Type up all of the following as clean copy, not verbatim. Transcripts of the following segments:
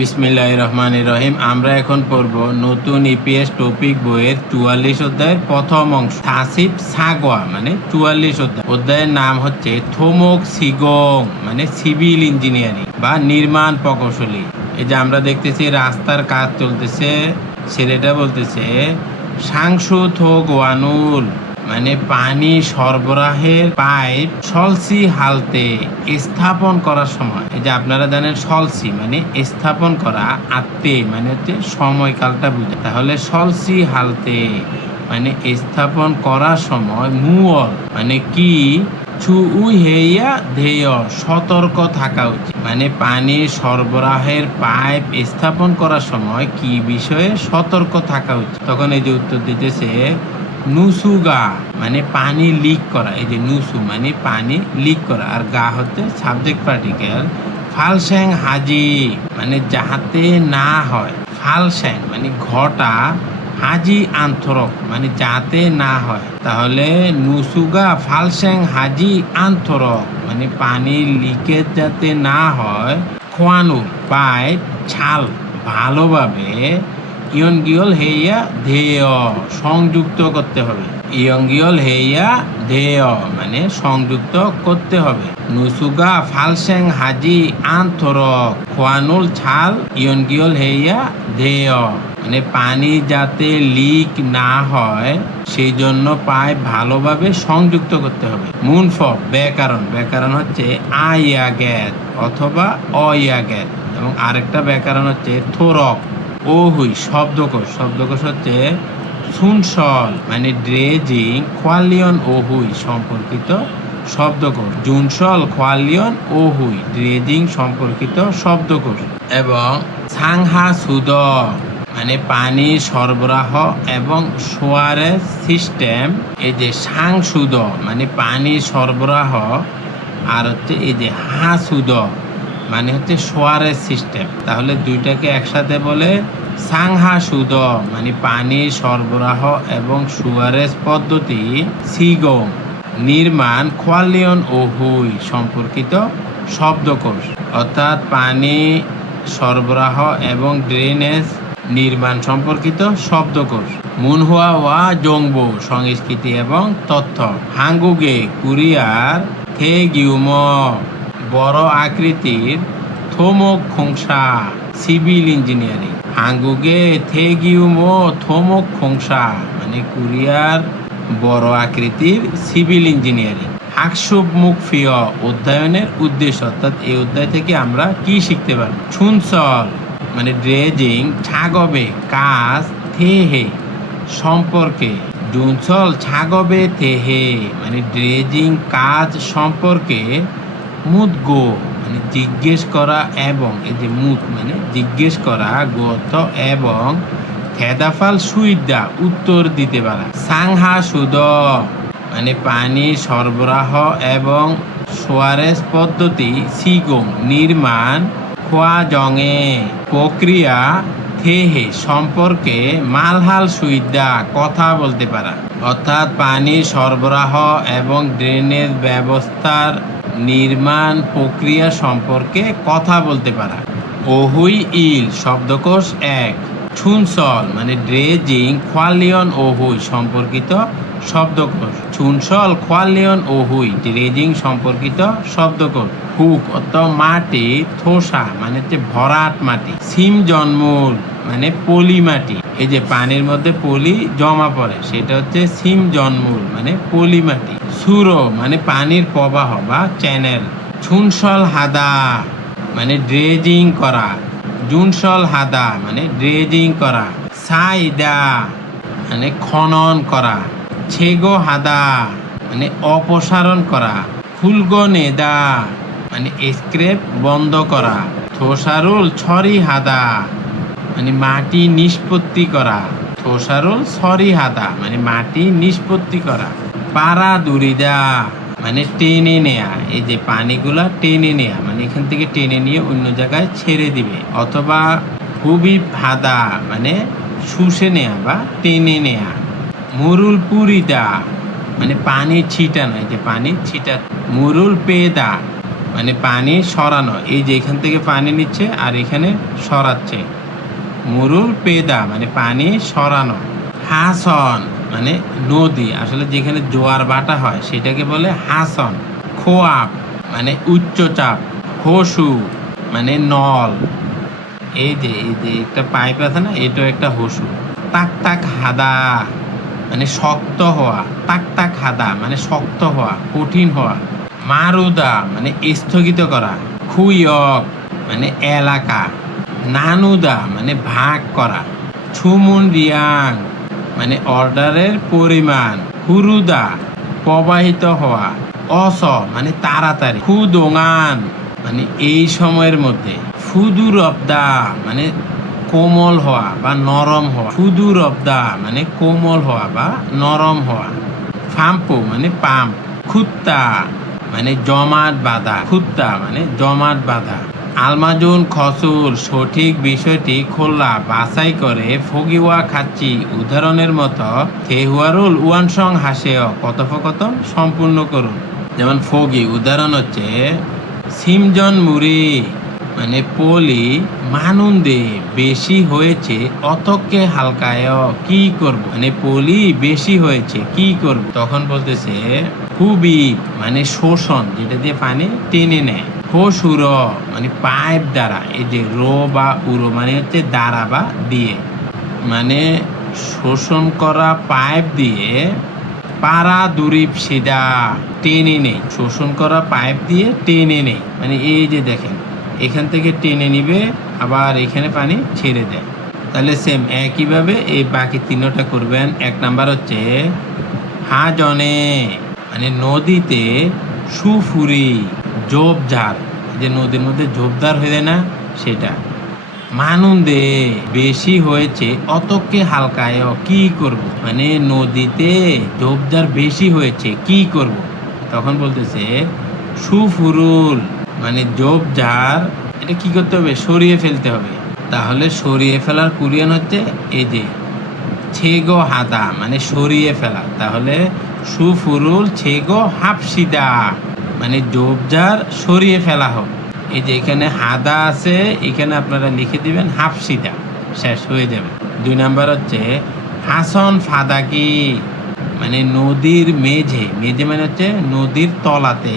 বিসমিল্লাহির রহমানির রহিম। আমরা এখন পড়ব নতুন ইপিএস টপিক বইয়ের 44 অধ্যায়ের প্রথম অংশ, থাসিপ সাগোয়া মানে 44 অধ্যায়। অধ্যায়ের নাম হচ্ছে থোমক সিগং মানে সিভিল ইঞ্জিনিয়ারিং বা নির্মাণ প্রকৌশলী। এই যে আমরা দেখতেছি রাস্তার কাজ চলতেছে, ছেলেটা বলতেছে সাংসু থোক ওয়ানুল মানে পানি সরবরাহের পাইপ সলসি হালতে স্থাপন করার সময়। এই যে আপনারা জানেন সলসি মানে স্থাপন করা, আত্মে মানে হচ্ছে সময়কালটা বুঝে। তাহলে সলসি হালতে মানে স্থাপন করার সময়, মুয়ল মানে কি, হেয়া ধেয় সতর্ক থাকা উচিত। মানে পানি সরবরাহের পাইপ স্থাপন করার সময় কি বিষয়ে সতর্ক থাকা উচিত। তখন এই যে উত্তর দিতেছে নুসুগা মানে পানি লিক করা। এই যে নুসু মানে পানি লিক করা, আর গা হচ্ছে সাবজেক্ট পার্টিকেল। ফালস্যাং হাজি মানে যাতে না হয়, ফালস্যাং মানে ঘটা, হাজি আন্তরক মানে যাতে না হয়। তাহলে নুসুগা ফালস্যাং হাজি আন্তরক মানে পানি লিকেজ যাতে না হয়। খোয়ানু পাইপ ছাল ভালোভাবে ইয়নগিয়ল হেইয়া ধেয় সংযুক্ত করতে হবে। ইয়নগিয়ল হেইয়া ধেয় মানে সংযুক্ত করতে হবে। নুসুগা ফালস্যাং হাজি আন্তরক খোয়ানুল ছাল ইয়নগিয়ল হেইয়া ধেয় মানে পানি যাতে লিক না হয় সেই জন্য পাইপ ভালোভাবে সংযুক্ত করতে হবে। মুনফ ব্যাকরণ, ব্যাকরণ হচ্ছে আইয়া গ্যাত অথবা অইয়া গ্যাত, এবং আরেকটা ব্যাকরণ হচ্ছে থোরক ওহুই শব্দকোষ। শব্দকোষ হচ্ছে সুনসল মানে ড্রেজিং খোয়ালিয়ন ওহুই সম্পর্কিত শব্দকোষ। জুনসল খোয়ালিয়ন ওহুই ড্রেজিং সম্পর্কিত শব্দকোষ। এবং সাংহা সুদ মানে পানি সরবরাহ এবং সোয়ারেজ সিস্টেম। এই যে সাংসুদ মানে পানি সরবরাহ, আর হচ্ছে এই যে হাসুদ মানে হচ্ছে সোয়ারেজ সিস্টেম। তাহলে দুইটাকে একসাথে বলে সাংহা সুদ মানে পানি সরবরাহ এবং সুয়ারেজ পদ্ধতি। সিগং নির্মাণ খোয়ালিয়ন ও হুই সম্পর্কিত শব্দকোষ, অর্থাৎ পানি সরবরাহ এবং ড্রেনেজ নির্মাণ সম্পর্কিত শব্দকোষ। মুনহুয়া ওয়া জংবো সংস্কৃতি এবং তথ্য। হাঙ্গুগে কোরিয়ার থে গিউম বড় আকৃতির থোমক খোংসা সিভিল ইঞ্জিনিয়ারিং। হাঙ্গুগে থে গিউম থোমক খোংসা মানে কোরিয়ার বড় আকৃতির সিভিল ইঞ্জিনিয়ারিং। হাকসুব মুখফিয় অধ্যয়নের উদ্দেশ্য, অর্থাৎ এই অধ্যায় থেকে আমরা কি শিখতে পারব। ছুনসল মানে ড্রেজিং, ছাগবে কাজ, থেহে সম্পর্কে। জুনসল ছাগবে থেহে মানে ড্রেজিং কাজ সম্পর্কে। মুদগো মানে জিজ্ঞেস করা এবং, এই যে মুদ মানে জিজ্ঞেস করা, গোথ এবং থেদাফাল সুইদা উত্তর দিতে পারা। সাংহা সুদ মানে পানি সরবরাহ এবং সোয়ারেজ পদ্ধতি। সিগং নির্মাণ, খোয়া জঙে প্রক্রিয়া, থেহে সম্পর্কে। মালহাল সুইদা কথা বলতে পারা, অর্থাৎ পানি সরবরাহ এবং ড্রেনেজ ব্যবস্থার নির্মাণ প্রক্রিয়া সম্পর্কে কথা বলতে পারা। ওহুই ইল শব্দকোষ 1। ছুনসল মানে ড্রেজিং খোয়ালিয়ন ওহুই সম্পর্কিত শব্দকোষ। ছুনসল খোয়ালিয়ন ওহুই ড্রেজিং সম্পর্কিত শব্দকোষ। হুক অর্থাৎ মাটি, থোসা মানে হচ্ছে ভরাট মাটি। সিম জন্মূল মানে পলি মাটি। এই যে পানির মধ্যে পলি জমা পড়ে সেটা হচ্ছে সিম জন্মূল মানে পলি মাটি। সুরো মানে পানির প্রবাহ বা চ্যানেল। ছুনসল হাদা মানে ড্রেজিং করা। জুনসল হাদা মানে ড্রেজিং করা। সাইদা মানে খনন করা। ছেগো হাদা মানে অপসারণ করা। ফুলগো নেদা মানে স্ক্রেপ বন্ধ করা। থোসারুল ছরি হাদা মানে মাটি নিষ্পত্তি করা। থোসারুল ছরি হাদা মানে মাটি নিষ্পত্তি করা। পারা দুরিদা মানে টেনে নেয়া। এই যে পানিগুলা টেনে নেয়া মানে এখান থেকে টেনে নিয়ে অন্য জায়গায় ছেড়ে দিবে। অথবা হুবি হাদা মানে শুষে নেয়া বা টেনে নেয়া। মুরুল পুরিদা মানে পানি ছিটানো, এই যে পানি ছিটা। মুরুল পেদা মানে পানি সরানো, এই যে এখান থেকে পানি নিচ্ছে আর এখানে সরাচ্ছে। মুরুল পেদা মানে পানি সরানো। হাসন মানে নদী, আসলে যেখানে জোয়ার ভাটা হয় সেটাকে বলে হাসন। খোয়াব মানে উচ্চচাপ। হসু মানে নল, এই যে একটা পাইপ আছে না, এটাও একটা হসু। তাক তাক হাদা মানে শক্ত হওয়া। তাক তাক হাদা মানে শক্ত হওয়া, কঠিন হওয়া। মারুদা মানে স্থগিত করা। খুইয়ক মানে এলাকা। নানুদা মানে ভাগ করা। ছুমুন রিয়াং মানে অর্ডারের পরিমাণ। হুরুদা প্রবাহিত হওয়া। অস মানে তাড়াতাড়ি। খুদোঙান মানে এই সময়ের মধ্যে। ফুদুর অবদা মানে কোমল হওয়া বা নরম হওয়া। ফুদুর অবদা মানে কোমল হওয়া বা নরম হওয়া। ফাম্পু মানে পাম্প। খুত্তা মানে জমাট বাঁধা। খুত্তা মানে জমাট বাঁধা। আলমাজুন খসুল সঠিক বিষয়টি খোলা বাছাই করে ফগিওয়া খাচ্ছি উদাহরণের মতো থেহুয়ারুল ওয়ানসং হাসেও কথোপকথন সম্পূর্ণ করুন। যেমন ফগি উদাহরণ হচ্ছে সিমজন মুড়ি মানে পলি মানুন্দে বেশি হয়েছে অতকে হালকায় কি করব, মানে পলি বেশি হয়েছে কি করব। তখন বলতেছে খুবই মানে শোষণ, যেটা দিয়ে পানি টেনে নেয়। হসুর মানে পাইপ দ্বারা, এই যে রো বা উরো মানে হচ্ছে দ্বারা বা দিয়ে, মানে শোষণ করা পাইপ দিয়ে। পারা দুরিপ সিদা টেনে নেই, শোষণ করা পাইপ দিয়ে টেনে নেই, মানে এই যে দেখেন এখান থেকে টেনে নিবে আবার এখানে পানি ছেড়ে দেয়। তাহলে সেম একইভাবে এই বাকি তিনটা করবেন। এক নাম্বার হচ্ছে হাজনে মানে নদীতে সুফুরি ঝোপঝাড়, যে নদীর মধ্যে ঝোপঝাড় হয়ে যায় না সেটা। মানুন্দে বেশি হয়েছে অতকে হালকায় কি করব, মানে নদীতে ঝোপঝাড় বেশি হয়েছে কি করব। তখন বলতেছে সুফুরুল মানে ঝোপঝাড়, এটা কি করতে হবে, সরিয়ে ফেলতে হবে। তাহলে সরিয়ে ফেলার কোরিয়ান হচ্ছে এই যে ছেগো হাদা মানে সরিয়ে ফেলা। তাহলে সুফুরুল ছেগো হাফসিদা মানে ঝোপঝাড় সরিয়ে ফেলা হোক। এই যে এখানে হাদা আছে, এখানে আপনারা লিখে দিবেন হাফসিদা, শেষ হয়ে যাবে। 2 নাম্বার হচ্ছে হাসন ফাদাকি মানে নদীর মেঝে, মেঝে মানে হচ্ছে নদীর তলাতে।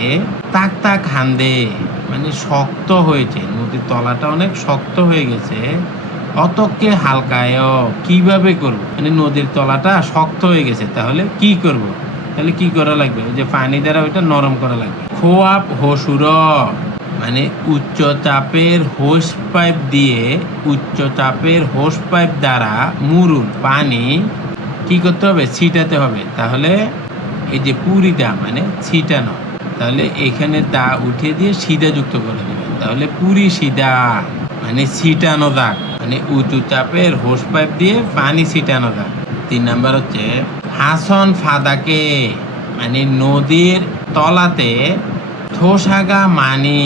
তাক তাক হান্দে মানে শক্ত হয়েছে, নদীর তলাটা অনেক শক্ত হয়ে গেছে। অতকে হালকায় কিভাবে করব, মানে নদীর তলাটা শক্ত হয়ে গেছে, তাহলে কি করব, তাহলে কি করা লাগবে, ওই যে পানি দ্বারা ওইটা নরম করা লাগবে। খোয়াপ হসুর মানে উচ্চ চাপের হোস পাইপ দিয়ে, উচ্চ চাপের হোস পাইপ দ্বারা মুরুল পানি কি করতে হবে, ছিটাতে হবে। তাহলে এই যে পুরিটা মানে ছিটানো, তাহলে এখানে দা উঠিয়ে দিয়ে সিধা যুক্ত করে দেবে। তাহলে পুরি সিধা মানে ছিটানো দাগ, মানে উঁচু চাপের হোস পাইপ দিয়ে পানি ছিটানো দাগ। 3 নাম্বার হচ্ছে হাসন ফাদাকে মানে নদীর তলাতে। থোসাগা মানি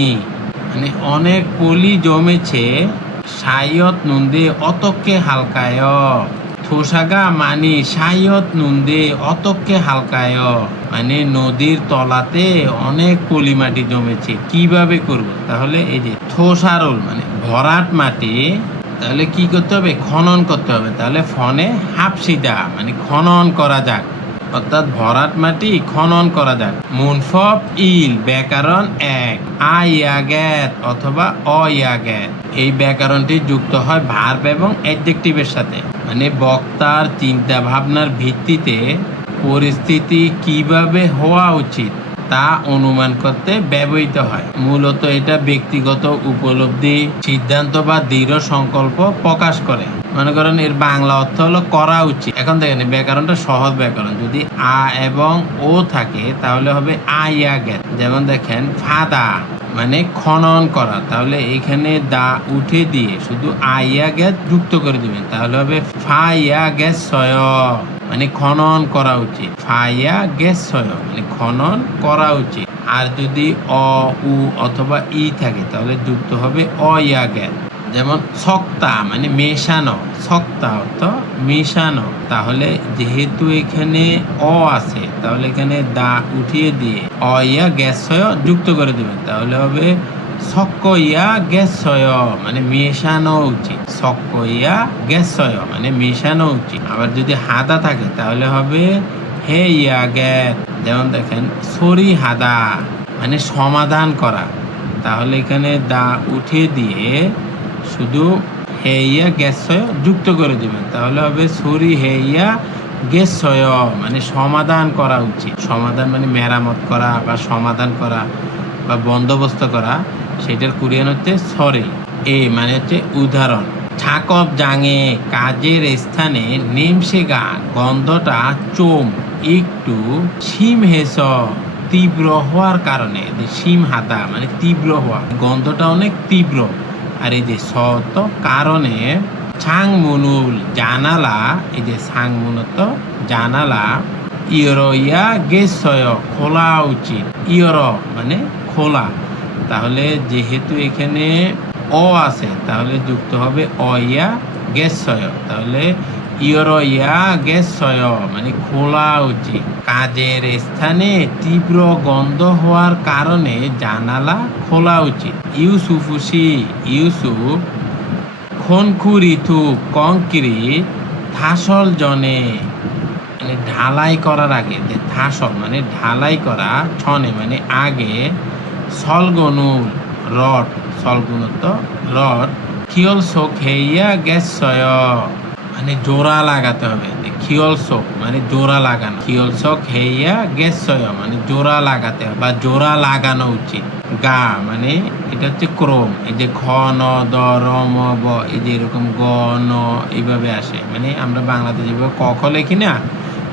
মানে অনেক পলি জমেছে। সাইয়ত নুন্দে অতকে হালকায়। থোসাগা মানি সাইয়ত নুন্দে অতকে হালকায় মানে নদীর তলাতে অনেক পলি মাটি জমেছে কিভাবে করব। তাহলে এই যে থোসারুল মানে ভরাট মাটি, তাহলে কি করতে হবে, খনন করতে হবে। তাহলে ফনে হাফসিদা মানে খনন করা যাক, অর্থাৎ ভরাট মাটি খনন করা যাক। মুনফব ইল ব্যাকরণ 1 আয়াগেত অথবা অয়াগেত, এই ব্যাকরণটি যুক্ত হয় ভার্ব এবং অ্যাডজেক্টিভের সাথে, মানে বক্তার চিন্তা ভাবনার ভিত্তিতে পরিস্থিতি কিভাবে হওয়া উচিত তা অনুমান করতে ব্যবহৃত হয়। মূলত এটা ব্যক্তিগত উপলব্ধি, সিদ্ধান্ত বা দৃঢ় সংকল্প প্রকাশ করে। মনে করেন এর বাংলা অর্থ হলো করা উচিত। এখন দেখেন ব্যাকরণটা সহজ ব্যাকরণ, যদি আ এবং ও থাকে তাহলে হবে আইয়া গেত। যেমন দেখেন ফাদা মানে খনন করা, তাহলে এখানে দা উঠে দিয়ে শুধু আইয়া গেত যুক্ত করে দিবেন, তাহলে হবে ফাইয়া গেস সয় মানে খনন করা উচিত। ফাইয়া গেস সয় মানে খনন করা উচিত। আর যদি অ উ অথবা ই থাকে তাহলে যুক্ত হবে অয়া গেত। যেমন সক্তা মানে মেশানো, সক্তা অর্থ মেশানো। তাহলে যেহেতু এখানে অ আছে, তাহলে এখানে দা উঠিয়ে দিয়ে অ ইয়া গ্যাসয় যুক্ত করে দিবেন, তাহলে হবে সক্ক ইয়া গ্যাসয় মানে মেশানো উচিত। সক্ক ইয়া গ্যাসয় মানে মেশানো উচিত। আবার যদি হাদা থাকে তাহলে হবে হে ইয়া গ্যাস। যেমন দেখেন সরি হাদা মানে সমাধান করা, তাহলে এখানে দা উঠিয়ে দিয়ে শুধু হেইয়া গ্যাসয় যুক্ত করে দিবেন, তাহলে হবে সরি হেইয়া গ্যাসয় মানে সমাধান করা উচিত। সমাধান মানে মেরামত করা বা সমাধান করা বা বন্দোবস্ত করা, সেটার কোরিয়ান হচ্ছে সরি। এ মানে হচ্ছে উদাহরণ। ছাকব জাঙে কাজের স্থানে নেমসেগা গন্ধটা চোম একটু শিম হেস তীব্র হওয়ার কারণে, শিম হাতা মানে তীব্র হওয়া, গন্ধটা অনেক তীব্র। আর এই যে সত কারণে ছাং মুনুল জানালা, এই যে ছাং মুনত জানালা ইয়র ইয়া গেসয় খোলা উচিত। ইয়র মানে খোলা, তাহলে যেহেতু এখানে অ আছে তাহলে যুক্ত হবে অ ইয়া গেসয়, তাহলে ইয়র ইয়া গেসয় মানে খোলা উচিত। কাজের স্থানে তীব্র গন্ধ হওয়ার কারণে জানালা খোলা উচিত। ইউসুফুসি ইউসুফ খনকুরিথু কংক্রিট থাসল জনে মানে ঢালাই করার আগে, থাসল মানে ঢালাই করা, ছনে মানে আগে, সলগনুল রড, সলগুণত রড, খিয়ল শোক হেইয়া গ্যাস মানে জোড়া লাগাতে হবে। খিয়ল শোক মানে জোড়া লাগানো, খিয়ল শোক হেইয়া গ্যাস মানে জোড়া লাগাতে হবে বা জোড়া লাগানো উচিত। গা মানে এটা হচ্ছে ক্রম, এই যে খ ন দ র ম ব, এই যে এরকম গ ন এইভাবে আসে, মানে আমরা বাংলাতে যেভাবে ক খ লিখি না,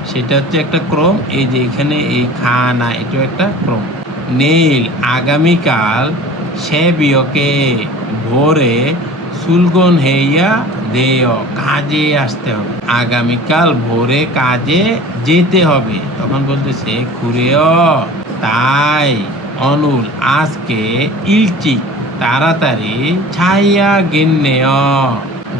সেটা হচ্ছে একটা ক্রম। এই যে এখানে এই খা না, এটাও একটা ক্রম। নেইল আগামীকাল সে বিয়কে ভোরে সুলগন হেইয়া দেয় কাজে আসতে হবে। আগামীকাল ভোরে কাজে যেতে হবে, তখন বলতেছে খুরেও তাই অনুল আজকে ইলচিক তাড়াতাড়ি ছাইয়া গেন্নেয়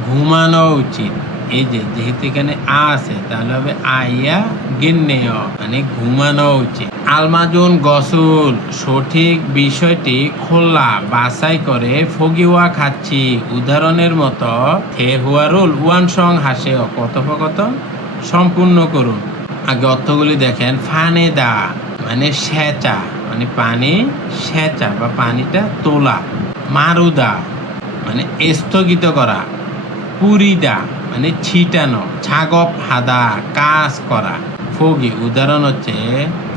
ঘুমানো উচিত। এই যে যেহেতু এখানে আ আছে তাহলে হবে আইয়া গেন্নেয় মানে ঘুমানো উচিত। আলমাজুন গসুল সঠিক বিষয়টি খোলা বাছাই করে ফগিওয়া খাচ্ছি, উদাহরণের মতো হে হুয়ারুল ওয়ান সং হাসে কথোপকথন সম্পূর্ণ করুন। আগে অর্থগুলি দেখেন। ফানে দা মানে সেচা মানে পানি সেচা বা পানিটা তোলা। মারুদা মানে স্থগিত করা। পুরিদা মানে ছিটানো। ছাগপ হাদা কাজ করা। ফগি উদাহরণ হচ্ছে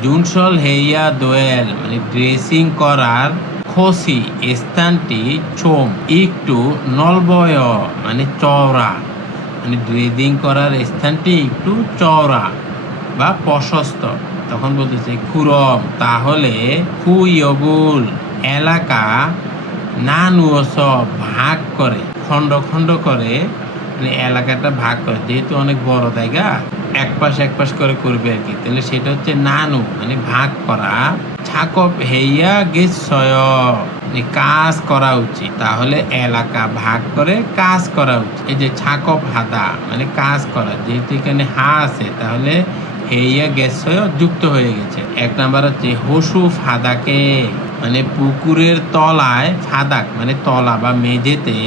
জুনসল হেইয়া দোয়েল মানে ড্রেসিং করার খসি স্থানটি চোম একটু নলবয় মানে চওড়া, মানে ড্রেসিং করার স্থানটি একটু চওড়া বা প্রশস্ত, তখন বলতেছে খুরম তাহলে খুইয়বুল এলাকা নানুয়স ভাগ করে, খণ্ড খণ্ড করে, মানে এলাকাটা ভাগ করে, যেহেতু অনেক বড় জায়গা এক পাশ করে করবে আর কি, তাহলে সেটা হচ্ছে নানু মানে ভাগ করা। ছাকপ হেইয়া গেছয় কাজ করা উচিত, তাহলে এলাকা ভাগ করে কাজ করা উচিত। এই যে ছাকপ হাদা মানে কাজ করা, যেহেতু এখানে হা আছে তাহলে হেইয়া গেছয় যুক্ত হয়ে গেছে। এক নাম্বার হচ্ছে হসু ফাদাকে মানে পুকুরের তলায়, ফাদাক মানে তলা বা মেঝেতে,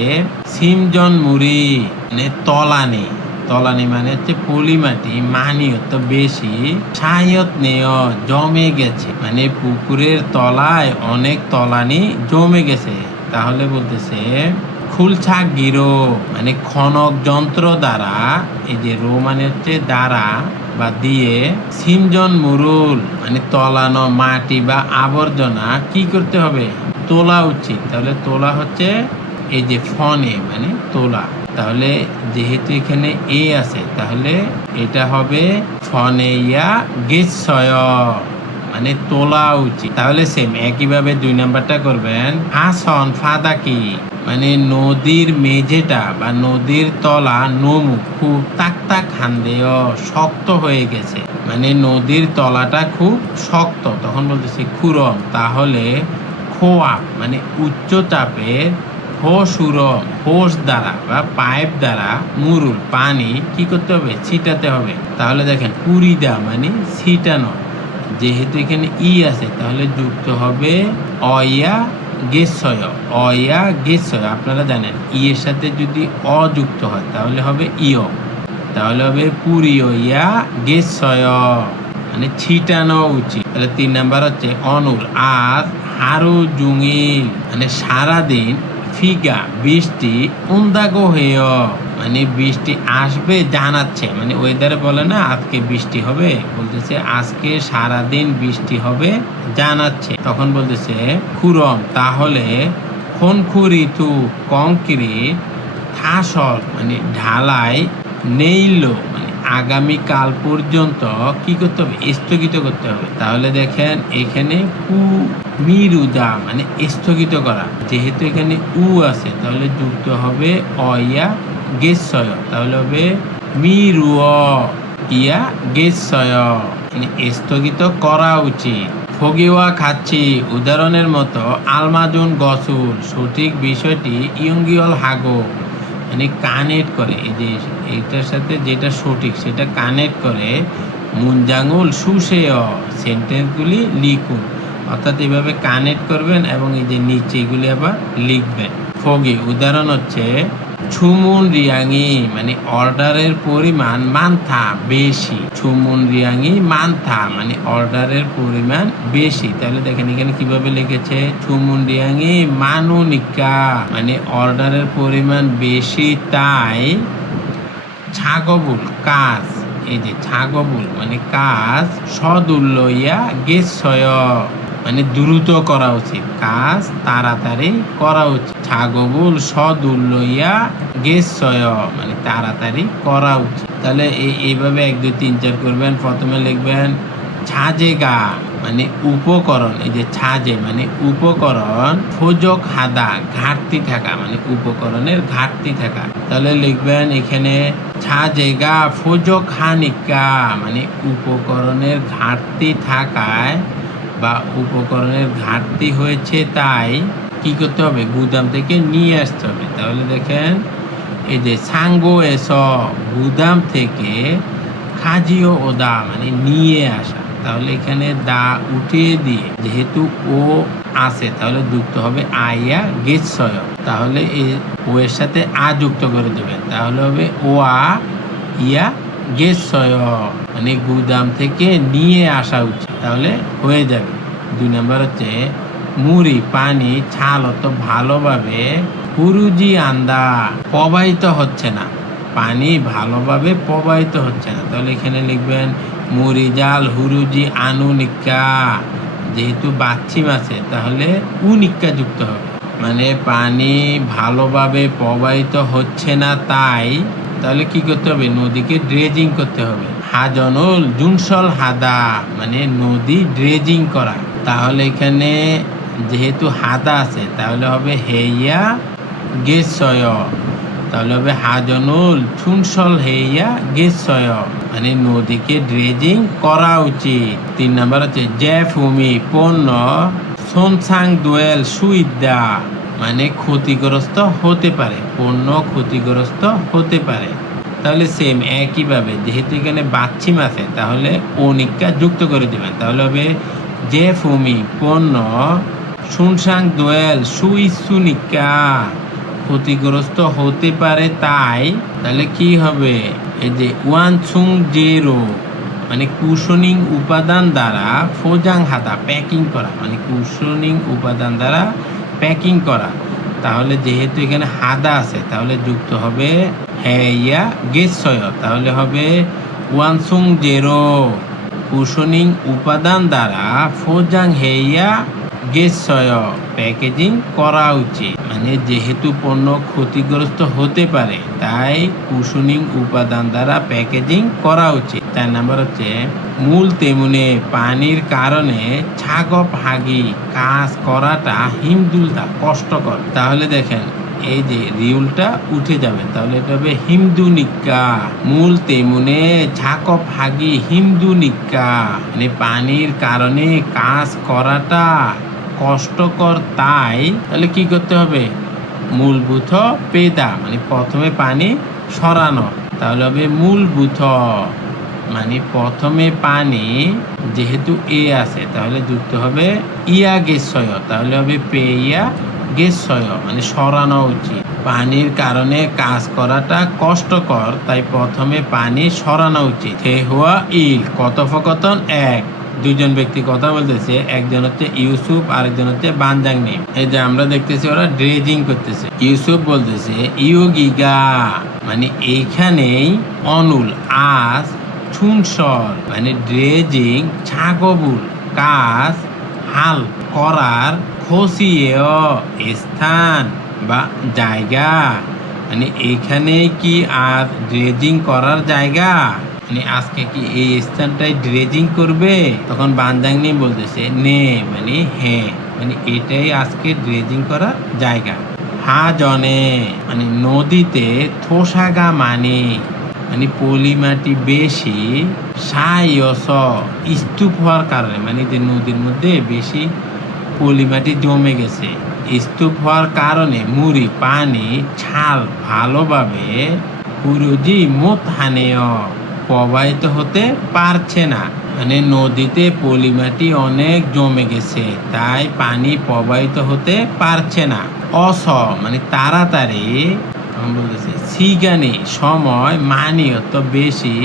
সিমজন মুড়ি মানে তলানি, তলানি মানে হচ্ছে পলি মাটি, মানিয়ত বেশি, সায়ত নেয় জমে গেছে, মানে পুকুরের তলায় অনেক তলানি জমে গেছে, তাহলে বলতেছে খুলছা গিরো মানে খনক যন্ত্র দ্বারা, এই যে রো মানে হচ্ছে দ্বারা বা দিয়ে, সিমজন মুরুল মানে তলানো মাটি বা আবর্জনা কি করতে হবে তোলা উচিত, তাহলে তোলা হচ্ছে এই যে ফনে মানে তোলা, তাহলে যেহেতু এখানে এ আছে তাহলে এটা হবে ফনে ইয়া গেছয় মানে তোলা উচিত। তাহলে সেম একইভাবে 2 নাম্বারটা করবেন। হাসন ফাদাকি মানে নদীর মেঝেটা বা নদীর তলা নমু খুব তাক হান্দেয় শক্ত হয়ে গেছে, মানে নদীর তলাটা খুব শক্ত, তখন বলতেছে খুরম তাহলে খোয়া মানে উচ্চ চাপের হোসুর, হোস দ্বারা বা পাইপ দ্বারা মুরুল পানি কি করতে হবে? ছিটাতে হবে। তাহলে দেখেন পুরিদা মানে ছিটানো, যেহেতু এখানে ই আছে তাহলে যুক্ত হবে অয়া গেসয়, অয়া গেসয়। আপনারা জানেন ই এর সাথে যদি অ যুক্ত হয় তাহলে হবে ইয়, তাহলে হবে পুরিয় ইয়া গেসয় মানে ছিটানো উচিত। তাহলে 3 নাম্বার হচ্ছে অনুল আর হারু জুঙিল মানে সারাদিন, ফিগা বৃষ্টি, উন্দাগো হেয় মানে বৃষ্টি আসবে জানাচ্ছে, মানে ওয়েদারে বলে না আজকে বৃষ্টি হবে, বলতেছে আজকে সারাদিন বৃষ্টি হবে জানাচ্ছে। তখন বলতেছে খুরম তাহলে খনখুরিতু কংক্রিট থাসল মানে ঢালাই নেইল মানে আগামীকাল পর্যন্ত কি করতে হবে? স্থগিত করতে হবে। তাহলে দেখেন এখানে মিরুদা মানে স্থগিত করা, যেহেতু এখানে উ আছে তাহলে যুক্ত হবে অয়া গেসয়, তাহলে হবে মিরু ইয়া গেসয় মানে স্থগিত করা উচিত। ফগিওয়া খাচ্ছি উদাহরণের মতো আলমাজুন গসুল সঠিক বিষয়টি ইয়ঙ্গিয়ল হাগো মানে কানেক্ট করে, এই যে এইটার সাথে যেটা সঠিক সেটা কানেক্ট করে মুনজাঙ্গুল সুশেয় সেন্টেন্সগুলি লিখুন, অর্থাৎ এইভাবে কানেক্ট করবেন এবং এই যে নিচে এগুলি আবার লিখবেন। ফগি উদাহরণ হচ্ছে ছুমুন রিয়াঙ্গি মানে অর্ডারের পরিমাণ মানথা বেশি, ছুমুন রিয়াঙ্গি মানথা মানে অর্ডারের পরিমাণ বেশি। তাহলে দেখেন এখানে কিভাবে লিখেছে ছুমুন রিয়াঙ্গি মানুনিকা মানে অর্ডারের পরিমাণ বেশি তাই ছাগবুল কাজ, এই যে ছাগবুল মানে কাজ, সদুল্লইয়া গেছয় মানে দ্রুত করা উচিত, কাজ তাড়াতাড়ি করা উচিত। ছাগবুল সদুল্লইয়া গেছয় মানে তাড়াতাড়ি করা উচিত। তাহলে এইভাবে 1 2 3 4 করবেন। প্রথমে লিখবেন ছাজেগা মানে উপকরণ, এই যে ছাজে মানে উপকরণ, ফোজক হাদা ঘাটতি থাকা মানে উপকরণের ঘাটতি থাকা। তাহলে লিখবেন এখানে ছাজেগা ফোজক হানিকা মানে উপকরণের ঘাটতি থাকায় বা উপকরণের ঘাটতি হয়েছে তাই কি করতে হবে? গুদাম থেকে নিয়ে আসতে হবে। তাহলে দেখেন এই যে সাঙ্গো এস গুদাম থেকে, খাজিও ওদা মানে নিয়ে আসা, তাহলে এখানে দা উঠিয়ে দিয়ে যেহেতু ও আছে তাহলে যুক্ত হবে আইয়া গেছয়, তাহলে ও এর সাথে আ যুক্ত করে দেবেন, তাহলে হবে ও আ ইয়া গেছয় মানে গুদাম থেকে নিয়ে আসা উচিত, তাহলে হয়ে যাবে। 2 নাম্বার হচ্ছে মুড়ি পানি ছাল অত ভালোভাবে হুরুজি আন্দা প্রবাহিত হচ্ছে না, পানি ভালোভাবে প্রবাহিত হচ্ছে না। তাহলে এখানে লিখবেন মুড়ি জাল হুরুজি আনুনিকা, যেহেতু বাচ্চিম আছে তাহলে উনিকা যুক্ত হবে, মানে পানি ভালোভাবে প্রবাহিত হচ্ছে না তাই, তাহলে কি করতে হবে? নদীকে ড্রেজিং করতে হবে। হাজনুল জুনসল হাদা মানে নদী ড্রেজিং করা, তাহলে এখানে যেহেতু হাদা আছে তাহলে হবে হেইয়া গেছয়, তাহলে হবে হাজনুল ছুনসল হেইয়া গেছয় মানে নদীকে ড্রেজিং করা উচিত। 3 নাম্বার হচ্ছে জেফুমি পণ্য সোনসাং দোয়েল সুইদা মানে ক্ষতিগ্রস্ত হতে পারে, পণ্য ক্ষতিগ্রস্ত হতে পারে। তাহলে সেম একইভাবে যেহেতু এখানে বাচ্চিম আছে তাহলে অনিকা যুক্ত করে দেবেন, তাহলে হবে জেফুমি পণ্য সুনসাং দোয়েল সুইসুনিকা ক্ষতিগ্রস্ত হতে পারে তাই, তাহলে কি হবে? এই যে ওয়ানসুং জেরো মানে কুশনিং উপাদান দ্বারা ফোজাং হাতা প্যাকিং করা মানে কুশনিং উপাদান দ্বারা প্যাকিং করা, তাহলে যেহেতু এখানে হাদা আছে তাহলে যুক্ত হবে হেইয়া গেছয়, তাহলে হবে ওয়ানসুং জেরো কুশনিং উপাদান দ্বারা ফোজাং হেইয়া গেছয় প্যাকেজিং করা উচিত, মানে যেহেতু পণ্য ক্ষতিগ্রস্ত হতে পারে তাই কুশনিং উপাদান দ্বারা প্যাকেজিং করা উচিত। 4 নাম্বার হচ্ছে মূল তেমনে পানির কারণে ছাগপ হাগি কাজ করাটা হিমদুলতা কষ্টকর, তাহলে দেখেন এই যে রিউলটা উঠে যাবে, তাহলে এটা হবে হিমদুনিকা, মূল তেমনে ছাকপ হাগি হিমদুনিকা মানে পানির কারণে কাজ করাটা কষ্টকর তাই, তাহলে কি করতে হবে? মূলভূত পেদা মানে প্রথমে পানি সরানো, তাহলে হবে মূলভূত মানে প্রথমে পানি, যেহেতু এ আছে তাহলে যুক্ত হবে ইয়া গেছয়, তাহলে হবে পেইয়া গেছয় মানে সরানো উচিত। পানির কারণে কাজ করাটা কষ্টকর, তাই প্রথমে পানি সরানো উচিত। হে হুয়া ইল কথোপকথন এক, দুইজন ব্যক্তি কথা বলতেছে, একজন হচ্ছে ইউসুফ আরেকজন হচ্ছে বানজাংনি। এই যে আমরা দেখতেছি ওরা ড্রেজিং করতেছে। ইউসুফ বলতেছে ইউ গিগা মানে এইখানেই অনুল আজ ছুনসর মানে ড্রেজিং ছাগবুল কাজ হাল করার খসিয়ে স্থান বা জায়গা, মানে এইখানে কি আর ড্রেজিং করার জায়গা, মানে আজকে কি এই স্থানটাই ড্রেজিং করবে? তখন বানজাংনি বলতেছে নে মানে হ্যাঁ, মানে এটাই আজকে ড্রেজিং করার জায়গা। হা জনে মানে নদীতে থোসাগা মানে মানে পলি মাটি বেশি, সাইয়স স্তূপ হওয়ার কারণে মানে যে নদীর মধ্যে বেশি পলি মাটি জমে গেছে, স্তূপ হওয়ার কারণে মুড়ি পানি ছাল ভালোভাবে পুরোজি মোতহানেয় প্রবাহিত হতে পারছে না, মানে নদীতে পলি মাটি অনেক জমে গেছে তাই পানি প্রবাহিত হতে পারছে না। অস মানে তাড়াতাড়ি বলতেছে, সিগানি সময় মানিয়ত বেশি,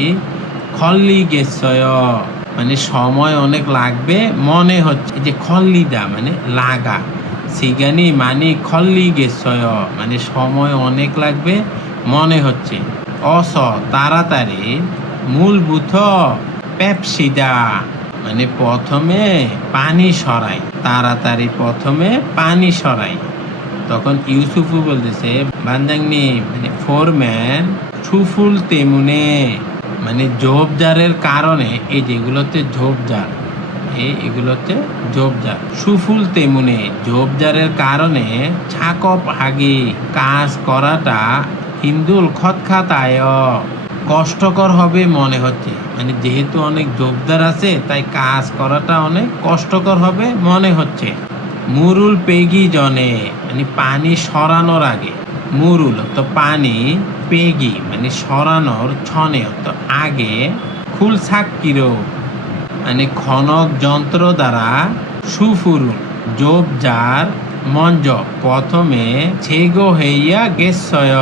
খল্লি গেছয় মানে সময় অনেক লাগবে মনে হচ্ছে, যে খল্লিদা মানে লাগা, সিগানি মানে খল্লি গেছয় মানে সময় অনেক লাগবে মনে হচ্ছে। অস তাড়াতাড়ি, মূলভূত পেপসিদা মানে প্রথমে পানি সরাই, তাড়াতাড়ি প্রথমে পানি সরাই। তখন ইউসুফু বলতেছে বানজাংনি মানে ফোরম্যান সুফুল তেমুনে মানে ঝোপঝাড়ের কারণে, এই যেগুলোতে ঝোপঝাড় এগুলোতে ঝোপঝাড়, সুফুল তেমুনে ঝোপঝাড়ের কারণে ছাকপ হাগি কাজ করাটা হিন্দুল খতখাতায় কষ্টকর হবে মনে হচ্ছে, মানে যেহেতু অনেক ঝোপঝাড় আছে তাই কাজ করাটা অনেক কষ্টকর হবে মনে হচ্ছে। মুরুল পেগি জনে মানে পানি সরানোর আগে, মুরুল তো পানি, পেগি মানে সরানোর ছনে তো আগে, খুল সাক্কিরো মানে খনক যন্ত্র দ্বারা, সুফুরুল জোবজার মঞ্জ প্রথমে ছেগো হইয়া গেছয়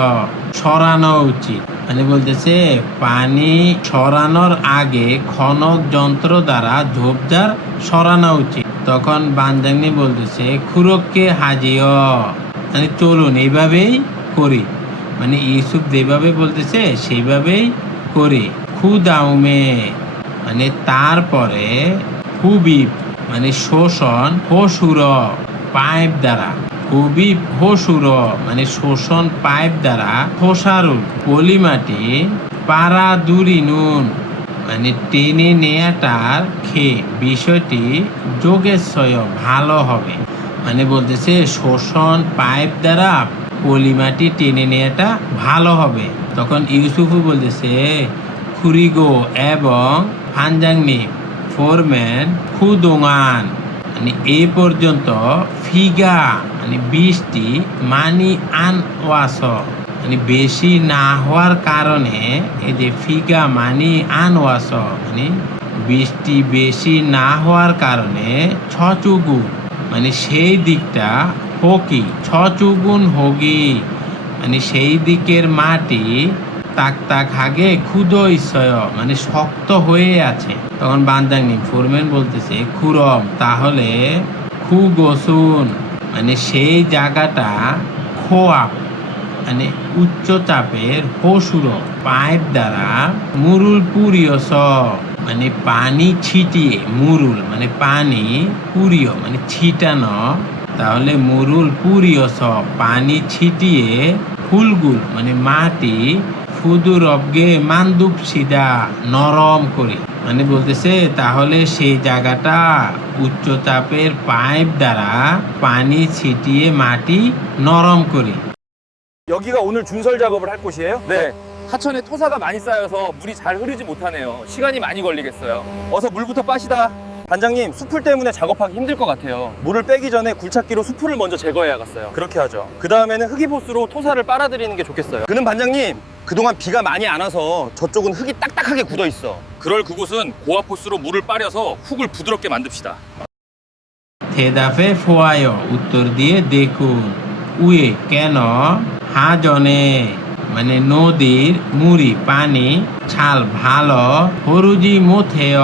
সরানো উচিত, মানে বলতেছে পানি সরানোর আগে খনক যন্ত্র দ্বারা ঝোপঝাড় সরানো উচিত। তখন বানজাংনি বলতেছে খুরককে হাজিও মানে চলুন এইভাবেই করি, মানে ইউসুফ যেভাবে বলতেছে সেইভাবেই করি। খুদাউমে মানে তারপরে, খুবই মানে শোষণ, হসুর পাইপ দ্বারা, খুবই হসুর মানে শোষণ পাইপ দ্বারা, খোসারুল পলিমাটি, পারা দুরি নুন মানে টেনে নেয়াটার বিষয়টি যোগেশ্বয় ভালো হবে, মানে বলতেছে শোষণ পাইপ দ্বারা পলিমাটি টেনে নেওয়াটা ভালো হবে। তখন ইউসুফু বলতেছে খুরিগো এবং ফানজাংনি ফোরম্যান খুদোঙান মানে এ পর্যন্ত, ফিগা মানে 20টি মানি আন ওয়াস মানে বেশি না হওয়ার কারণে, এই যে ফিগা মানি আন ওয়াস মানে 20টি বেশি না হওয়ার কারণে, ছচুগু মানে সেই দিকটা, হকি ছচুগুন হগি মানে সেই দিকের মাটি, তাক তাক হাগে ক্ষুদ ইচ্ছয় মানে শক্ত হয়ে আছে। তখন বানজাংনি ফোরম্যান বলতেছে খুরম তাহলে খু গোসুন মানে সেই জায়গাটা, খোয়া মানে উচ্চ চাপের, হসুর পাইপ দ্বারা, মুরুল পুরিয়স মানে পানি ছিটিয়ে, মুরুল মানে পানি, পুরিয় মানে ছিটানো, তাহলে মুরুল পুরিয়স পানি ছিটিয়ে, ফুলগুল মানে মাটি, ফুদুর অবগে মান্দুপ সিদা নরম করে, মানে বলতেছে তাহলে সেই জায়গাটা উচ্চ চাপের পাইপ দ্বারা পানি ছিটিয়ে মাটি নরম করে। 여기가 오늘 준설 작업을 할 곳이에요? 네. 하천에 토사가 많이 쌓여서 물이 잘 흐르지 못하네요. 시간이 많이 걸리겠어요. 어서 물부터 빠시다. 반장님, 수풀 때문에 작업하기 힘들 것 같아요. 물을 빼기 전에 굴착기로 수풀을 먼저 제거해야겠어요. 그렇게 하죠. 그 다음에는 흑이포스로 토사를 빨아들이는 게 좋겠어요. 그는 반장님, 그동안 비가 많이 안 와서 저쪽은 흙이 딱딱하게 굳어 있어. 그럴 그곳은 고압포스로 물을 빠려서 흙을 부드럽게 만듭시다. তেদাফে ফোয়ায় উত্তর দিয়ে দেখুন উয়ে কেন হাজনে মানে নদীর মুড়ি পানি ছাল ভালো হরুজি মোথেয়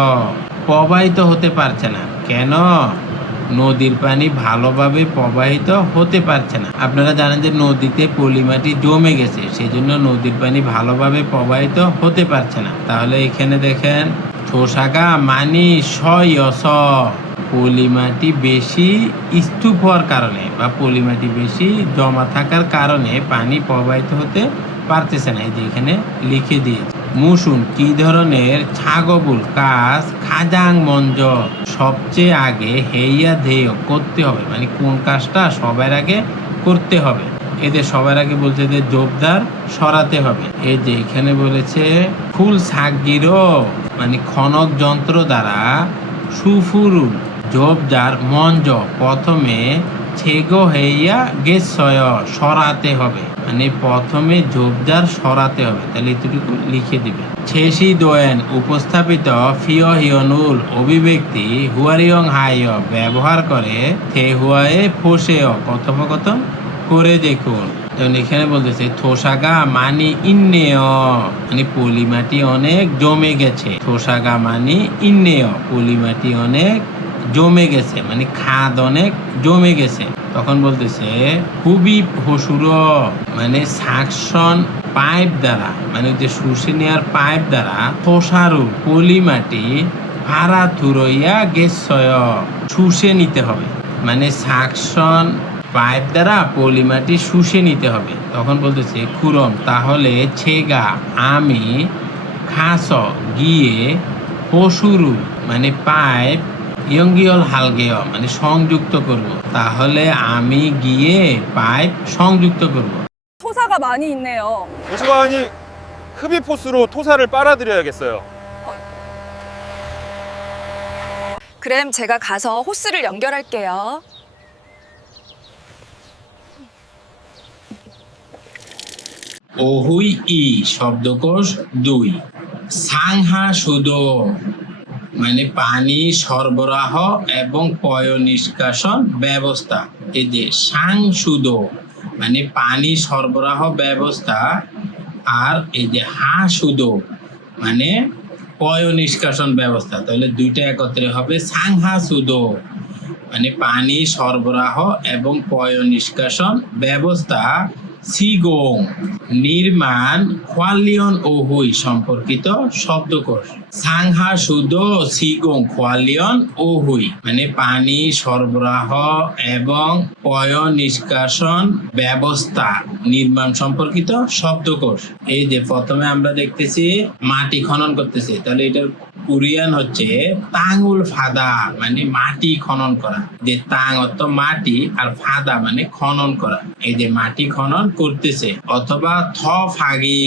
প্রবাহিত হতে পারছে না কেন নদীর পানি ভালোভাবে প্রবাহিত হতে পারছে না আপনারা জানেন যে নদীতে পলিমাটি জমে গেছে সেজন্য নদীর পানি ভালোভাবে প্রবাহিত হতে পারছে না তাহলে এখানে দেখেন ছোসাগা মানি সয়স পলিমাটি বেশি স্তূপ হওয়ার কারণে বা পলিমাটি বেশি জমা থাকার কারণে পানি প্রবাহিত হতে পারতেছে না এই যে এখানে লিখে দিয়েছে মুসুন কি ধরনের ছাগবুল কাজ খাজাং মঞ্জ সবচেয়ে আগে হেইয়া ধেয় করতে হবে মানে কোন কাজটা সবার আগে করতে হবে এদের সবার আগে বলছে যে জোবদার সরাতে হবে এই যে এখানে বলেছে ফুল সাগিরো মানে খনক যন্ত্র দ্বারা সুফুরুল জোবদার মঞ্জ প্রথমে ছেগো হেইয়া গেছয় সরাতে হবে মানে প্রথমে ঝোপঝাড় সরাতে হবে তাহলে এতটুকু লিখে দিবে ছেসি দোয়েন উপস্থাপিত ফিয় হিয়নুল অভিব্যক্তি হুয়ারিয়ং হাইয় ব্যবহার করে থে হুয়ায়ে ফোসেয় কথোপকথন করে দেখুন যেমন এখানে বলতেছে থোসাগা মানি ইন্নেয় মানে পলিমাটি অনেক জমে গেছে থোসাগা মানি ইন্নেয় পলিমাটি অনেক জমে গেছে মানে খাদ অনেক জমে গেছে তখন বলতেছে খুবই হসুর মানে সাকশন পাইপ দ্বারা মানে যে শুষে নেওয়ার পাইপ দ্বারা থোসারু পলিমাটি ভাড়া থুরইয়া গেছয় শুষে নিতে হবে মানে সাকশন পাইপ দ্বারা পলিমাটি শুষে নিতে হবে তখন বলতেছে খুরম তাহলে ছেগা আমি খাস গিয়ে পশুরু মানে পাইপ ইয়ঙ্গিয়ল হালগেয় মানে সংযুক্ত করব তাহলে আমি গিয়ে পাইপ সংযুক্ত করব 토사가 많이 있네요. 도시관이 흡입호스로 토사를 빨아들여야겠어요. 그럼 제가 가서 호스를 연결할게요. ওহুই ই শব্দকোষ 2 সাংহা সুদো মানে পানি সরবরাহ এবং পয় নিষ্কাশন ব্যবস্থা এই যে সাংসুদো মানে পানি সরবরাহ ব্যবস্থা আর এই যে হাসুদো মানে পয় নিষ্কাশন ব্যবস্থা তাহলে দুইটা একত্রে হবে সাংহাসুদো মানে পানি সরবরাহ এবং পয় নিষ্কাশন ব্যবস্থা সিগোং নির্মাণ খোয়ালিয়ন ও হুই সম্পর্কিত শব্দকোষ সাংহা সুদো সিগোং খোয়ালিয়ন ও হুই মানে পানি সরবরাহ এবং পয় নিষ্কাশন ব্যবস্থা নির্মাণ সম্পর্কিত শব্দকোষ এই যে প্রথমে আমরা দেখতেছি মাটি খনন করতেছে তাহলে এটার কোরিয়ান হচ্ছে তাঙুল ফাদা মানে মাটি খনন করা যে তাং অর্থ মাটি আর ফাদা মানে খনন করা এই যে মাটি খনন করতেছে অথবা থ ফাগি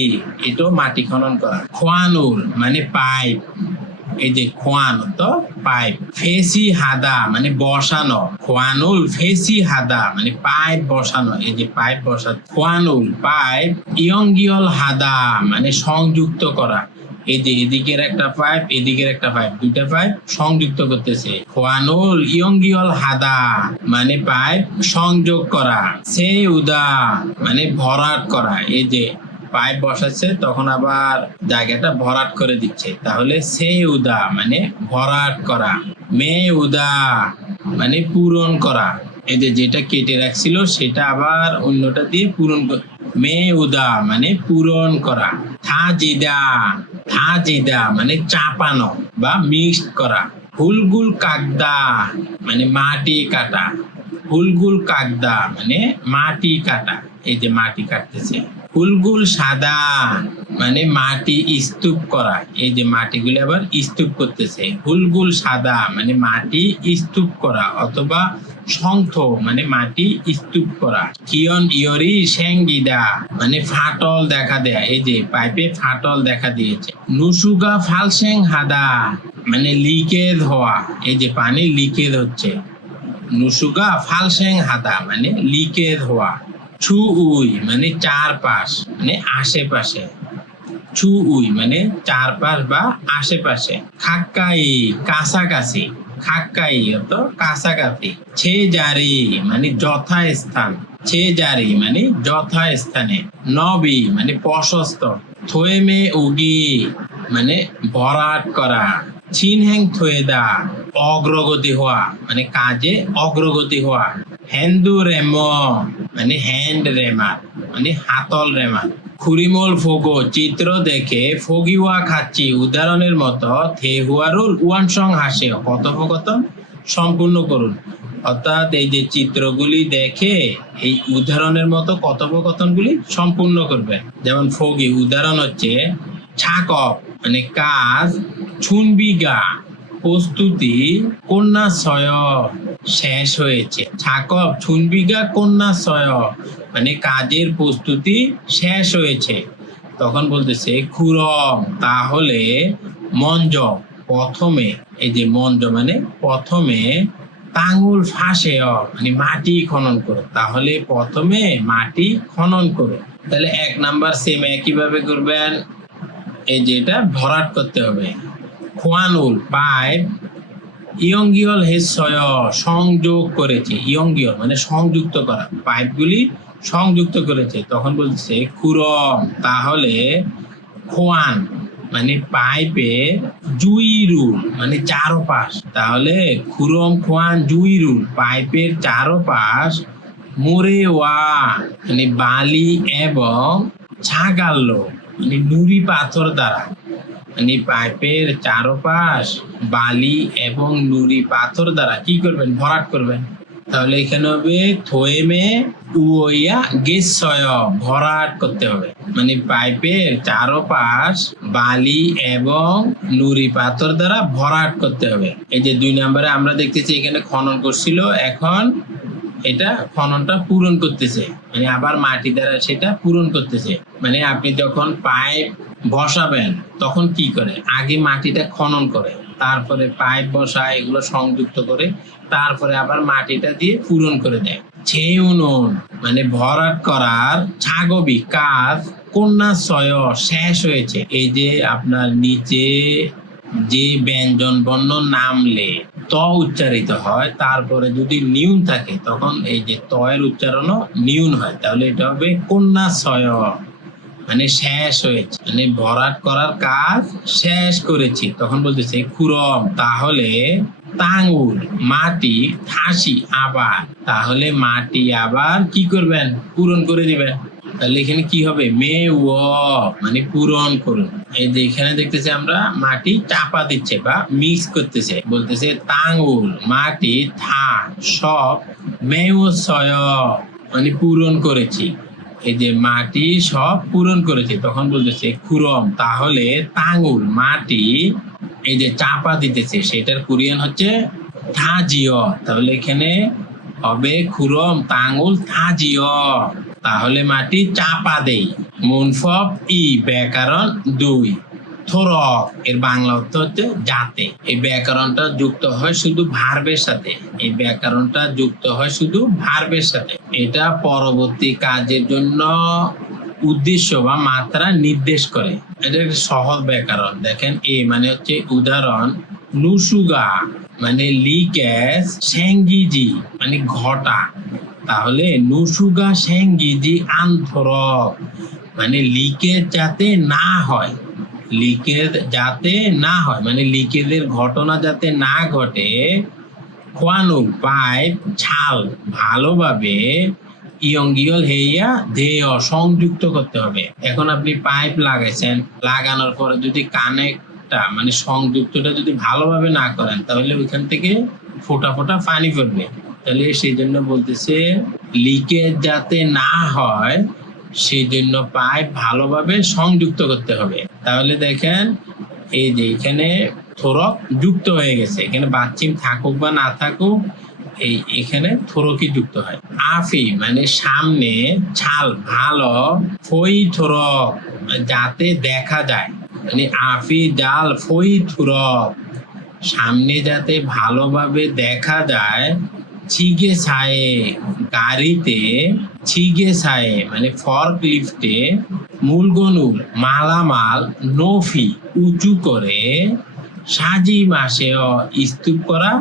এটাও মাটি খনন করা খোয়ানুল মানে পাইপ এই যে খোয়ান তো পাইপ ফেসি হাদা মানে বসানো খোয়ানুল ফেসি হাদা মানে পাইপ বসানো এই যে পাইপ বসা খোয়ানুল পাইপ ইয়ঙ্গিয়ল হাদা মানে সংযুক্ত করা এই যে এদিকের একটা পাইপ এদিকের একটা পাইপ দুইটা পাইপ সংযুক্ত করতেছে খোয়ানুল ইয়ঙ্গিয়ল হাদা মানে পাইপ সংযোগ করা সে উদা মানে ভরাট করা এই যে পাইপ বসাচ্ছে তখন আবার জায়গাটা ভরাট করে দিচ্ছে তাহলে সে উদা মানে ভরাট করা মে উদা মানে পূরণ করা এই যে যেটা কেটে রাখছিল সেটা আবার অন্যটা দিয়ে পূরণ মে উদা মানে পূরণ করা থাজিদা মানে চাপানো বা মিক্সড করা হুলগুল কাগদা মানে মাটি কাটা হুলগুল কাগদা মানে মাটি কাটা এই যে মাটি কাটতেছে হুলগুল সাদা মানে মাটি স্তূপ করা এই যে মাটিগুলো আবার স্তূপ করতেছে হুলগুল সাদা মানে মাটি স্তূপ করা অথবা সংথ মানে মাটি স্তূপ করা। কিয়ন ইয়রি সেঙ্গিদা মানে ফাটল দেখা দেয়া, এই যে পাইপে ফাটল দেখা দিয়েছে। নুসুগা ফালসেং হাদা মানে লিকেজ হওয়া, এই যে পানি লিকেজ হচ্ছে। নুসুগা ফালসেং হাদা মানে লিকেজ হওয়া। ছু উই মানে চারপাশ মানে আশেপাশে, ছু উই মানে চারপাশ বা আশেপাশে। খাক্কাই কাছাকাছি, খাক্কাই অত কাছাকাছি। ছে জারি মানে যথাস্থান, ছে জারি মানে যথাস্থানে। নবি মানে প্রশস্ত। থোয়েমে উগি মানে ভরাট করা। ছিনহ্যাং থোয়েদা অগ্রগতি হওয়া মানে কাজে অগ্রগতি হওয়া। হ্যান্দু রেম মানে হ্যান্ড রেমার মানে হাতল রেমার। খুরিমল ফোগো চিত্র দেখে ফগিওয়া খাচ্ছি উদাহরণের মতো। থেহুয়ারুল ওয়ানসং হাসে কথোপকথন সম্পূর্ণ করুন। অর্থাৎ এই যে চিত্রগুলি দেখে এই উদাহরণের মতো কথোপকথনগুলি সম্পূর্ণ করবে। যেমন ফগি উদাহরণ হচ্ছে ছাকপ মানে কাজ। ছুনবিগা প্রস্তুতি। কন্যাশয় শেষ হয়েছে। ছাকপ ছুনবিগা কন্যাশয় মানে কাজের প্রস্তুতি শেষ হয়েছে। তখন বলতেছে খুরম তাহলে মঞ্জ প্রথমে, এই যে মঞ্জ মানে প্রথমে। তাঙ্গুল ফাঁসে মানে মাটি খনন করো, তাহলে প্রথমে মাটি খনন করো। তাহলে 1 নাম্বার সেম একইভাবে করবেন। এই যে এটা ভরাট করতে হবে। খোয়ানুল পাইপ। ইয়ঙ্গিয়ল হেসয় সংযোগ করেছে, ইয়ঙ্গিয়ল মানে সংযুক্ত করা, পাইপগুলি সংযুক্ত করেছে। তখন বলছে খুরম তাহলে খোয়ান মানে পাইপে জুইরুল মানে চারপাশ, তাহলে খুরম খোয়ান জুইরুল পাইপের চারপাশ। মোরে ওয়া মানে বালি এবং ছাগাল্ল মানে নুড়ি পাথর দ্বারা, মানে পাইপের চারপাশ বালি এবং নুড়ি পাথর দ্বারা কি করবেন ভরাট করবেন। তাহলে এখানে হবে থোয়েমে উইয়া গেসয় ভরাট করতে হবে, মানে পাইপের চারপাশ বালি এবং নুড়ি পাথর দ্বারা ভরাট করতে হবে। এই যে 2 নম্বরে আমরা দেখতেছি এখানে খনন করছিল, এখন এটা খননটা পূরণ করতেছে, মানে আবার মাটি দ্বারা সেটা পূরণ করতেছে। মানে আপনি যখন পাইপ বসাবেন তখন কি করে, আগে মাটিটা খনন করে, তারপরে পাইপ বসায়, এগুলো সংযুক্ত করে, তারপরে আবার মাটিটা দিয়ে পূরণ করে দেয়। ছেউনুন মানে ভরাট করার। ছাগবি কাজ। কন্যাশয় শেষ হয়েছে। এই যে আপনার নিচে যে ব্যঞ্জন বর্ণ নামলে ত উচ্চারিত হয়, তারপরে যদি নিউন থাকে তখন এই যে ত এর উচ্চারণও নিউন হয়, তাহলে এটা হবে কন্যাশয় মানে শেষ হয়েছে, মানে ভরাট করার কাজ শেষ করেছি। তখন বলতেছে খুরম তাহলে তাঙ্গুল মাটি হাসি আবার, তাহলে মাটি আবার কি করবেন পূরণ করে দিবেন। তাহলে এখানে কি হবে মে ও মানে পূরণ করুন। এই যে এখানে দেখতেছি আমরা মাটি চাপা দিচ্ছে বা মিক্স করতেছে, বলতেছে তাঙ্গুল মাটি থা সব মে ও সয় মানে পূরণ করেছি, এই যে মাটি সব পূরণ করেছে। তখন বলতেছে খুরম তাহলে তাঙ্গুল মাটি এই যে চাপা দিতেছে, সেটার কোরিয়ান হচ্ছে থাজিও। তাহলে এখানে হবে খুরম তাঙ্গুল থাজিও তাহলে মাটি চাপা দেই। মুনফব ই ব্যাকরণ 2। থোরক এর বাংলা অর্থ হচ্ছে যাতে। এই ব্যাকরণটা যুক্ত হয় শুধু ভার্বের সাথে, এই ব্যাকরণটা যুক্ত হয় শুধু ভার্বের সাথে। এটা পরবর্তী কাজের জন্য উদ্দেশ্য বা মাত্রা নির্দেশ করে। এটা একটা সহজ ব্যাকরণ। দেখেন এ মানে হচ্ছে উদাহরণ, নুসুগা মানে লিকেজ, সেঙ্গিজি মানে ঘটা, তাহলে নুসুগা সেঙ্গিজি আনথরক মানে লিকেজ যাতে না হয়, লিকেজ যাতে না হয় মানে লিকেজের ঘটনা যাতে না ঘটে। খোয়ানু পাইপ ছাল ভালোভাবে ইয়ঙ্গিয়ল হেইয়া ধেয় সংযুক্ত করতে হবে। এখন আপনি পাইপ লাগাইছেন, লাগানোর পরে যদি কানেক্টটা মানে সংযুক্তটা যদি ভালোভাবে না করেন তাহলে ওইখান থেকে ফোঁটা ফোঁটা পানি পড়বে। তাহলে সেই জন্য বলতেছে লিকেজ যাতে না হয় সেই জন্য পাইপ ভালোভাবে সংযুক্ত করতে হবে। তাহলে দেখেন এই যে এখানে থোরক যুক্ত হয়ে গেছে, এখানে বাচ্চিম থাকুক বা না থাকুক এই এখানে থোরকি যুক্ত হয়। আফি মানে সামনে, ছাল ভালো, ফই থোরক যাতে দেখা যায়, মানে আফি জাল ফই থুরক সামনে যাতে ভালোভাবে দেখা যায়। ছিগে ছায়ে গাড়িতে, ছিগে ছায়ে মানে ফর্ক লিফটে, মূলগনুল মালামাল নফি উঁচু করে, সাজি মাসেও স্তূপ করা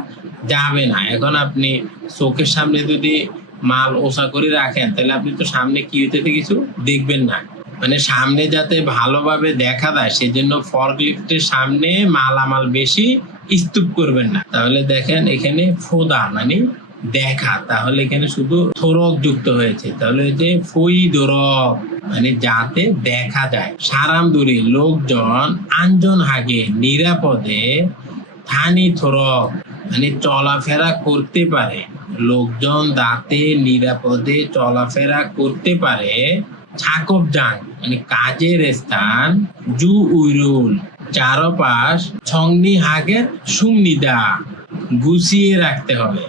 যাবে না। এখন আপনি চোখের সামনে যদি মাল ওসা করে রাখেন তাহলে আপনি তো সামনে কি হইতে কিছু দেখবেন না, মানে সামনে যাতে ভালোভাবে দেখা যায় সেজন্য ফর্কলিফটের সামনে মালামাল বেশি স্তূপ করবেন না। তাহলে দেখেন এখানে ফোদা মানে দেখা, তাহলে এখানে শুধু থোরক যুক্ত হয়েছে, তাহলে যে ফই দোরক মানে যাতে দেখা যায়। সারাম দূরে লোকজন আঞ্জন হাগে নিরাপদে, থানি থোরক মানে চলাফেরা করতে পারে, লোকজন যাতে নিরাপদে চলাফেরা করতে পারে। ছাকব জাং মানে কাজের স্থান, জু উইরুল চারপাশ, ছংনি হাগের সুমনিদা গুছিয়ে রাখতে হবে।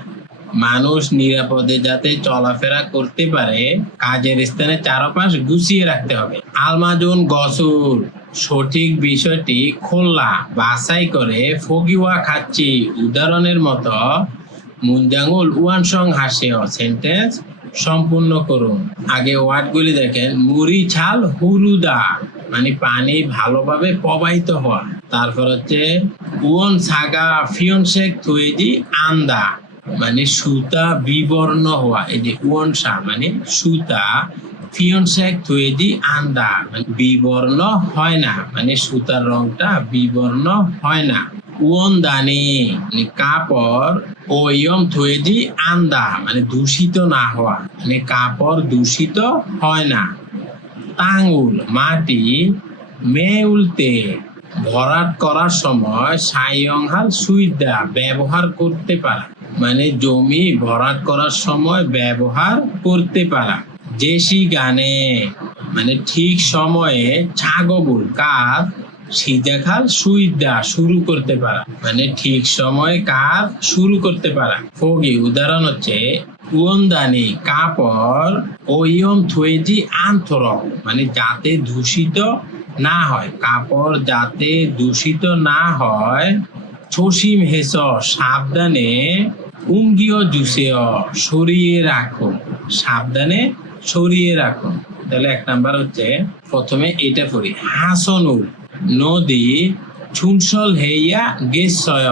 মানুষ নিরাপদে যাতে চলাফেরা করতে পারে কাজের স্থানে চারপাশ গুছিয়ে রাখতে হবে। আলমাজুন গসুল সঠিক বিষয়টি খোলা বাছাই করে ফগিওয়া খাচ্ছি উদাহরণের মতো মুনজাঙ্গুল ওয়ানসং হাসেও সেন্টেন্স সম্পূর্ণ করুন। আগে ওয়ার্ডগুলি দেখেন। মুড়ি ছাল হুরুদা মানে পানি ভালোভাবে প্রবাহিত হওয়া। তারপর হচ্ছে উয়ন সাগা ফিয়নশেক থুয়েজি আন্দা মানে সুতা বিবর্ণ হওয়া। এই যে উয়নসা মানে সুতা, ফিয়নশেক থুয়েজি আন্দা মানে বিবর্ণ হয় না, মানে সুতার রংটা বিবর্ণ হয় না। উয়ন দানি মানে কাপড়, ওয়ম থুয়েজি আন্দা মানে দূষিত না হওয়া, মানে কাপড় দূষিত হয় না। তাঙ্গুল মাটি, মেউলতে ভরাট করার সময়, সাইয়ংহাল সুইদা ব্যবহার করতে পারা মানে জমি ভরাট করার সময় ব্যবহার করতে পারা। জেসি গানে মানে ঠিক সময়ে, ছাগবুল কাজ, সিজাখাল সুইদা শুরু করতে পারা মানে ঠিক সময়ে কাজ শুরু করতে পারা। ফগি উদাহরণ হচ্ছে উয়নদানি কাপড়, ওয়ম থুয়েজি আন্থরক মানে যাতে দূষিত না হয়, কাপড় যাতে দূষিত না হয়। ছসিম হেস সাবধানে, উঙ্গিও জুসেও সরিয়ে রাখুন, সাবধানে সরিয়ে রাখুন। তাহলে 1 নাম্বার হচ্ছে প্রথমে এটা পড়ি। হাসনুল নদী, ছুনসল হেইয়া গেছয়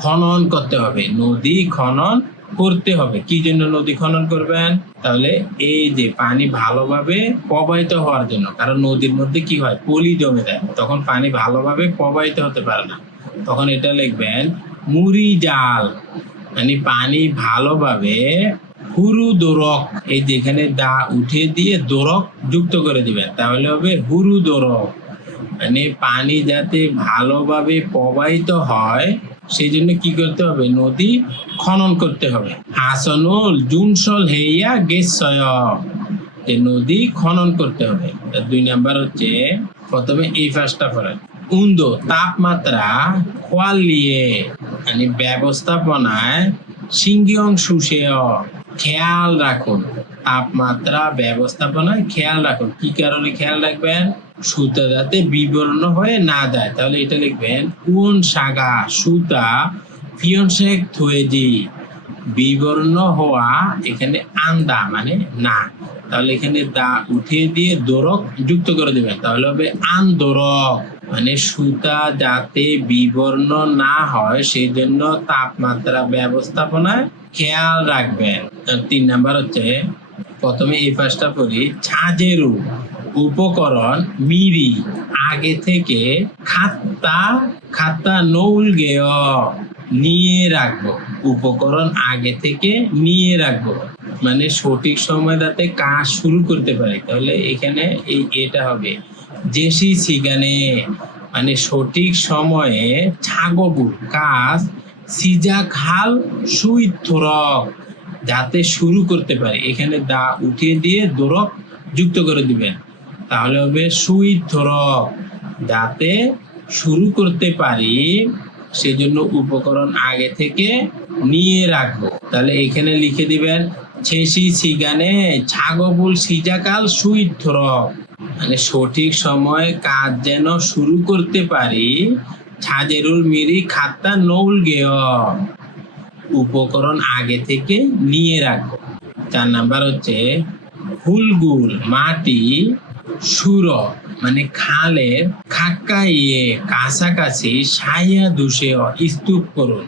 খনন করতে হবে, নদী খনন করতে হবে। কি জন্য নদী খনন করবেন? তাহলে এই যে পানি ভালোভাবে প্রবাহিত হওয়ার জন্য, কারণ নদীর মধ্যে কি হয় পলি জমে যায়, তখন পানি ভালোভাবে প্রবাহিত হতে পারে না, তখন এটা লিখবেন মুড়ি জাল মানে পানি ভালোভাবে, হুরু দোরক এই যেখানে দা উঠে দিয়ে দোরক যুক্ত করে দিবেন, তাহলে হবে হুরু দোরক মানে পানি যাতে ভালোভাবে প্রবাহিত হয় সেই জন্য কি করতে হবে? নদী খনন করতে হবে। হাসনুল জুনসল হেইয়া গেছয় নদী খনন করতে হবে। 2 নাম্বার হচ্ছে প্রথমে এই ফার্স্টটা পড়েন। উন্দো তাপমাত্রা খোয়ালিয়ে মানে ব্যবস্থাপনায়, সিংগিয়ং সুশেয় খেয়াল রাখুন, তাপমাত্রা ব্যবস্থাপনায় খেয়াল রাখুন। কি কারণে খেয়াল রাখবেন? সুতা যাতে বিবর্ণ হয়ে না যায়, তাহলে এটা লিখবেন উন সাগা সুতা, ফিয়নশেক থুয়েজি বিবর্ণ হওয়া, এখানে আন্দা মানে না, তাহলে এখানে দা উঠিয়ে দিয়ে দোরক যুক্ত করে দিবেন, তাহলে হবে আন্দোরক মানে সুতা যাতে বিবর্ণ না হয় সেই জন্য তাপমাত্রা ব্যবস্থাপনায় খেয়াল রাখবেন। 3 নাম্বার হচ্ছে প্রথমে এই পাঁচটা পড়ি। ছাজেরু উপকরণ, মিরি আগে থেকে, খাতা নৌল গেয় নিয়ে রাখবো, উপকরণ আগে থেকে নিয়ে রাখবো মানে সঠিক সময় যাতে কাজ শুরু করতে পারে, তাহলে এখানে এই এটা হবে জেসি সিগানে মানে সঠিক সময়ে, ছাগবু কাজ, সিজা খাল সুইত থোরক যাতে শুরু করতে পারে, এখানে দা উঠিয়ে দিয়ে দোরক যুক্ত করে দিবেন, তাহলে হবে সুইত থোরক যাতে শুরু করতে পারি সেজন্য উপকরণ আগে থেকে নিয়ে রাখবো। তাহলে এখানে লিখে দিবেন ছেসি সিগানে ছাগবুল সিজাকাল সুইট ধরক, মানে সঠিক সময়ে কাজ যেন শুরু করতে পারি। ছাজেরুল মিরি খাত্তা নৌল গেয়, উপকরণ আগে থেকে নিয়ে রাখবো। 4 নাম্বার হচ্ছে হুলগুল মাটি, সুর মানে খালের, খাক্কাইয়ে কাছাকাছি, সাইয়া দুষে স্তূপ করুন,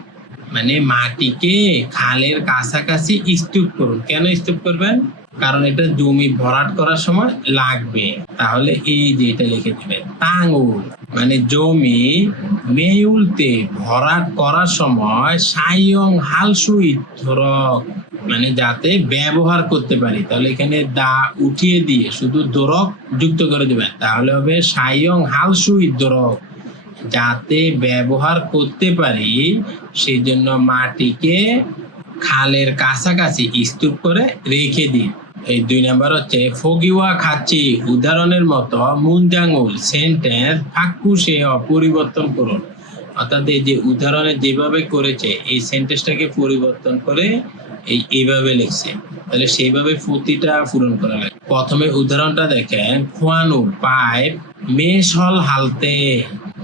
মানে মাটিকে খালের কাছাকাছি স্তূপ করুন। কেন স্তূপ করবেন? কারণ এটা জমি ভরাট করার সময় লাগবে। তাহলে এই যে এটা লিখে দিবেন তাঙ্গুল মানে জমি মেউলতে ভরাট করার সময় সাইয়ং হালসুই ধরক, মানে যাতে ব্যবহার করতে পারি। তাহলে এখানে দা উঠিয়ে দিয়ে শুধু দরক যুক্ত করে দিবেন, তাহলে হবে সাইয়ং হালসুই দরক, যাতে ব্যবহার করতে পারি। সেই জন্য মাটিকে খালের কাছাকাছি স্তূপ করে রেখে দিন। এই 2 নাম্বার হচ্ছে ফগিওয়া খাচ্ছি, উদাহরণের মতো মুনজাঙ্গুল সেন্টেন্স ফাক্কুসে পরিবর্তন করুন। অর্থাৎ এই যে উদাহরণে যেভাবে করেছে এই সেন্টেন্সটাকে পরিবর্তন করে এইভাবে লিখছে, তাহলে সেইভাবে প্রতিটা পূরণ করা লাগে। প্রথমে উদাহরণটা দেখেন, খোয়ানু পাইপ মেশল হালতে,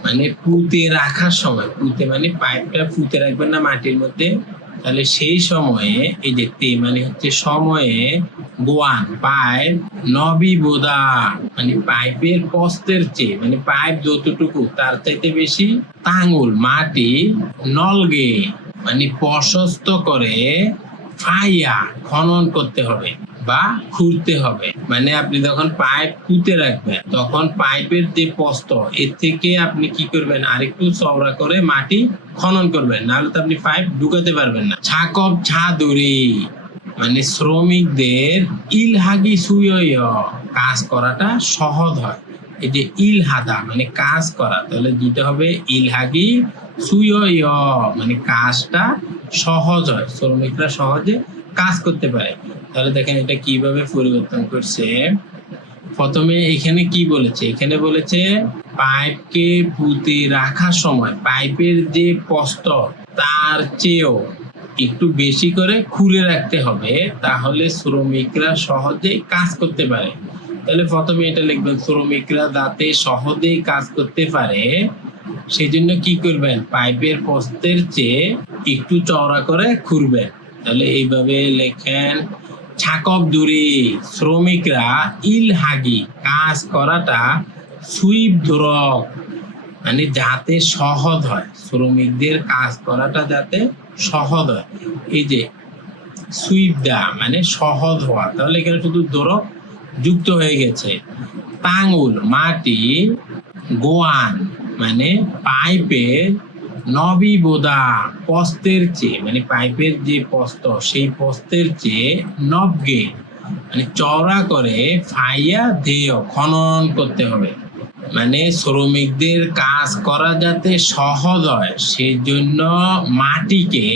মানে পুঁতে রাখার সময়, পুঁতে মানে পাইপটা পুঁতে রাখবেন না মাটির মধ্যে, তাহলে সেই সময়ে এই যে তে মানে হচ্ছে সময়ে, গোয়ান পাইপ নবি বোদা মানে পাইপের প্রস্থের চেয়ে, মানে পাইপ যতটুকু তার চাইতে বেশি, তাঙ্গুল মাটি, নলগে মানে প্রশস্ত করে, ফাইয়া খনন করতে হবে বা খুঁড়তে হবে। মানে আপনি যখন পাইপ পুঁতে রাখবেন তখন পাইপের যে প্রস্থ এর থেকে আপনি কি করবেন, আরেকটু চওড়া করে মাটি খনন করবেন, নাহলে তো আপনি পাইপ ঢুকাতে পারবেন না। ছাকব ছাদুরি মানে শ্রমিকদের ইলহাগি সুয়য় কাজ করাটা সহজ হয়। এই যে ইলহাদা মানে কাজ করা, তাহলে দুটো হবে ইলহাগি সুয়য় মানে কাজটা সহজ হয়, শ্রমিকরা সহজে কাজ করতে পারে। তাহলে দেখেন এটা কিভাবে পরিবর্তন করছে। প্রথমে এখানে কি বলেছে, এখানে বলেছে পাইপকে পুঁতে রাখার সময় পাইপের যে প্রস্থ তার চেয়েও একটু বেশি করে খুলে রাখতে হবে, তাহলে শ্রমিকরা সহজে কাজ করতে পারে। তাহলে প্রথমে এটা লিখবেন শ্রমিকরা যাতে সহজেই কাজ করতে পারে সেই জন্য কি করবেন, পাইপের প্রস্থের চেয়ে একটু চওড়া করে খুঁড়বেন। তাহলে এইভাবে লেখেন ছাকব দূরে শ্রমিকরা ইলহাগি কাজ করাটা সুইপ ধরক মানে যাতে সহজ হয়, শ্রমিকদের কাজ করাটা যাতে সহজ হয়। এই যে সুইপ দা মানে সহজ হওয়া, তাহলে এখানে শুধু ধরক যুক্ত হয়ে গেছে। তাঙ্গুল মাটি, গোয়ান মানে পাইপের, নবি বোদা প্রস্থের চেয়ে মানে পাইপের যে প্রস্থ সেই প্রস্থের চেয়ে, নবগে মানে চওড়া করে, ফাইয়া দেয় খনন করতে হবে, মানে শ্রমিকদের কাজ করা যাতে সহজ হয় সেই জন্য মাটিকে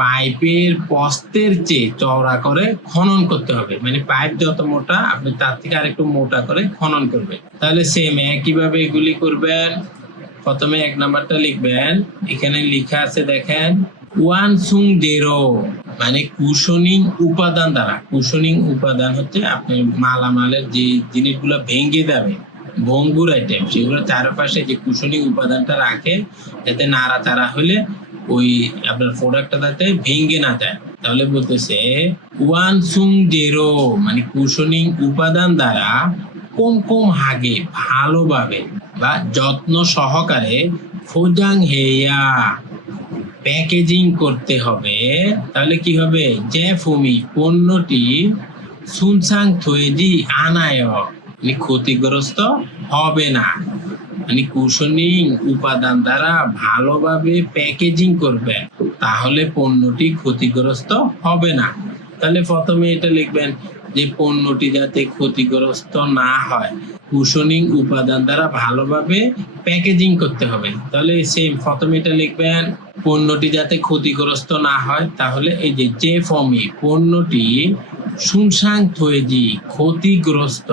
পাইপের প্রস্থের চেয়ে চওড়া করে খনন করতে হবে। মানে পাইপ যত মোটা আপনি তার থেকে আরেকটু মোটা করে খনন করবেন। তাহলে সেম একইভাবে এগুলি করবেন। প্রথমে 1 নাম্বারটা লিখবেন, এখানে লেখা আছে দেখেন ওয়ান সুং জেরো মানে কুশনিং উপাদান দ্বারা। কুশনিং উপাদান হচ্ছে আপনার মালামালের যে জিনিসগুলো ভেঙে যাবে, ভঙ্গুর আইটেম, সেগুলো চারপাশে যে কুশনিং উপাদানটা রাখে যাতে নাড়াচাড়া হলে ওই আপনার প্রোডাক্টটা যাতে ভেঙে না যায়। তাহলে বলতেছে ওয়ান সুং জেরো মানে কুশনিং উপাদান দ্বারা কম কম হাগে ভালোভাবে বা যত্ন সহকারে ফোজাং হেয়া প্যাকেজিং করতে হবে। তাহলে কি হবে, যে ফুমি পণ্যটি সুনসাং থয়েজি আনায় মানে ক্ষতিগ্রস্ত হবে না, মানে কুশনিং উপাদান দ্বারা ভালোভাবে প্যাকেজিং করবেন তাহলে পণ্যটি ক্ষতিগ্রস্ত হবে না। তাহলে প্রথমে এটা লিখবেন যে পণ্যটি যাতে ক্ষতিগ্রস্ত না হয় কুশনিং উপাদান দ্বারা ভালোভাবে প্যাকেজিং করতে হবে। তাহলে সেম প্রথমে এটা লিখবেন পণ্যটি যাতে ক্ষতিগ্রস্ত না হয়, তাহলে এই যে ফর্মে পণ্যটি সুনসাং থয়েজি ক্ষতিগ্রস্ত,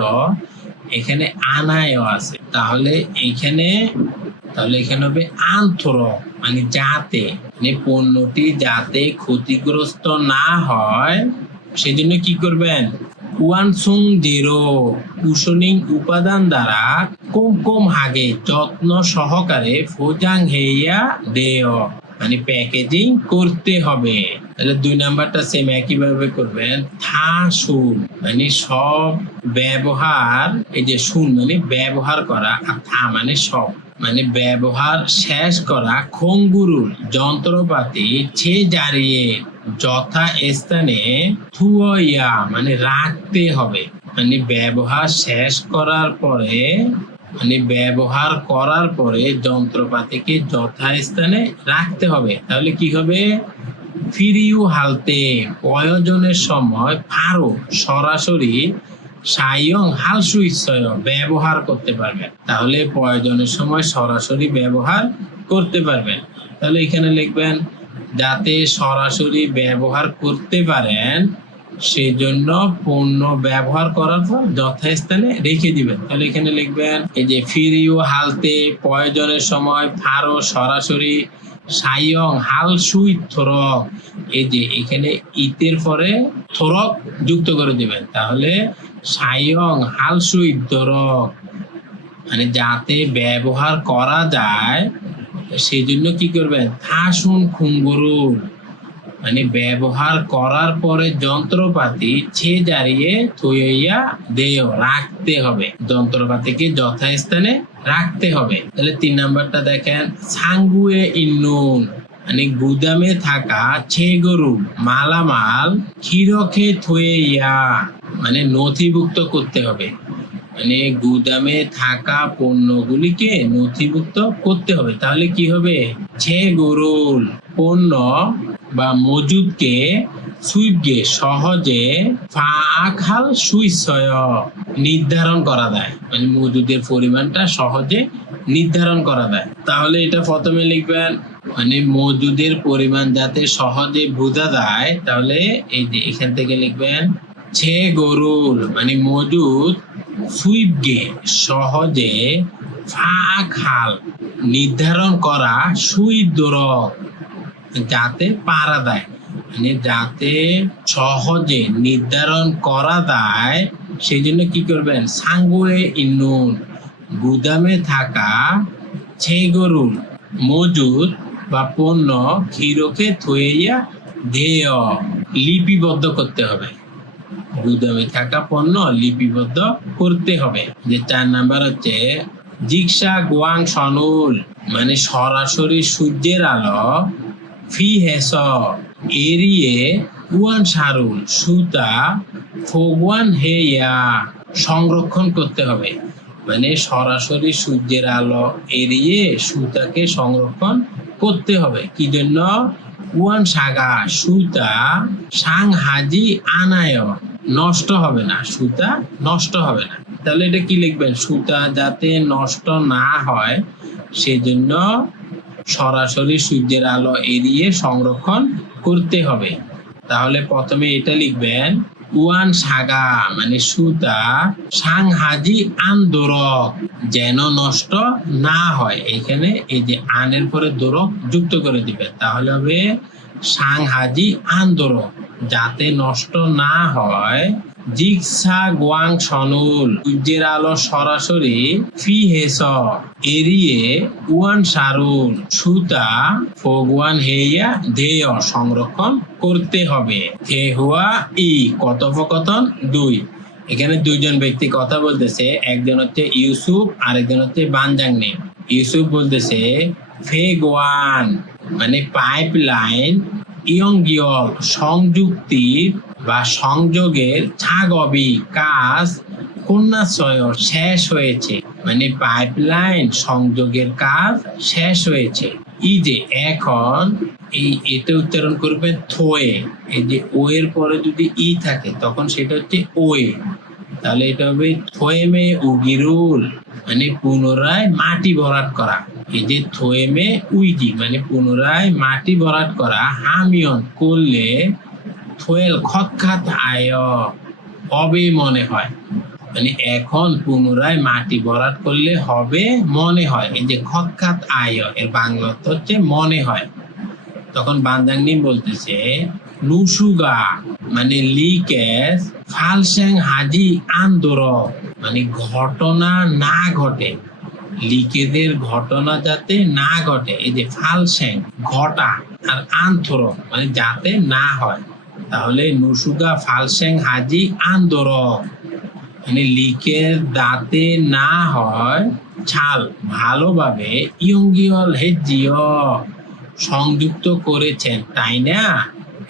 এখানে আনায়ও আছে, তাহলে এখানে তাহলে এখানে হবে আন্থ্র মানে যাতে, মানে পণ্যটি যাতে ক্ষতিগ্রস্ত না হয় সেজন্য কি করবেন, ওয়ানসুং জেরো কুশনিং উপাদান দ্বারা কোম হাগে যত্ন সহকারে ফোজাং হেইয়া দেয় মানে প্যাকেজিং করতে হবে। তাহলে 2 নাম্বারটা সেম একইভাবে করবেন। থা শুন মানে সব ব্যবহার, এই যে শুন মানে ব্যবহার করা, আর থা মানে সব মানে ব্যবহার শেষ করা খঙ্গুরুর যন্ত্রপাতি ছে জারিয়ে যথা স্থানে থুয়া মানে রাখতে হবে, মানে ব্যবহার শেষ করার পরে, মানে ব্যবহার করার পরে যন্ত্রপাতিকে যথাস্থানে রাখতে হবে। তাহলে কি হবে, ফিরিউ হালতে প্রয়োজনের সময় ফারো সরাসরি সায়ং হালসু ইচ্ছয় ব্যবহার করতে পারবেন। তাহলে প্রয়োজনের সময় সরাসরি ব্যবহার করতে পারবেন। তাহলে এখানে লিখবেন যাতে সরাসরি ব্যবহার করতে পারেন সেজন্য পণ্য ব্যবহার করার পর যথাস্থানে রেখে দিবেন। তাহলে এখানে লিখবেন এই যে ফিরিও হালতে প্রয়োজনের সময় ফারো সরাসরি সায়ং হাল সুই থরক, এই যে এখানে ইতের পরে থরক যুক্ত করে দিবেন। তাহলে সায়ং হাল সুই থরক মানে যাতে ব্যবহার করা যায় সেজন্য কি করবেন, থাসুন খুঙ্গুরুল মানে ব্যবহার করার পরে যন্ত্রপাতি ছে জারিয়ে থইয়া দেয় রাখতে হবে, যন্ত্রপাতিকে যথাস্থানে রাখতে হবে। তাহলে 3 নাম্বারটা দেখেন, সাঙ্গুয়ে ইন্নুন মানে গুদামে থাকা ছে গরু মালামাল খিরখে থইয়া মানে নথিভুক্ত করতে হবে, মানে গুদামে থাকা পণ্যগুলিকে নথিভুক্ত করতে হবে। তাহলে কি হবে, ছে গরুল পণ্য বা মজুদকে সুইগে সহজে ফাখাল সুইসয় নির্ধারণ করা যায়, মানে মজুদের পরিমাণটা সহজে নির্ধারণ করা যায়। তাহলে এটা প্রথমে লিখবেন মানে মজুদের পরিমাণ যাতে সহজে বোঝা যায়, তাহলে এই যে এখান থেকে লিখবেন ছে গরুল মানে মজুদ সুইগে সহজে ফাখাল নির্ধারণ করা সুই দরক যাতে পারা যায়, মানে যাতে সহজে নির্ধারণ করা যায় সেই জন্য কি করবেন, সাঙ্গুয়ে ইন্নুন গুদামে থাকা ছে গরুর মজুদ বা পণ্য খিরকে থইয়া ধেয় লিপিবদ্ধ করতে হবে, গুদামে থাকা পণ্য লিপিবদ্ধ করতে হবে। যে 4 নাম্বার হচ্ছে জিক্সা গোয়াং সনুল মানে সরাসরি সূর্যের আলো ফি হেস এরিয়ে উয়ান সারুল সুতা ফোগুয়ান হেয়া সংরক্ষণ করতে হবে, মানে সরাসরি সূর্যের আলো এড়িয়ে সুতাকে সংরক্ষণ করতে হবে। কি জন্য, উয়ান সাগা সুতা সাং হাজি আনায় নষ্ট হবে না, সুতা নষ্ট হবে না। তাহলে এটা কি লিখবেন, সুতা যাতে নষ্ট না হয় সেজন্য সরাসরি সূর্যের আলো এড়িয়ে সংরক্ষণ করতে হবে। তাহলে প্রথমে এটা লিখবেন উয়ান সাগা মানে সুতা সাং হাজি আন্দোরক যেন নষ্ট না হয়, এখানে এই যে আনের পরে দোরক যুক্ত করে দিবেন। তাহলে হবে সাং হাজি আন্দোরক যাতে নষ্ট না হয়। জিগসা গোয়াং সনুল সূর্যের আলো সরাসরি ফি হেস এরিয়ে উয়ান সারুল সুতা ফোগুয়ান হেইয়া ধেয় সংরক্ষণ করতে হবে। হে হুয়া ই কথোপকথন 2, এখানে 2 জন ব্যক্তি কথা বলতেছে, একজন হচ্ছে ইউসুফ আর একজন হচ্ছে বানজাংনে। ইউসুফ বলতেছে ফে গোয়ান মানে পাইপলাইন ইয়ংগিয়ল সংযুক্তির বা সংযোগের ছাগবি কাজ কন্যাশয় শেষ হয়েছে, মানে পাইপলাইন সংযোগের কাজ শেষ হয়েছে। এই যে এখন এটা উচ্চারণ করবেন থোয়ে, এই যে ও এর পরে যদি ই থাকে তখন সেটা হচ্ছে ওয়ে, তাহলে এটা হবে থোয়েমে উগিরুল মানে পুনরায় মাটি ভরাট করা। এই যে থোয়েমে উইজি মানে পুনরায় মাটি ভরাট করা, হামিয়ন করলে থোয়েল খৎখাত আয় হবে মনে হয়। মানে এখন পুনরায় মাটি ভরাট করলে হবে মনে হয়। এই যে খৎখাত আয় এর বাংলা অর্থ হচ্ছে মনে হয়। তখন বানজাংনি বলতেছে নুসুগা মানে লিকেজ ফালসেং হাজি আন্দোর মানে ঘটনা না ঘটে, লিকেজের ঘটনা যাতে না ঘটে। এই যে ফালসেং ঘটা আর আন্থর মানে যাতে না হয়, তাহলে নুসুগা ফালসেং হাজি আন্দোর মানে লিকেজ দাঁতে না হয় ছাল ভালোভাবে ইয়ঙ্গিয়ল হেজিও সংযুক্ত করেছেন, তাই না?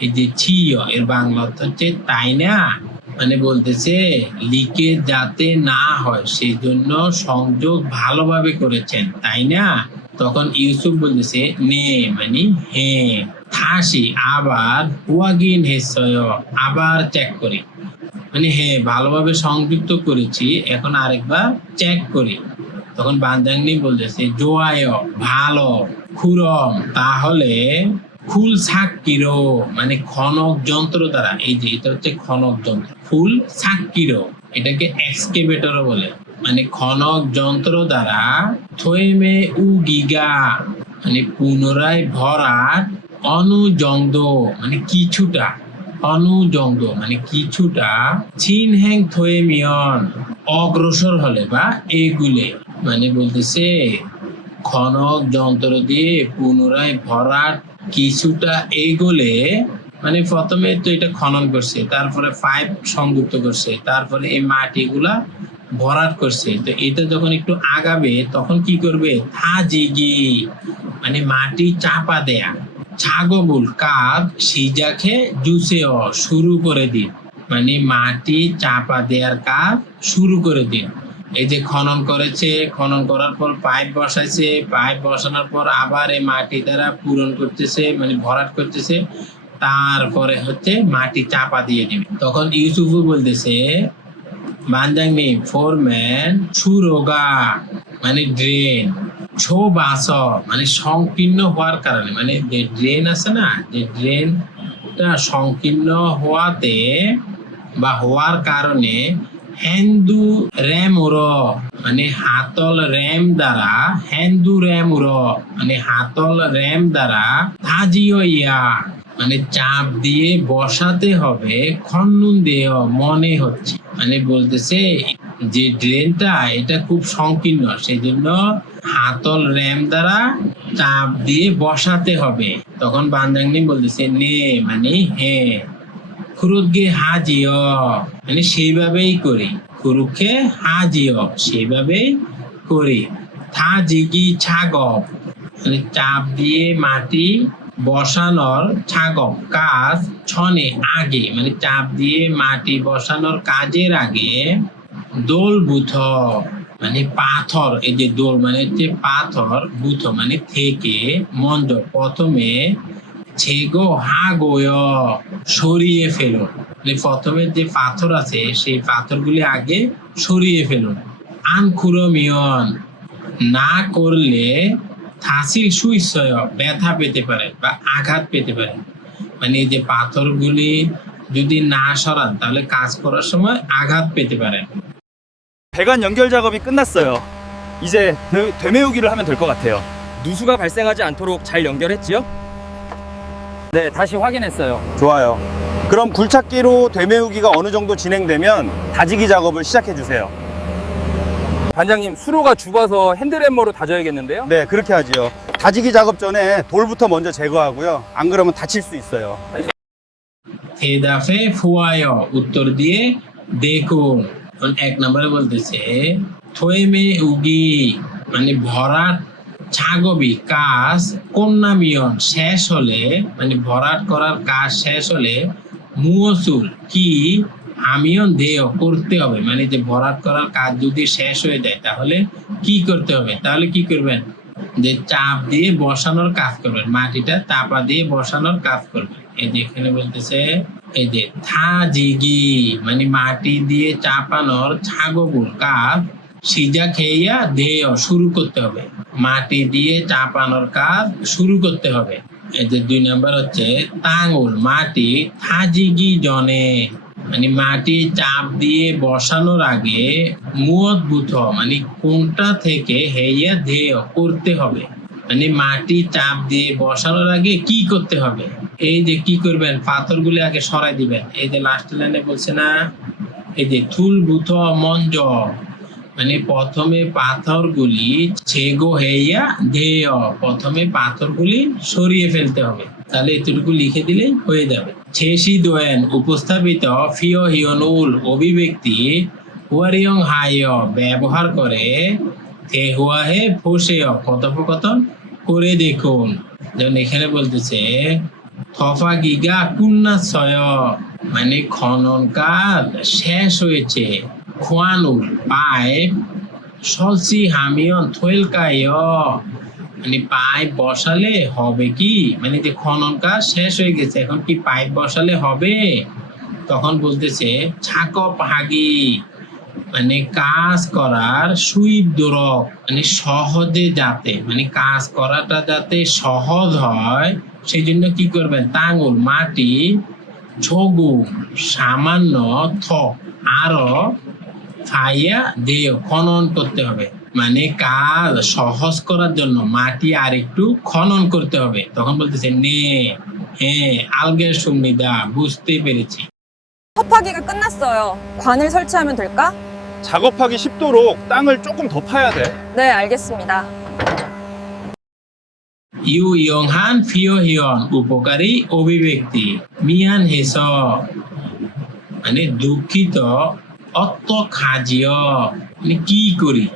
এই যে ছিয় এর বাংলা অর্থ হচ্ছে তাই না, মানে বলতেছে লিকেজ যাতে না হয় সেই জন্য সংযোগ ভালোভাবে করেছেন, তাই না? তখন ইউসুফ বলতেছে নে মানে হ্যাঁ, থাসি আবার ওয়াগিন হেসয় আবার চেক করি, মানে হ্যাঁ ভালোভাবে সংযুক্ত করেছি, এখন আরেকবার চেক করি। তখন বানজাংনি বলতেছে জোয়ায় ভালো খুরম, তাহলে ফুল সাক্কিরো মানে খনক যন্ত্র দ্বারা, এই যে এটা হচ্ছে খনক যন্ত্র, ফুল সাক্কিরো এটাকে এক্সকেভেটরও বলে, মানে খনক যন্ত্র দ্বারা থয়েমে উগিগা মানে পুনরায় ভরাট অনুজংদ মানে কিছুটা, অনুজংদ মানে কিছুটা চিনহ্যাং থয়েমিয়ন অগ্রসর হলে বা এগুলে, মানে বলতেছে খনক যন্ত্র দিয়ে পুনরায় ভরাট কিছুটা এগোলে, মানে প্রথমে তো এটা খনন করছে, তারপরে পাইপ সংযুক্ত করছে, তারপরে এই মাটিগুলা ভরাট করছে, তো এটা যখন একটু আগাবে তখন কি করবে থাজিগি মানে মাটি চাপা দেয়া, ছাগবুল কাজ সিজাখে জুসেও শুরু করে দিন, মানে মাটি চাপা দেওয়ার কাজ শুরু করে দিন। এই যে খনন করেছে, খনন করার পর পাইপ বসাইছে, পাইপ বসানোর পর আবার এই মাটি দ্বারা পূরণ করতেছে মানে ভরাট করতেছে, তারপরে হচ্ছে মাটি চাপা দিয়ে দিবে। তখন ইউসুফু বলতেছে বানজাংনি ফোরম্যান সুরোগা মানে ড্রেন, ছো বাস মানে সংকীর্ণ হওয়ার কারণে, মানে যে ড্রেন আছে না, যে ড্রেনটা সংকীর্ণ হওয়াতে বা হওয়ার কারণে হেন্দু র্যামুর মানে হাতল র্যাম দ্বারা, হেন্দু র্যামুর মানে হাতল র্যাম দ্বারা থাজিও ইয়া মানে চাপ দিয়ে বসাতে হবে, খন্নুন দেয় মনে হচ্ছে, মানে বলতেছে যে ড্রেনটা এটা খুব সংকীর্ণ, সেই জন্য হাতল র্যাম দ্বারা চাপ দিয়ে বসাতে হবে। তখন বানজাংনি বলতেছে নে মানে হ্যাঁ, খুরুকে হাজিও মানে সেইভাবেই করি, খুরুকে হাজিও সেইভাবেই করি, থাজিগি ছাগব মানে চাপ দিয়ে মাটি বসানোর, ছাগব কাজ ছনে আগে মানে চাপ দিয়ে মাটি বসানোর কাজের আগে দোল বুথ মানে পাথর, এই যে দোল মানে হচ্ছে পাথর, বুথ মানে থেকে, মঞ্জ প্রথমে ছেগো হা গোয় সরিয়ে ফেলুন, মানে প্রথমে যে পাথর আছে সেই পাথরগুলি আগে সরিয়ে ফেলুন। আনখুরমিয়ন না করলে থাসিল সুইসয় ব্যথা পেতে পারে বা আঘাত পেতে পারে, মানে এই যে পাথরগুলি যদি না সরান তাহলে কাজ করার সময় আঘাত পেতে পারেন। 배관 연결 작업이 끝났어요. 이제 되메우기를 하면 될 것 같아요. 누수가 발생하지 않도록 잘 연결했지요? 네, 다시 확인했어요. 좋아요. 그럼 굴착기로 되메우기가 어느 정도 진행되면 다지기 작업을 시작해 주세요. 반장님, 수로가 좁아서 핸드램머로 다져야겠는데요? 네, 그렇게 하지요. 다지기 작업 전에 돌부터 먼저 제거하고요. 안 그러면 다칠 수 있어요. হেদাফে ফুয়ায় উত্তর দিয়ে দেখুন। এক নম্বরে বলতেছে থয়েমে উগি মানে ভরাট ছাগবি কাজ কন্যামিয়ন শেষ হলে, মানে ভরাট করার কাজ শেষ হলে মুয়সুল কি আমিয়ন দেয় করতে হবে, মানে যে ভরাট করার কাজ যদি শেষ হয়ে যায় তাহলে কি করতে হবে, তাহলে কি করবেন যে চাপ দিয়ে বসানোর কাজ করবেন, মাটিটা চাপা দিয়ে বসানোর কাজ করবেন। এই যে এখানে বলতেছে এই যে থাজিগি মানে মাটি দিয়ে চাপানোর ছাগবুর কাজ সিজা খেইয়া দেয় শুরু করতে হবে, মাটি দিয়ে চাপানোর কাজ শুরু করতে হবে। এই যে 2 নম্বর হচ্ছে তাঙ্গুল মাটি থাজিগি জনে মানে মাটি চাপ দিয়ে বসানোর আগে মুয়দ্বুত মানে কোনটা থেকে হেইয়া ধেয় করতে হবে, মানে মাটি চাপ দিয়ে বসানোর আগে কি করতে হবে। এই যে কি করবেন, পাথরগুলি আগে সরাই দিবেন। এই যে লাস্ট লাইনে বলছে না, এই যে থুল বুথ মঞ্জ, মানে প্রথমে পাথরগুলি ছেগো হেইয়া ধেয়, প্রথমে পাথরগুলি সরিয়ে ফেলতে হবে। তাহলে এতটুকু লিখে দিলেই হয়ে যাবে। ছেসি দোয়েন উপস্থাপিত ফিও হিয়নুল অভিব্যক্তি হুয়ারিয়ং হাইয় ব্যবহার করে থে হুয়াহে ফোসেয় কথোপকথন করে দেখুন। যেমন এখানে বলতেছে থফা গিগা কুন্নাসয়, মানে খনন কাজ শেষ হয়েছে। খোয়ানুল পাইপ সলসি হামিয়ন থয়েলকায়, মানে পাইপ বসালে হবে কি, মানে যে খনন কাজ শেষ হয়ে গেছে এখন কি পাইপ বসালে হবে। তখন বলতেছে ছাকপ হাগি, মানে কাজ করার সুইপ দোরক, মানে সহজে যাতে, মানে কাজ করাটা যাতে সহজ হয় সেই জন্য কি করবেন, তাঙ্গুল মাটি ছগু সামান্য থ আরো ফাইয়া দিয়ে খনন করতে হবে, মানে কাজ সহজ করার জন্য মাটি আর একটু খনন করতে হবে। তখন বলতেছে 네, হ্যাঁ 알겠습니다, বুঝতে পেরেছি। 컵하기가 끝났어요. 관을 설치하면 될까? 작업하기 쉽도록 땅을 조금 더 파야 돼. 네, 알겠습니다. ইউইয়ংহান ফিওহিয়ন উপকারী অভিব্যক্তি মিয়ান হেস, মানে দুঃখিত, অত্ত খাজিয় মানে কি করি,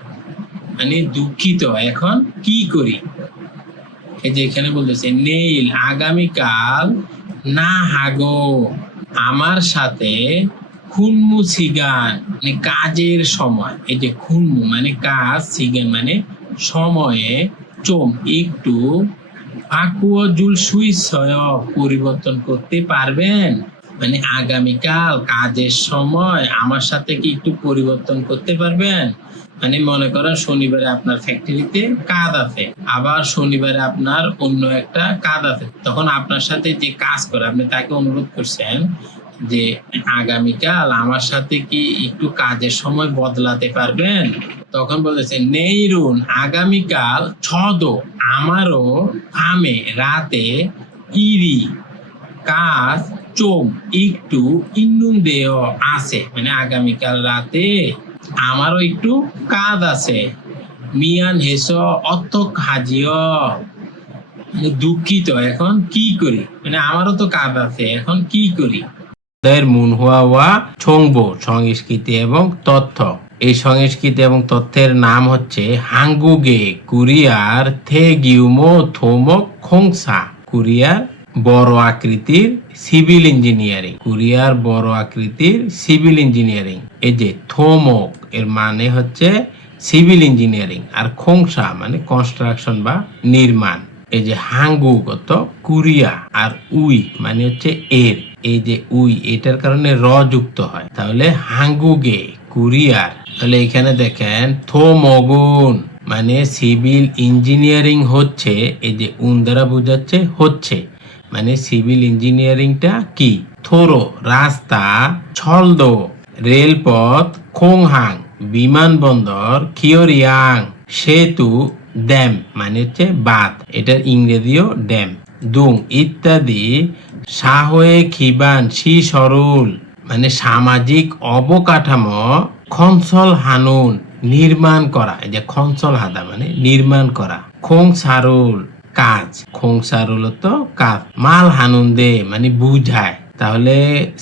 মানে দুঃখিত এখন কি করি। এই যে এখানে বলতেছে নেইল আগামীকাল না হাগো আমার সাথে খুনমু সিগান, মানে কাজের সময়। এই যে খুনমু মানে কাজ, সিগান মানে সময়ে, চোম একটু, আকুয় জুল সুইসয় পরিবর্তন করতে পারবেন, মানে আগামীকাল কাজের সময় আমার সাথে কি একটু পরিবর্তন করতে পারবেন। মানে মনে করেন শনিবারে আপনার ফ্যাক্টরিতে কাজ আছে, আবার শনিবারে আপনার অন্য একটা কাজ আছে, তখন আপনার সাথে যে কাজ করে আপনি তাকে অনুরোধ করছেন যে আগামীকাল আমার সাথে কি একটু কাজের সময় বদলাতে পারবেন। তখন বলেছে নেইরুন আগামীকাল ছদ আমারও থামে রাতে ইরি কাজ চোম একটু ইন্নুন দেয় আছে, মানে আগামীকাল রাতে আমারও একটু কাজ আছে। মিয়ান হেস অত হাজিয়, মানে দুঃখিত এখন কি করি, মানে আমারও তো কাজ আছে এখন কি করি। মুনহুয়া ছংবো সংস্কৃতি এবং তথ্য, এই সংস্কৃতি এবং তথ্যের নাম হচ্ছে হাঙ্গুগে কোরিয়ার থে গিউমো থোমক খোংসা, কোরিয়ার বড় আকৃতির সিভিল ইঞ্জিনিয়ারিং, কোরিয়ার বড় আকৃতির সিভিল ইঞ্জিনিয়ারিং। এই যে থোমক এর মানে হচ্ছে সিভিল ইঞ্জিনিয়ারিং, আর খোংসা মানে কনস্ট্রাকশন বা নির্মাণ। এই যে হাঙ্গু কত কোরিয়া, আর উই মানে হচ্ছে এর, এই যে উই এটার কারণে র যুক্ত হয়, তাহলে হাঙ্গুগে কোরিয়ার। তাহলে এখানে দেখেন থোমগুন মানে সিভিল ইঞ্জিনিয়ারিং হচ্ছে, এই যে উন দ্বারা বোঝাচ্ছে হচ্ছে, মানে সিভিল ইঞ্জিনিয়ারিংটা কি, থোরো রাস্তা, ছলদো রেলপথ, খোংহাং বিমানবন্দর, খিওরিয়াং সেতু, ড্যাম মানে হচ্ছে বাঁধ, এটার ইংরেজিও ড্যাম, দুং ইত্যাদি, সাহয়ে খিবান সি সরুল মানে সামাজিক অবকাঠামো, খনসল হানুন নির্মাণ করা, এই যে খনসল হাদা মানে নির্মাণ করা, খোং সারুল কাজ, খোং সারুল তো কাজ, মাল হানুন দে মানে বুঝায়। তাহলে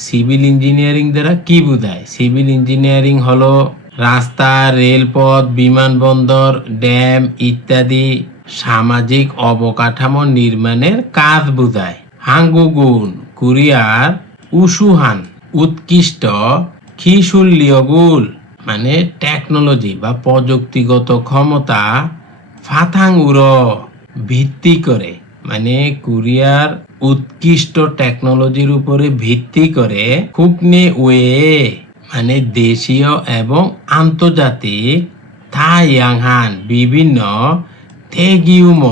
সিভিল ইঞ্জিনিয়ারিং দ্বারা কি বোঝায়, সিভিল ইঞ্জিনিয়ারিং হলো রাস্তা, রেলপথ, বিমানবন্দর, ড্যাম ইত্যাদি সামাজিক অবকাঠামো নির্মাণের কাজ বোঝায়। হাঙ্গুগুন কোরিয়ার উসুহান উৎকৃষ্ট, খিশুল্লিয়গুল মানে টেকনোলজি বা প্রযুক্তিগত ক্ষমতা, ফাথাংউর ভিত্তি করে, মানে কোরিয়ার উৎকৃষ্ট টেকনোলজির উপরে ভিত্তি করে, খুকনে ওয়ে মানে দেশীয় এবং আন্তর্জাতিক, থাইয়াংহান বিভিন্ন, থেগিউম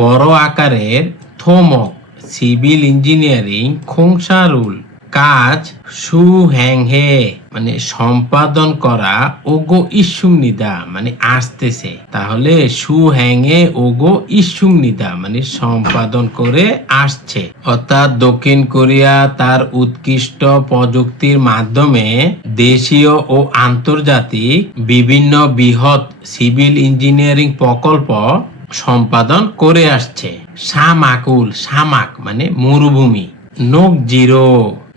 বড় আকারের, থোমক সিভিল ইঞ্জিনিয়ারিং, খোংসারুল কাজ সু হ্যাং হে মানে সম্পাদন করা, ওগো ইসুম নিদা মানে আসতেছে। তাহলে সু হ্যাং হে ওগো ইসুম নিদা মানে সম্পাদন করে আসছে। অর্থাৎ দক্ষিণ কোরিয়া তার উৎকৃষ্ট প্রযুক্তির মাধ্যমে দেশীয় ও আন্তর্জাতিক বিভিন্ন বৃহৎ সিভিল ইঞ্জিনিয়ারিং প্রকল্প সম্পাদন করে আসছে। সামাকুল, সামাক মানে মরুভূমি, নোক জিরো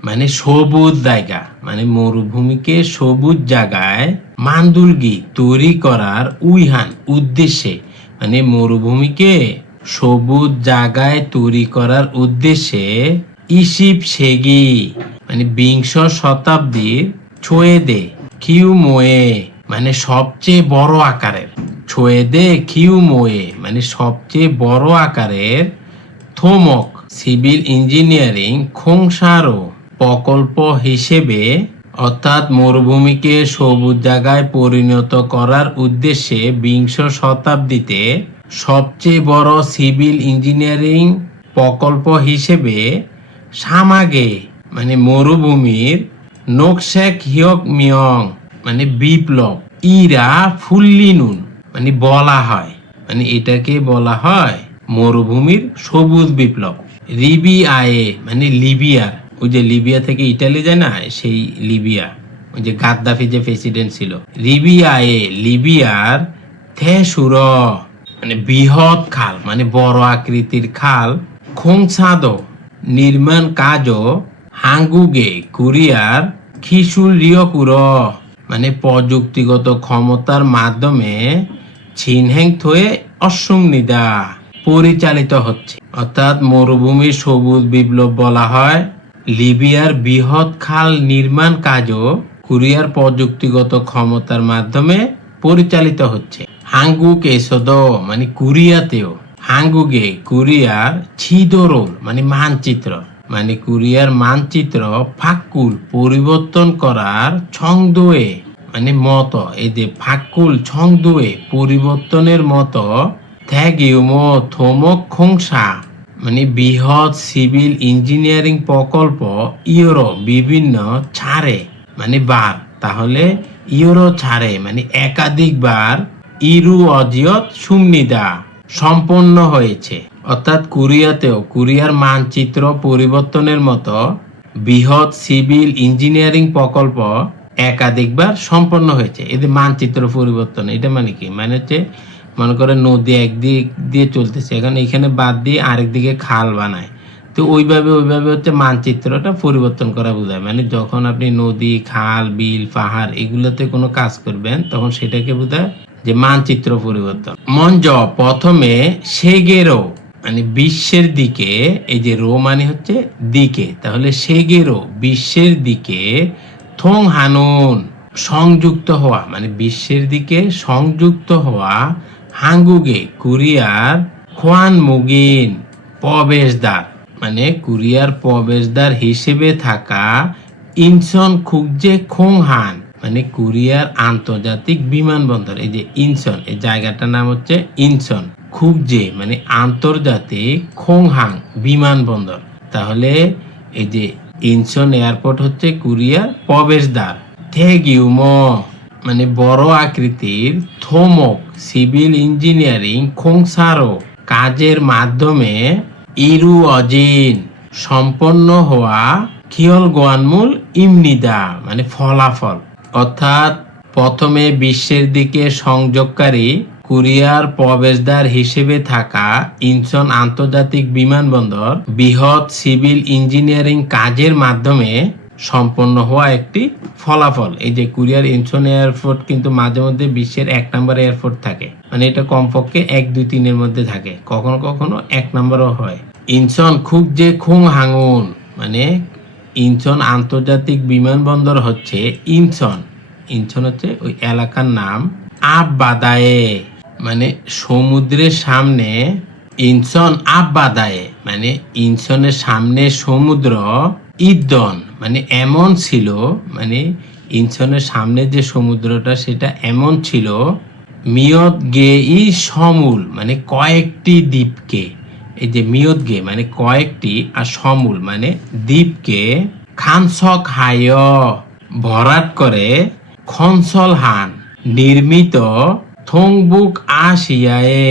মানে সবুজ জায়গা, মানে মরুভূমিকে সবুজ জায়গায় মান্দুলগি তৈরি করার উইহান উদ্দেশ্যে, মানে মরুভূমিকে সবুজ জায়গায় তৈরি করার উদ্দেশ্যে ইসিপ সেগি মানে বিংশ শতাব্দীর ছোয়েদে কিউ মোয়ে মানে সবচেয়ে বড় আকারের, ছোয়েদে কিউ মোয়ে মানে সবচেয়ে বড় আকারের থোমক সিভিল ইঞ্জিনিয়ারিং খোংসারো প্রকল্প হিসেবে, অর্থাৎ মরুভূমিকে সবুজ জায়গায় পরিণত করার উদ্দেশ্যে বিংশ শতাব্দীতে সবচেয়ে বড় সিভিল ইঞ্জিনিয়ারিং প্রকল্প হিসেবে সামাগে মানে মরুভূমির নোকশেক হিয়ক মিয়ং মানে বিপ্লব ইরা ফুল্লিনুন মানে বলা হয়, মানে এটাকে বলা হয় মরুভূমির সবুজ বিপ্লব। রিবি আয়ে মানে লিবিয়ার, ওই যে লিবিয়া থেকে ইটালি যায় না, সেই লিবিয়া, ওই যে গাদ্দাফি যে প্রেসিডেন্ট ছিল। রিবি আয়ে লিবিয়ার থেসুর মানে বৃহৎ খাল মানে বড় আকৃতির খাল, খোংসাদো নির্মাণ কাজও, হাঙ্গুগে কোরিয়ার খিসুল রিয়কুর মানে প্রযুক্তিগত ক্ষমতার মাধ্যমে ছিনহ্যাং থয়ে অসংনিদা পরিচালিত হচ্ছে। অর্থাৎ মরুভূমির সবুজ বিপ্লব বলা হয় লিবিয়ার বৃহৎ খাল নির্মাণ কাজও কোরিয়ার প্রযুক্তিগত ক্ষমতার মাধ্যমে পরিচালিত হচ্ছে। হাঙ্গুক এসদ মানে কোরিয়াতেও, হাঙ্গুগে কোরিয়ার ছিদোরোল মানে মানচিত্র, মানে কোরিয়ার মানচিত্র ফাক্কুল পরিবর্তন করার ছংদোয়ে মানে মতো, এই যে ফাক্কুল ছংদোয়ে পরিবর্তনের মতো থ্যাগিউমো থোমক খোংসা মানে বৃহৎ সিভিল ইঞ্জিনিয়ারিং প্রকল্প ইউরো বিভিন্ন ছাড়ে মানে বার, তাহলে ইউরো ছাড়ে মানে একাধিকবার ইরু অজিয়ত সুমনিদা সম্পন্ন হয়েছে। অর্থাৎ কোরিয়াতেও কোরিয়ার মানচিত্র পরিবর্তনের মতো বৃহৎ সিভিল ইঞ্জিনিয়ারিং প্রকল্প একাধিকবার সম্পন্ন হয়েছে। এদের মানচিত্র পরিবর্তন এটা মানে কি, মানে হচ্ছে মনে করে নদী একদিক দিয়ে চলতেছে, এখন এখানে বাদ দিয়ে আরেক দিকে খাল বানায়, তো ওইভাবে হচ্ছে মানচিত্রটা পরিবর্তন করা বোঝায়। মানে যখন আপনি নদী, খাল, বিল, পাহাড় এগুলোতে কোনো কাজ করবেন তখন সেটাকে বোঝায় যে মানচিত্র পরিবর্তন। মঞ্জ প্রথমে সেগেরো মানে বিশ্বের দিকে, এই যে রো মানে হচ্ছে দিকে, তাহলে সেগেরো বিশ্বের দিকে, থং হানুন সংযুক্ত হওয়া মানে বিশ্বের দিকে সংযুক্ত হওয়া, হাঙ্গুগে কোরিয়ার খোয়ান মুগিন প্রবেশদ্বার মানে কোরিয়ার প্রবেশদ্বার হিসেবে থাকা ইনসন খুকজে খোংহান মানে কোরিয়ার আন্তর্জাতিক বিমানবন্দর। এই যে ইনসন এই জায়গাটার নাম হচ্ছে ইনসন, খুকজে মানে আন্তর্জাতিক, খোংহাং বিমানবন্দর। তাহলে এই যে ইনসন এয়ারপোর্ট হচ্ছে কোরিয়ার প্রবেশদ্বার। থেগিউমো মানে বড় আকৃতির, থোমক সিভিল ইঞ্জিনিয়ারিং খোংসারো কাজের মাধ্যমে ইরু অজিন সম্পন্ন হওয়া, খিয়ল গোয়ানমূল ইমনিদা মানে ফলাফল। অর্থাৎ প্রথমে বিশ্বের দিকে সংযোগকারী কোরিয়ার প্রবেশদ্বার হিসেবে থাকা ইনচন আন্তর্জাতিক বিমানবন্দর বৃহৎ সিভিল ইঞ্জিনিয়ারিং কাজের মাধ্যমে সম্পন্ন হওয়া একটি ফলাফল। এই যে কোরিয়ার ইনচন এয়ারপোর্ট কিন্তু মাঝে মধ্যে বিশ্বের 1 নম্বর এয়ারপোর্ট থাকে, মানে এটা কমপক্ষে 1, 2, 3 এর মধ্যে থাকে, কখনো কখনো 1 নম্বরও হয়। ইনচন খুকজে খোংহাঙুন মানে ইনচন আন্তর্জাতিক বিমানবন্দর হচ্ছে ইনচন, ইনচন হচ্ছে ওই এলাকার নাম। আববাদায়ে মানে সমুদ্রের সামনে, ইনচন আববাদায়ে মানে ইনচনের সামনে সমুদ্র, ইদন মানে এমন ছিল, মানে ইনচনের সামনে যে সমুদ্রটা সেটা এমন ছিল, মিয়ত গে ই সমূল মানে কয়েকটি দ্বীপকে, এই যে মিয়ত গে মানে কয়েকটি আর সমূল মানে দ্বীপকে, খানসক হায় ভরাট করে খনসল হান নির্মিত থংবুক আসিয়ায়ে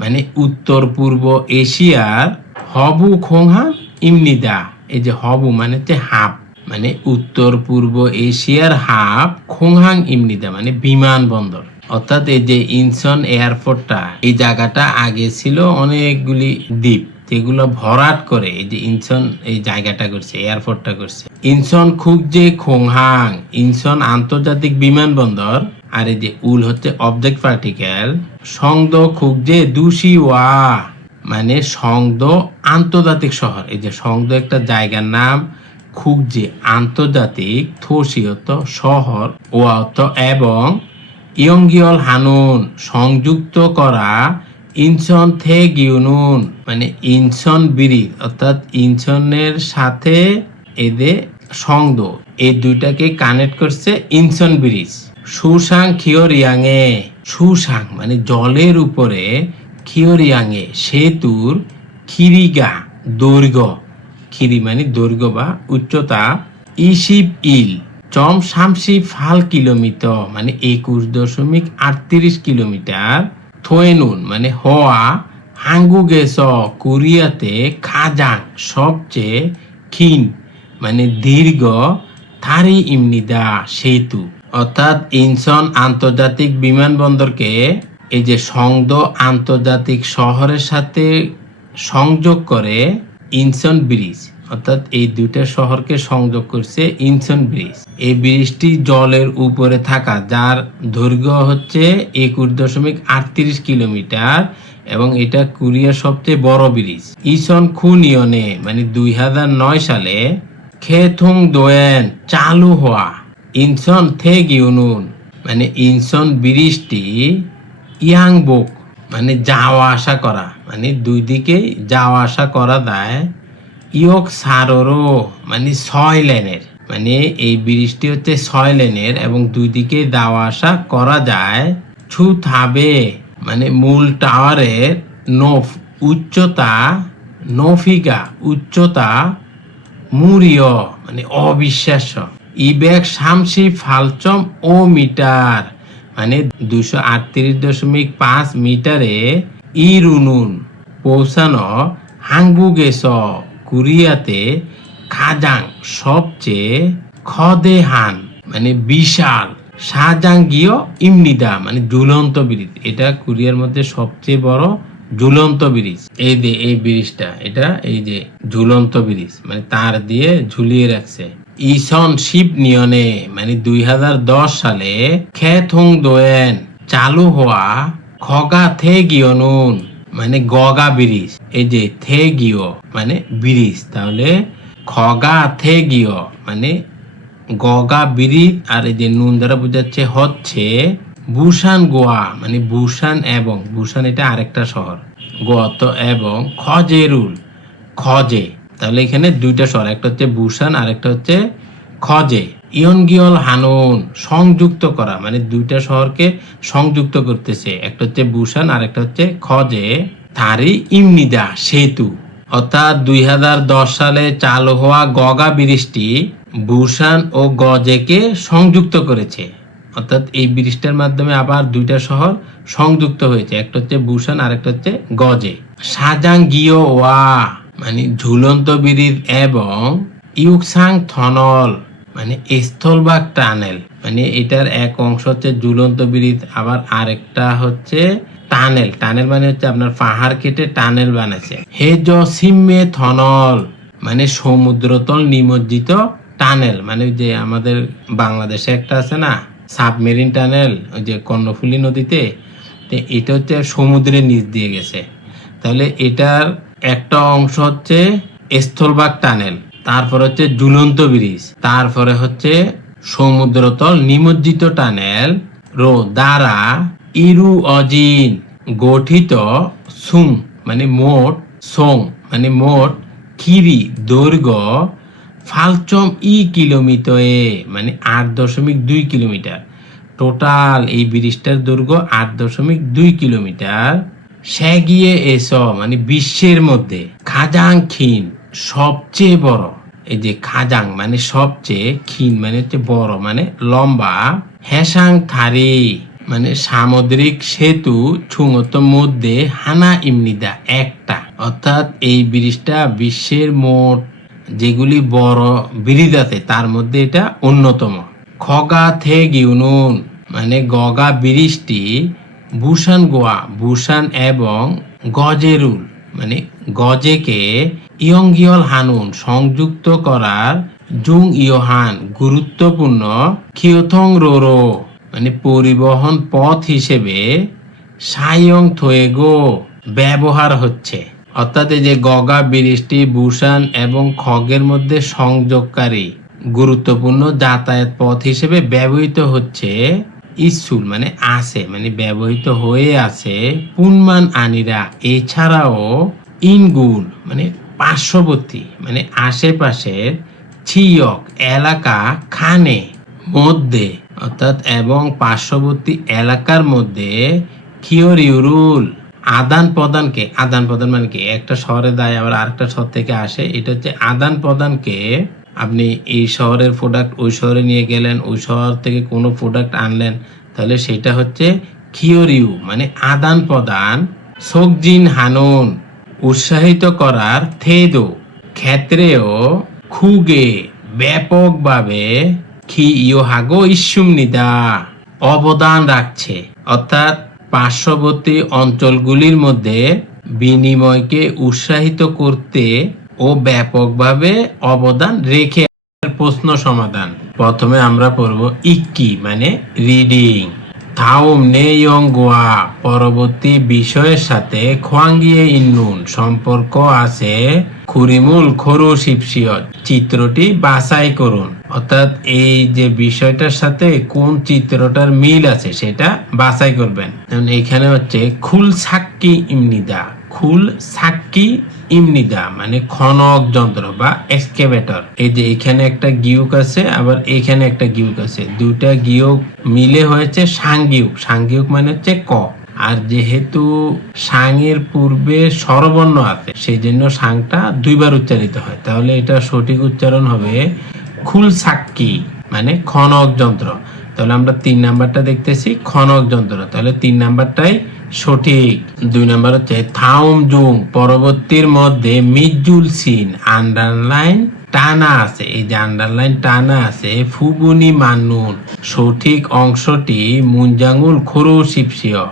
মানে উত্তর পূর্ব এশিয়ার হবু খোংহা ইমনিদা। এই যে হবু মানে হচ্ছে হাফ, মানে উত্তর পূর্ব এশিয়ার হাফ খোংহাং ইমনিদা মানে বিমানবন্দর। অর্থাৎ এই যে ইনচন এয়ারপোর্টটা, এই জায়গাটা আগে ছিল অনেকগুলি দ্বীপ, যেগুলো ভরাট করে এই যে ইনচন এই জায়গাটা করছে, এয়ারপোর্টটা করছে। ইনচন খুকজে খোংহাং, ইনচন আন্তর্জাতিক বিমানবন্দর। আর এই যে উল হচ্ছে অবজেক্ট পার্টিকেল। সংদ খুকজে দুশি ওয়া মানে সংদ আন্তর্জাতিক শহর। এই যে সংদ একটা জায়গার নাম, খুকজে আন্তর্জাতিক, থোসিয়ত শহর, ওয়াত এবং ইয়ংগিয়ল হানুন সংযুক্ত করা ইনচন থে গিউনুন মানে ইনচন ব্রিজ, অর্থাৎ ইনচনের সাথে এদের সংদ, এই দুইটাকে কানেক্ট করছে ইনচন ব্রিজ। সুসাং খিওরিয়াংয়ে, সুসাং মানে জলের উপরে, খিওরিয়াংয়ে সেতুর খিরিগা দৈর্ঘ্য, খিরি মানে দৈর্ঘ্য বা উচ্চতা, ইসিপ ইল চম শামসি ফাল কিলোমিটার মানে 21.38 কিলোমিটার, থোয়েনুন মানে হওয়া, হাঙ্গুগেস কোরিয়াতে খাজাং সবচেয়ে ক্ষীণ মানে দীর্ঘ, থারি ইমনিদা সেতু। অর্থাৎ ইনচন আন্তর্জাতিক বিমানবন্দরকে এই যে সংদ আন্তর্জাতিক শহরের সাথে সংযোগ করে ইনচন ব্রিজ, অর্থাৎ এই দুইটা শহরকে সংযোগ করছে ইনচন ব্রিজ। এই ব্রিজটি জলের উপরে থাকা, যার দৈর্ঘ্য হচ্ছে 21.38 কিলোমিটার এবং এটা কোরিয়ার সবচেয়ে বড় ব্রিজ। ইসন খুনিয়নে মানে 2009 সালে খেথুং দোয়েন চালু হওয়া ইনচন থে গিউনুন মানে ইনচন ব্রিজটি ইয়াংবুক মানে যাওয়া আসা করা, মানে দুই দিকে যাওয়া আসা করা যায়। ইয়ক সারোরো মানে 6 লেনের, মানে এই ব্রিজটি হচ্ছে 6 লেনের এবং দুই দিকে যাওয়া আসা করা যায়। ছু থাবে মানে মূল টাওয়ারের নোফ উচ্চতা, নফিগা উচ্চতা, মুরিয় মানে অবিশ্বাস্য, ইবেক শামসি ফালচম ও মিটার মানে 238.5 মিটারে ইরুনুন পৌঁছানো, হাঙ্গুগেস কোরিয়াতে খাজাং সবচেয়ে, খদেহান মানে বিশাল, সাজাঙ্গীয় ইমনিদা মানে ঝুলন্ত ব্রিজ, এটা কোরিয়ার মধ্যে সবচেয়ে বড় ঝুলন্ত ব্রিজ। এই যে এই ব্রিজটা, এটা এই যে ঝুলন্ত ব্রিজ মানে তার দিয়ে ঝুলিয়ে রাখছে। ইসন শিপ নিয়নে মানে 2010 সালে খেথুং দোয়েন চালু হওয়া খগা থে গিয়নুন মানে গগা ব্রিজ। এই যে থে গিও মানে ব্রিজ, তাহলে খগা থে গিও মানে গগা ব্রিজ, আর এই যে নুন দ্বারা বোঝাচ্ছে হচ্ছে বুসান গোয়া মানে বুসান এবং বুসান এটা আরেকটা শহর, গত এবং খজেরুল খজে, তাহলে এখানে দুইটা শহর, একটা হচ্ছে বুসান আর একটা হচ্ছে খজে। ইয়নগিয়ল হানুন সংযুক্ত করা মানে দুইটা শহরকে সংযুক্ত করতেছে, একটা হচ্ছে বুসান আর একটা হচ্ছে খজে। থারি ইমনিদা সেতু, অর্থাৎ 2010 সালে চালু হওয়া গগা ব্রিজটি বুসান ও গজেকে সংযুক্ত করেছে, অর্থাৎ এই ব্রিজটার মাধ্যমে আবার দুইটা শহর সংযুক্ত হয়েছে, একটা হচ্ছে বুসান আর একটা হচ্ছে গজে। সাজাঙ্গীয় ওয়া মানে ঝুলন্ত ব্রিজ এবং ইউকসাং থনল মানে স্থলভাগ টানেল, মানে এটার এক অংশ হচ্ছে ঝুলন্ত ব্রিজ, আবার আরেকটা হচ্ছে টানেল। টানেল মানে হচ্ছে আপনার পাহাড় কেটে টানেল বানাইছে। হেজ সিমে থনল মানে সমুদ্রতল নিমজ্জিত টানেল, মানে যে আমাদের বাংলাদেশে একটা আছে না সাবমেরিন টানেল, ওই যে কর্ণফুলী নদীতে, এটা হচ্ছে সমুদ্রের নিচ দিয়ে গেছে। তাহলে এটার একটা অংশ হচ্ছে স্থলভাগ টানেল, তারপর হচ্ছে ঝুলন্ত ব্রিজ, তারপরে হচ্ছে সমুদ্রতল নিমজ্জিত টানেল রো দ্বারা ইরু অজিন গঠিত সুং মানে মোট, সোং মানে মোট, খিরি দৈর্ঘ্য, ফালচম কিলোমিটারে মানে 8.2 কিলোমিটার। টোটাল এই ব্রিজটার দৈর্ঘ্য 8.2 কিলোমিটার। সেগিয়ে এস মানে বিশ্বের মধ্যে, খাজাং খিন সবচেয়ে বড়, এই যে খাজাং মানে সবচেয়ে, ক্ষীণ মানে হচ্ছে বড় মানে লম্বা, হেসাং থারি মানে সামুদ্রিক সেতু, ছুঙত মধ্যে হানা ইমনিদা একটা, অর্থাৎ এই ব্রিজটা বিশ্বের মোট যেগুলি বড় ব্রিজ আছে তার মধ্যে এটা অন্যতম। খগা থে গিউনুন মানে গগা ব্রিজটি বুসান গোয়া, বুসান এবং গজেরুল মানে গজেকে ইয়ংগিয়ল হানুন সংযুক্ত করার জুং ইয়োহান গুরুত্বপূর্ণ খিওথং রোরো মানে পরিবহন পথ হিসেবে সায়ং থোয়েগো ব্যবহার হচ্ছে। অর্থাৎ এই যে গগা ব্রিজটি বুসান এবং খগের মধ্যে সংযোগকারী গুরুত্বপূর্ণ যাতায়াত পথ হিসেবে ব্যবহৃত হচ্ছে। ইসুল মানে আছে মানে ব্যবহৃত হয়ে আছে। পুনমান আনিরা এছাড়াও ইনগুন মানে পার্শ্ববর্তী মানে আশেপাশের, ছিয়ক এলাকা, খানে মধ্যে অর্থাৎ এবং পার্শ্ববর্তী এলাকার মধ্যে কিওরিউরুল আদান প্রদানকে, আদান প্রদান মানে কি একটা শহরে দেয় আবার আরেকটা শহর থেকে আসে, এটা হচ্ছে আদান প্রদানকে। আপনি এই শহরের প্রোডাক্ট ওই শহরে নিয়ে গেলেন, ওই শহর থেকে কোনো প্রোডাক্ট আনলেন, তাহলে সেটা হচ্ছে কিওরিউ মানে আদান প্রদান। সোকজিন হানুন উৎসাহিত করার, থেদো ক্ষেত্রেও খুগে ব্যাপকভাবে খি ইয়োহাগো ইস্যুমনিদা অবদান রাখছে। অর্থাৎ পার্শ্ববর্তী অঞ্চলগুলির মধ্যে বিনিময়কে উৎসাহিত করতে ও ব্যাপকভাবে অবদান রেখে। প্রশ্ন সমাধান। প্রথমে আমরা পড়ব ইক্কি মানে রিডিং। থাউম নেয়ং গোয়া পরবর্তী বিষয়ের সাথে খোয়াঙ্গিয়ে ইন্নুন সম্পর্ক আছে। খুরিমুল খরু শিপসিয়ত চিত্রটি বাছাই করুন। অর্থাৎ এই যে বিষয়টার সাথে কোন চিত্রটার মিল আছে সেটা বাছাই করবেন। যেমন এখানে হচ্ছে খুল সাক্কি ইমনিদা, খুল সাক্কি ইমনিদা মানে খনক যন্ত্র বা এক্সকেভেটর। এই যে এখানে একটা গিয়ক আছে আবার এখানে একটা গিয়ক আছে, দুটা গিয়ক মিলে হয়েছে সাংগিয়ক। সাংগিয়ক মানে হচ্ছে ক, আর যেহেতু সাংয়ের পূর্বে স্বরবর্ণ আছে সেই জন্য সাংটা দুইবার উচ্চারিত হয়, তাহলে এটা সঠিক উচ্চারণ হবে খুল সাক্কি মানে খনক যন্ত্র। তাহলে আমরা 3 নাম্বারটা দেখতেছি খনক যন্ত্র, তাহলে 3 নাম্বারটাই সঠিক। 2 নাম্বার হচ্ছে থাউম জুং পরবর্তীর মধ্যে মিজুল সিন আন্ডারলাইন টানা আছে। এই যে আন্ডারলাইন টানা আছে। ফুবুনি মানুন সঠিক অংশটি মুনজাঙ্গুল খরু শিপসিয়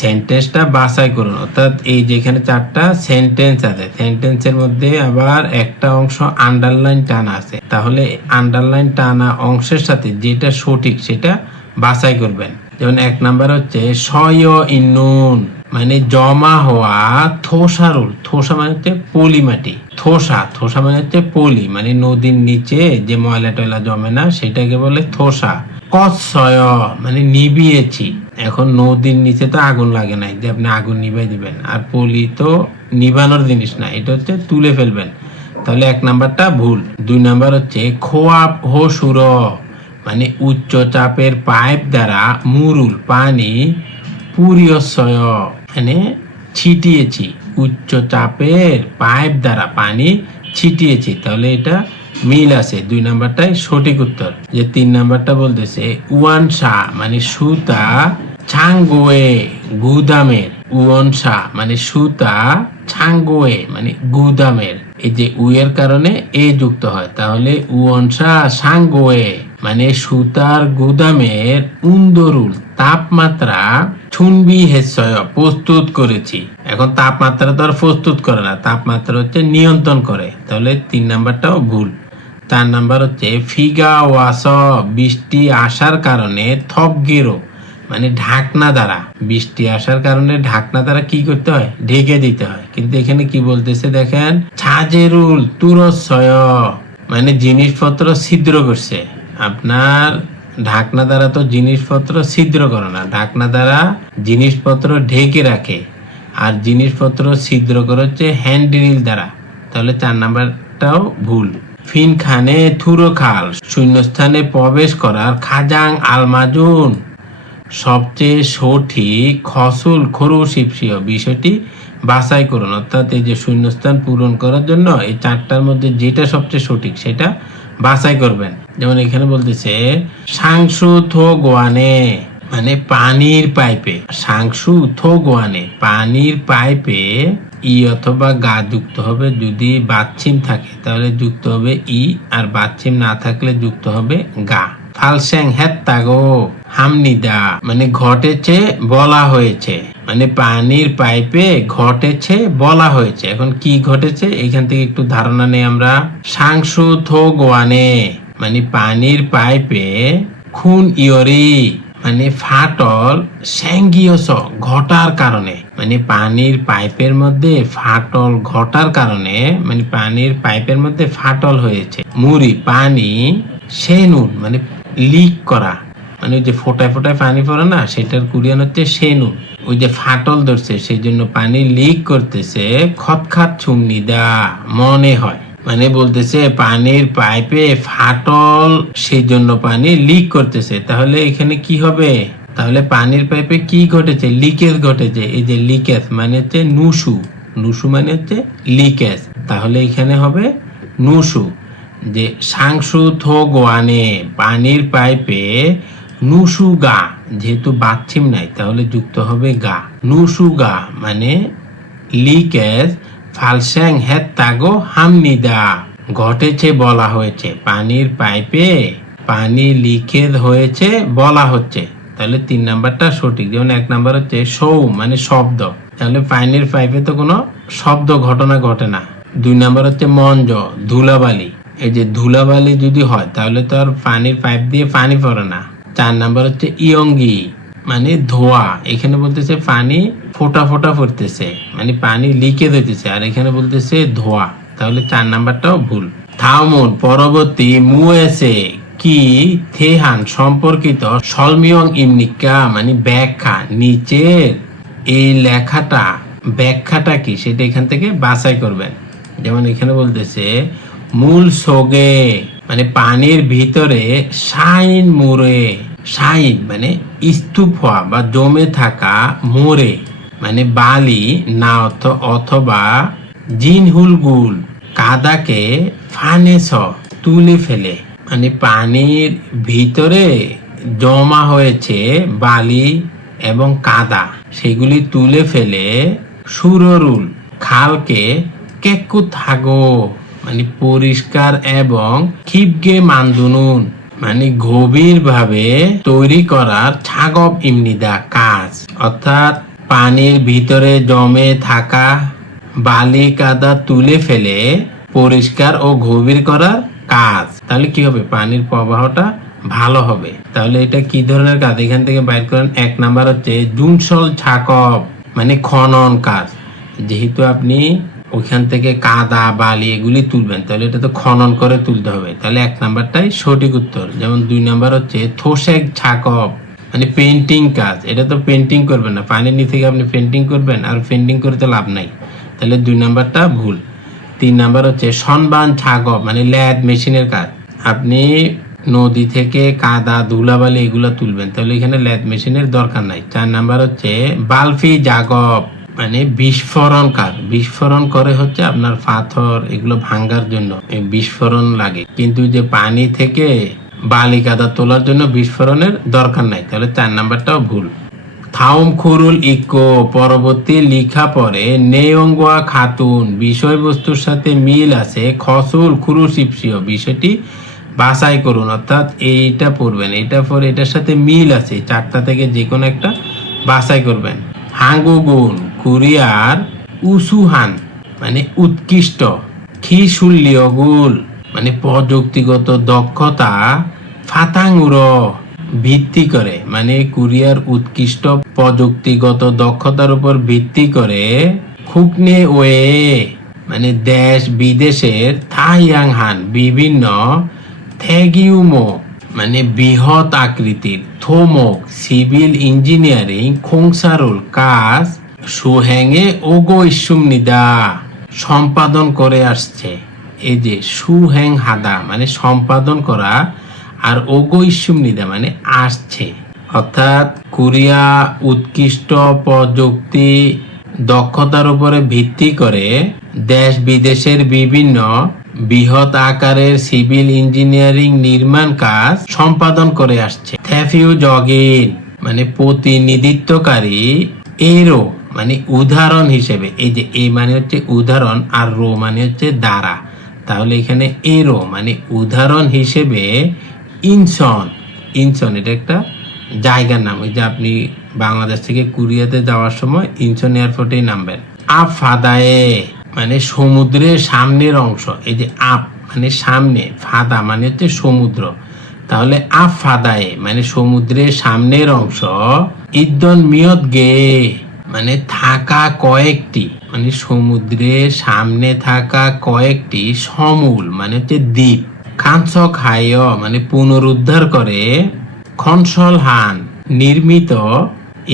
সেন্টেন্সটা বাছাই করুন। অর্থাৎ এই যেখানে 4টা সেন্টেন্স আছে, সেন্টেন্সের মধ্যে আবার একটা অংশ আন্ডারলাইন টানা আছে, তাহলে আন্ডারলাইন টানা অংশের সাথে যেটা সঠিক সেটা বাছাই করবেন। যেমন 1 নাম্বার হচ্ছে সয় ইন্নুন মানে জমা হওয়া থোসারুল। থোসা মানে হচ্ছে পলি মাটি, থোসা থোসা মানে হচ্ছে পলি মানে নদীর নিচে যে ময়লা টয়লা জমে না সেটাকে বলে থোসা। কৎসয় মানে নিভিয়েছি। এখন নদীর নিচে তো আগুন লাগে নাই যে আপনি আগুন নিভাই দিবেন, আর পলি তো নিভানোর জিনিস না, এটা হচ্ছে তুলে ফেলবেন, তাহলে 1 নাম্বারটা ভুল। 2 নাম্বার হচ্ছে খোয়াপ হো সুর মানে উচ্চ চাপের পাইপ দ্বারা মুরুল পানি পুরিয়সয় মানে ছিটিয়েছি, উচ্চ চাপের পাইপ দ্বারা পানি ছিটিয়েছি, তাহলে এটা মিল আছে। 2 নাম্বারটাই সঠিক উত্তর। যে 3 নাম্বারটা বলতেছে উয়ানসা মানে সুতা, ছাঙ্গোয়ে গুদামের, উয়ানসা মানে সুতা, ছাঙ্গোয়ে মানে গুদামের। এই যে উয়ের কারণে এ যুক্ত হয়, তাহলে উয়ানসা সাঙ্গোয়ে মানে সুতার গুদামের উন্দরুল তাপমাত্রা ছুনবি হেসয় প্রস্তুত করেছি। এখন তাপমাত্রা তো আর প্রস্তুত করে না, তাপমাত্রা হচ্ছে নিয়ন্ত্রণ করে, তাহলে 3 নাম্বারটাও ভুল। 4 নাম্বার হচ্ছে ফিগা ওয়াস বৃষ্টি আসার কারণে থপগেরো মানে ঢাকনা দ্বারা, বৃষ্টি আসার কারণে ঢাকনা দ্বারা কি করতে হয় ঢেকে দিতে হয়, কিন্তু এখানে কি বলতেছে দেখেন ছাজেরুল তুরসয় মানে জিনিসপত্র ছিদ্র করছে। আপনার ঢাকনা দ্বারা তো জিনিসপত্র ছিদ্র করে না, ঢাকনা দ্বারা জিনিসপত্র ঢেকে রাখে, আর জিনিসপত্র ছিদ্র করে হচ্ছে হ্যান্ড ড্রিল দ্বারা, তাহলে 4 নাম্বারটাও ভুল। ফিন খানে থুরো খাল শূন্যস্থানে প্রবেশ করার খাজাং আলমাজুন সবচেয়ে সঠিক খসুল খরু শিপসিয় বিষয়টি বাছাই করুন, অর্থাৎ এই যে শূন্যস্থান পূরণ করার জন্য এই 4টার মধ্যে যেটা সবচেয়ে সঠিক সেটা বাছাই করবেন। যেমন এখানে বলতেছে সাংসু থো গোয়ানে, মানে পানির পাইপে। সাংসু থো গোয়ানে, পানির পাইপে ই অথবা গা যুক্ত হবে। যদি বাচ্ছিম থাকে তাহলে যুক্ত হবে ই, আর বাচ্ছিম না থাকলে যুক্ত হবে গা। ফালস্যাং হেত্তাগো হামনিদা, মানে ঘটেছে বলা হয়েছে, মানে পানির পাইপে ঘটেছে বলা হয়েছে। এখন কি ঘটেছে এখান থেকে একটু ধারণা নেই আমরা। সাংসু থো গোয়ানে মানে পানির পাইপে, খুন ইয়রি মানে ফাটল, স্যাঙ্গিয়স ঘটার কারণে, মানে পানির পাইপের মধ্যে ফাটল ঘটার কারণে, মানে পানির পাইপের মধ্যে ফাটল হয়েছে। মুড়ি পানি, সেনুন মানে লিক করা, মানে ওই যে ফোটায় ফোটায় পানি পড়ে না, সেটার কোরিয়ান হচ্ছে সেনুন। ওই যে ফাটল ধরছে সেই জন্য পানি লিক করতেছে। খতখাত ছুমনিদা মনে হয়, মানে বলতেছে পানির পাইপে ফাটল সেই জন্য পানি লিক করতেছে। তাহলে এখানে কি হবে? তাহলে পানির পাইপে কি ঘটেছে? লিকেজ ঘটেছে। এই যে লিকেজ মানে হচ্ছে নুসু, নুসু মানে হচ্ছে লিকেজ। তাহলে এখানে হবে নুসু। যে সাংসু থো গোয়ানে পানির পাইপে নুসু গা, যেহেতু বাচ্ছিম নাই তাহলে যুক্ত হবে গা। নুসু গা মানে লিকেজ। ফালস্যাং হেত্তাগো হামনিদা ঘটেছে বলা হয়েছে, পানির পাইপে পানি লিকেজ হয়েছে বলা হচ্ছে। তাহলে 3 নাম্বারটা সঠিক। যেমন 1 নাম্বার হচ্ছে সৌ মানে শব্দ, তাহলে পানির পাইপে তো কোনো শব্দ ঘটনা ঘটে না। 2 নাম্বার হচ্ছে মঞ্জ ধুলাবালি, এই যে ধুলাবালি যদি হয় তাহলে তো আর পানির পাইপ দিয়ে পানি পড়ে না। 4 নাম্বার হচ্ছে ইয়ঙ্গি মানে ধোয়া, এখানে বলতেছে পানি ফোটা ফোটা পড়তেছে মানে পানি লিকেজ হইতেছে, আর এখানে বলতেছে ধোয়া। তাহলে 4 নাম্বারটাও ভুল। থাউমুন পরবর্তী মুয়েসে কি থেহান সম্পর্কিত সলমিয়ং ইমনিকা মানে ব্যাখ্যা। নিচের এই লেখাটা ব্যাখ্যাটা কি সেটা এখান থেকে বাছাই করবেন। যেমন এখানে বলতেছে মূল সোগে মানে পানির ভিতরে শাইন মুরে, শাইন মানে স্তূপ হওয়া বা জমে থাকা, মোরে মানে বালি না অথবা জিনহুলগুল কাদাকে ফানেস তুলে ফেলে, মানে পানির ভিতরে জমা হয়েছে বালি এবং কাদা, সেগুলি তুলে ফেলে সুররুল খালকে কেকু থাগো মানে পরিষ্কার এবং খিপগে মান্দুনুন মানে গভীর ভাবে তৈরি করার ছাগব ইমনিদা কাজ, অর্থাৎ পানির ভিতরে জমে থাকা বালি কাদা তুলে ফেলে পরিষ্কার ও গভীর করার কাজ। তাহলে কি হবে? পানির প্রবাহটা ভালো হবে। তাহলে এটা কি ধরনের কাজ এখান থেকে বাইর করেন। 1 নাম্বার হচ্ছে জুনসল ছাকব মানে খনন কাজ। যেহেতু আপনি ওইখান থেকে কাদা বালি এগুলি তুলবেন তাহলে এটা তো খনন করে তুলতে হবে, তাহলে 1 নাম্বারটাই সঠিক উত্তর। যেমন 2 নাম্বার হচ্ছে থোসেক ছাকব মানে পেন্টিং কাজ। এটা তো পেন্টিং করবেন না, পানির নিচে থেকে আপনি পেন্টিং করবেন, আর পেন্টিং করে তো লাভ নাই, তাহলে 2 নাম্বারটা ভুল। 3 নাম্বার হচ্ছে সনবান ছাগব মানে ল্যাদ মেশিনের কাজ। আপনি নদী থেকে কাদা ধুলাবালি এগুলো তুলবেন, তাহলে এখানে ল্যাদ মেশিনের দরকার নাই। 4 নাম্বার হচ্ছে বালফি জাগব মানে বিস্ফোরণ কাজ। বিস্ফোরণ করে হচ্ছে আপনার পাথর এগুলো ভাঙ্গার জন্য বিস্ফোরণ লাগে, কিন্তু যে পানি থেকে বালি কাদা তোলার জন্য বিস্ফোরণের দরকার নাই, তাহলে 4 নাম্বারটাও ভুল। থাউম খুরুল ইকো পরবর্তী লিখা পরে নেয়ঙ্গুয়া খাতুন বিষয়বস্তুর সাথে মিল আছে, খসুল খুরুশিপসিও বিষয়টি বাছাই করুন, অর্থাৎ এইটা পড়বেন, এটা পরে এটার সাথে মিল আছে, 4টা থেকে যে কোনো একটা বাছাই করবেন। হাঙ্গুগুন কোরিয়ার উসুহান মানে উৎকৃষ্ট, খিশুল্যগুল মানে প্রযুক্তিগত দক্ষতা, ফাতাঙ্গুর ভিত্তি করে মানে কোরিয়ার উৎকৃষ্ট প্রযুক্তিগত দক্ষতার উপর ভিত্তি করে, খুকনে ওয়ে মানে দেশ বিদেশের, থাইয়াংহান বিভিন্ন, থেগিউমো মানে বৃহৎ আকৃতির, থোমক সিভিল ইঞ্জিনিয়ারিং খোংসারুল কাজ, সুহ্যাঙে ওগো ইসুমনিদা সম্পাদন করে আসছে। এই যে সুহ্যাং হাদা মানে সম্পাদন করা, আর ওগো ইসুমনিদা মানে আসছে, অর্থাৎ কোরিয়া উৎকৃষ্ট প্রযুক্তি দক্ষতার উপরে ভিত্তি করে দেশ বিদেশের বিভিন্ন বৃহৎ আকারের সিভিল ইঞ্জিনিয়ারিং নির্মাণ কাজ সম্পাদন করে আসছে। থ্যাফিউ জগিন মানে প্রতিনিধিত্বকারী, এরো মানে উদাহরণ হিসেবে, এই যে এ মানে হচ্ছে উদাহরণ আর রো মানে হচ্ছে দ্বারা, তাহলে এখানে এরো মানে উদাহরণ হিসেবে ইনসন, ইনসন এটা একটা জায়গার নাম, ওই যে আপনি বাংলাদেশ থেকে কোরিয়াতে যাওয়ার সময় ইনসন এয়ারপোর্টেই নামবেন। আপ ফাদায়ে মানে সমুদ্রের সামনের অংশ, এই যে আপ মানে সামনে, ফাদা মানে হচ্ছে সমুদ্র, তাহলে আপ ফাদায়ে মানে সমুদ্রের সামনের অংশ। ইদ্দন মিয়ত গে মানে থাকা কয়েকটি, মানে সমুদ্রের সামনে থাকা কয়েকটি সমূল মানে হচ্ছে দ্বীপ। খানসক হায় মানে পুনরুদ্ধার করে। খনসল হান নির্মিত।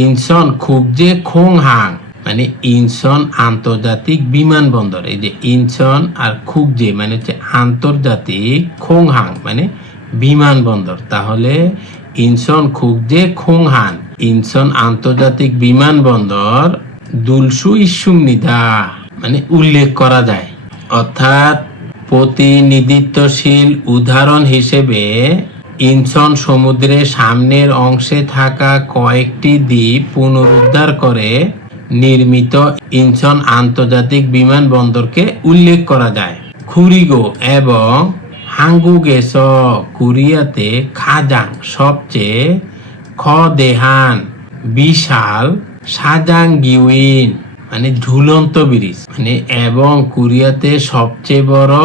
ইনসন খুবজে খোং হাং মানে ইনসন আন্তর্জাতিক বিমানবন্দর, এই যে ইনসন আর খুবজে মানে হচ্ছে আন্তর্জাতিক, খোং হাং মানে বিমানবন্দর, তাহলে ইনসন খুবজে খোং হান ইনসন আন্তর্জাতিক বিমানবন্দর দুলসু ইসুমনিদা মানে উল্লেখ করা যায়। অর্থাৎ প্রতিনিধিত্বশীল উদাহরণ হিসেবে ইনসন সমুদ্রের সামনের অংশে থাকা কয়েকটি দ্বীপ পুনরুদ্ধার করে নির্মিত ইনসন আন্তর্জাতিক বিমানবন্দরকে উল্লেখ করা যায়। খুরিগো এবং হাঙ্গুগেস কোরিয়াতে খাজাং সবচেয়ে, খদেহান বিশাল, সাজাং গিউইন মানে ঝুলন্ত ব্রিজ মানে এবং কোরিয়াতে সবচেয়ে বড়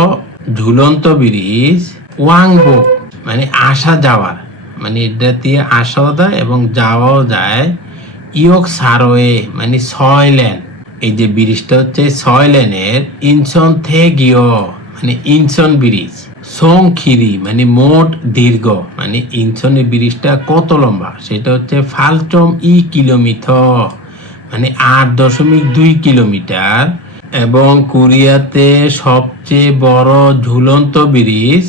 ঝুলন্ত ব্রিজ। ওয়াংবুক মানে আসা যাওয়ার, মানে এটা দিয়ে আসাও যায় এবং যাওয়াও যায়। ইয়ক সারোয়ে মানে 6 লেন, এই যে ব্রিজটা হচ্ছে 6 লেনের। ইনসন থেগিও মানে ইনসন ব্রিজ। সংখিরি মানে মোট দীর্ঘ, মানে ইনসনের ব্রিজটা কত লম্বা সেটা হচ্ছে ফালচম কিলোমিটার মানে 8.2 কিলোমিটার। এবং কোরিয়াতে সবচেয়ে বড় ঝুলন্ত ব্রিজ,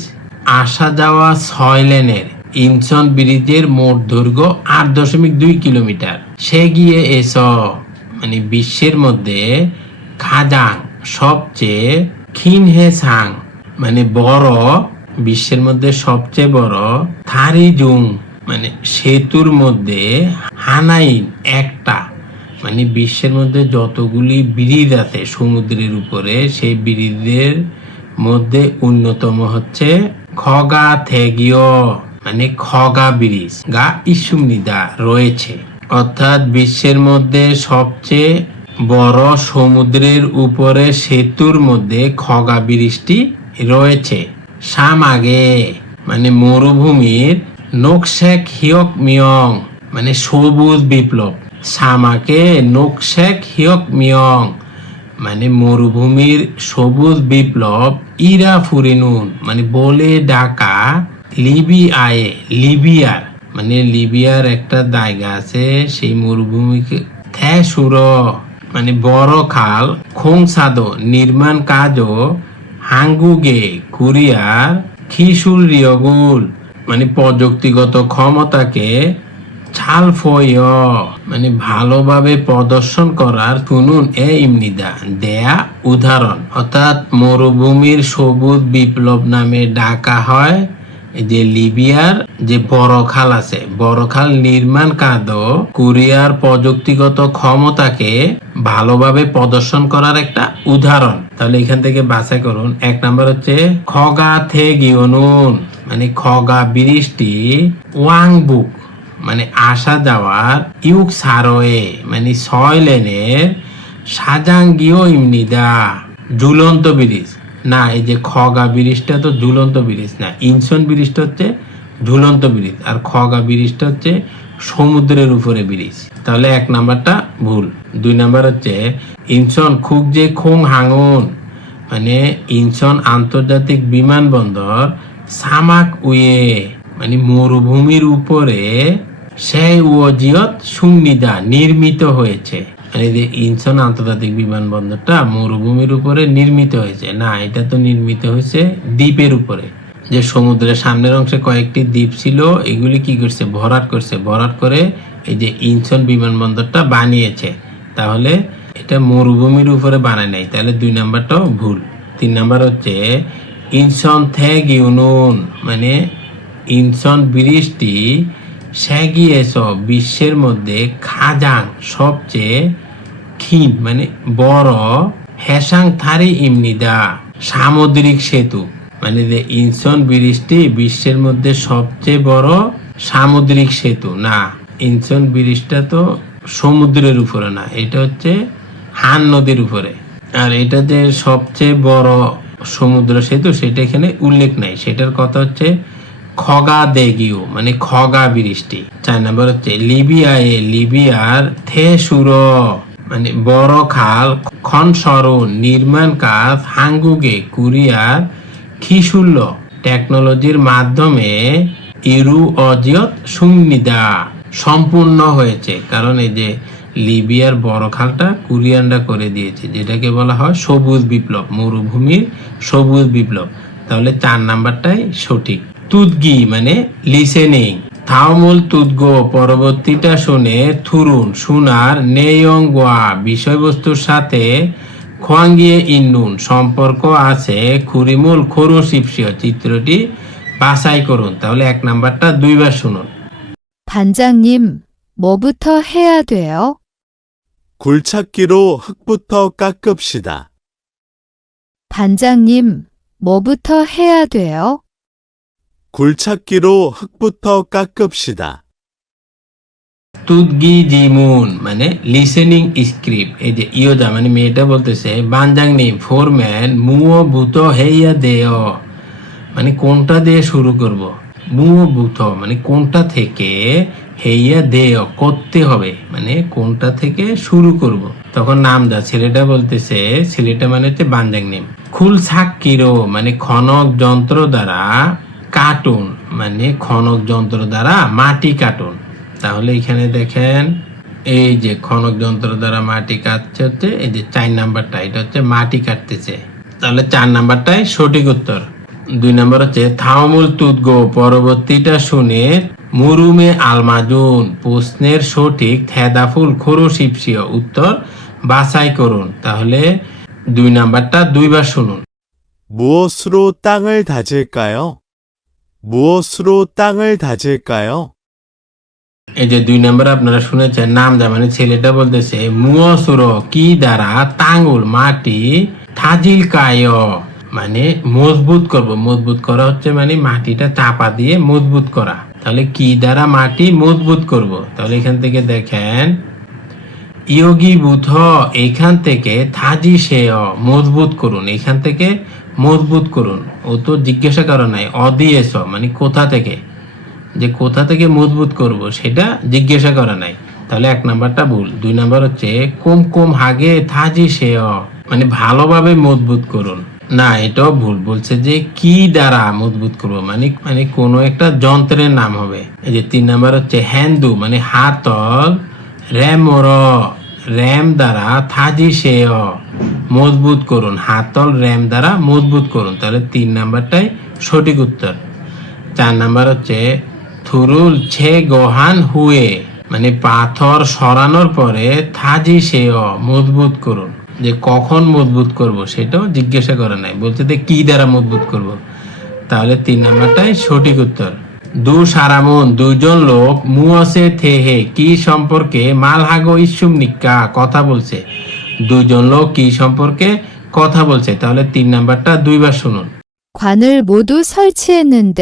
আসা যাওয়া 6 লেনের ইনসন ব্রিজের মোট দৈর্ঘ্য 8.2 কিলোমিটার। সে গিয়ে এস মানে বিশ্বের মধ্যে, খাজাং সবচেয়ে, খিনহেসাং মানে বড়, বিশ্বের মধ্যে সবচেয়ে বড়। থারিজুং মানে সেতুর মধ্যে, হানাইন একটা মানে বিশ্বের মধ্যে যতগুলি ব্রিজ আছে সমুদ্রের উপরে সেই ব্রিজের মধ্যে অন্যতম হচ্ছে খগা থেগিও মানে খগা ব্রিজ গা ইসুমনিদা রয়েছে। অর্থাৎ বিশ্বের মধ্যে সবচেয়ে বড় সমুদ্রের উপরে সেতুর মধ্যে খগা ব্রিজটি রয়েছে। সামাগে মানে মরুভূমির। নোকশেক হিয়ক মিয়ং মানে সবুজ বিপ্লব। সামাকে নোকশেক হিয়ক মিয়ং মানে মরুভূমির সবুজ বিপ্লব। ইরা ফুরিনুন মানে বলে ডাকা। লিবিয়ায় লিবিয়ার মানে লিবিয়ার একটা জায়গা আছে সেই মরুভূমিকে। থ্যাসুর মানে বড় খাল। খোংসাদো নির্মাণ কাজও। হাঙ্গুগে কোরিয়ার। খিসুল রিয়গুল মানে প্রযুক্তিগত ক্ষমতাকে। ছালফয় মানে ভালোভাবে প্রদর্শন করার। শুনুন এ ইমনিদা দেয়া উদাহরণ। অর্থাৎ মরুভূমির সবুজ বিপ্লব নামে ডাকা হয় এই যে লিবিয়ার যে বড় খাল আছে, বড় খাল নির্মাণ কাজও কোরিয়ার প্রযুক্তিগত ক্ষমতাকে ভালোভাবে প্রদর্শন করার একটা উদাহরণ। তাহলে এখান থেকে বাছাই করুন। 1 নাম্বার হচ্ছে খগা থেগিওনুন মানে খগা ব্রিজটি। ওয়াংবুক মানে আসা যাওয়ার। ইউক সারোয়ে মানে 6 লেনের। সাজাঙ্গিও ইমনিদা ঝুলন্ত ব্রিজ না, এই যে খগা ব্রিজটা তো ঝুলন্ত ব্রিজ না, ইনসন ব্রিজটা হচ্ছে ঝুলন্ত ব্রিজ আর খগা ব্রিজটা হচ্ছে সমুদ্রের উপরে ব্রিজ। তাহলে 1 নাম্বারটা ভুল। 2 নাম্বার হচ্ছে ইনসন খুবজে খোং হাঙুন মানে ইনসন আন্তর্জাতিক বিমানবন্দর। সামাক উয়ে মানে মরুভূমির উপরে। সেই ওজিয়ত সুমনিদা নির্মিত হয়েছে, মানে যে ইনসন আন্তর্জাতিক বিমানবন্দরটা মরুভূমির উপরে নির্মিত হয়েছে না, এটা তো নির্মিত হয়েছে দ্বীপের উপরে। যে সমুদ্রের সামনের অংশে কয়েকটি দ্বীপ ছিল, এগুলি কি করছে ভরাট করছে, ভরাট করে এই যে ইনসন বিমানবন্দরটা বানিয়েছে। তাহলে এটা মরুভূমির উপরে বানায় নাই, তাহলে 2 নাম্বারটাও ভুল। 3 নাম্বার হচ্ছে ইনসন থ্যাগিউনুন মানে ইনসন ব্রিজটি স্যাগিয়েস বিশ্বের মধ্যে খাজাং সবচেয়ে ক্ষীণ মানে বড় হ্যাসাং থারি ইমনিদা সামুদ্রিক সেতু মানে যে ইনসন ব্রিজটি বিশ্বের মধ্যে সবচেয়ে বড় সামুদ্রিক সেতু না, ইনসন ব্রিজটা তো সমুদ্রের উপরে না, এটা হচ্ছে হান নদীর উপরে। আর এটা যে সবচেয়ে বড় সমুদ্র সেতু সেটা এখানে উল্লেখ নাই, সেটার কথা হচ্ছে খগা দেগিও মানে খগা বৃষ্টি। 4 নম্বর হচ্ছে লিবিয়ার থেসুর মানে বড় খাল খনসরণ নির্মাণ কাজ হাঙ্গুগে কোরিয়ার খিশুল্য টেকনোলজির মাধ্যমে ইরু অজিয়ত সুন্নিদা সম্পূর্ণ হয়েছে, কারণ এই যে লিবিয়ার বড় খালটা কোরিয়ানরা করে দিয়েছে, যেটাকে বলা হয় সবুজ বিপ্লব, মরুভূমির সবুজ বিপ্লব। তাহলে 4 নাম্বারটাই সঠিক। তুদগি মানে লিসেনিং, থাওমুল তুদগো পরবর্তীটা শুনে থুরুন শোনার নেয়ং গোয়া বিষয়বস্তুর সাথে খোয়াঙ্গিয়ে ইন্নুন সম্পর্ক আছে খুরিমুল খোরোশিপসিও চিত্রটি বাছাই করুন। তাহলে 1 নাম্বারটা 2 বার শুনুন। 반장님, 뭐부터 해야 돼요? 굴착기로 흙부터 깎읍시다. 반장님, 뭐부터 해야 돼요? 굴착기로 흙부터 깎읍시다. তুদগি জিমুন মানে লিসেনিং স্ক্রিপ্ট। এই যে ইয়োদা মানে মেয়েটা বলতেছে বানজাংনি ফোরম্যান মুও বুত হেইয়া দেয় মানে কোনটা দিয়ে শুরু করব, মুও বুত মানে কোনটা থেকে, হেইয়া দেয় করতে হবে মানে কোনটা থেকে শুরু করব। তখন নামদা ছেলেটা বলতেছে, ছেলেটা মানে হচ্ছে বানজাংনি, খুল সাক্কিরো মানে খনক যন্ত্র দ্বারা, কাটুন মানে খনক যন্ত্র দ্বারা মাটি কাটুন। তাহলে এখানে দেখেন এই যে খনক যন্ত্র দ্বারা মাটি কাটছে হচ্ছে এই যে 4 নাম্বারটা, এটা হচ্ছে মাটি কাটতেছে। তাহলে 4 নাম্বারটাই সঠিক উত্তর। 2 নাম্বার হচ্ছে থাওমুল তুদগো পরবর্তীটা শুনে মুরুমে আলমাজুন প্রশ্নের সঠিক থেদাফুল খোরোশিপসিও উত্তর বাছাই করুন। তাহলে 2 নাম্বারটা 2 বার শুনুন। 무엇으로 땅을 다질까요? 무엇으로 땅을 다질까요? এই যে 2 নাম্বার আপনারা শুনেছেন, নামদা মানে ছেলেটা বলতেছে মুয়সুর কি দ্বারা তাঙ্গুল মাটি থাজিল কায় মানে মজবুত করব, মজবুত করা হচ্ছে মানে মাটিটা চাপা দিয়ে মজবুত করা। তাহলে কি দ্বারা মাটি মজবুত করব, তাহলে এখান থেকে দেখেন ইয়োগি বুথ এখান থেকে থাজি সে মজবুত করুন, এখান থেকে মজবুত করুন। ও তো জিজ্ঞাসা করা নাই অদিয়েছ মানে কোথা থেকে, যে কোথা থেকে মজবুত করব সেটা জিজ্ঞাসা করা নাই। তাহলে 1 নাম্বারটা ভুল। 2 নাম্বার হচ্ছে কুম হাগে থাজি সে মানে ভালোভাবে মজবুত করুন, না এটাও ভুল। বলছে যে কি দ্বারা মজবুত করব মানে কোনো একটা যন্ত্রের নাম হবে। এই যে 3 নাম্বার হচ্ছে হ্যান্দু মানে হাতল র্যামর র্যাম দ্বারা থাজি সে মজবুত করুন, হাতল র্যাম দ্বারা মজবুত করুন। তাহলে 3 নাম্বারটাই সঠিক উত্তর। 4 নাম্বার হচ্ছে থুরুল ছে গোহান হুয়ে মানে পাথর সরানোর পরে থাজি সে মজবুত করুন, যে কখন মজবুত করব সেটাও জিজ্ঞাসা করা নাই, বলতে কি দ্বারা মজবুত করব। তাহলে 3 নাম্বারটাই সঠিক উত্তর। দু সারামুন দুইজন লোক মুয়সে থেহে কি সম্পর্কে মালহাগো ইসুম নিক্কা কথা বলছে, দুইজন লোক কি সম্পর্কে কথা বলছে। তাহলে 3 নাম্বারটা 2 বার শুনুন। 관을 모두 설치했는데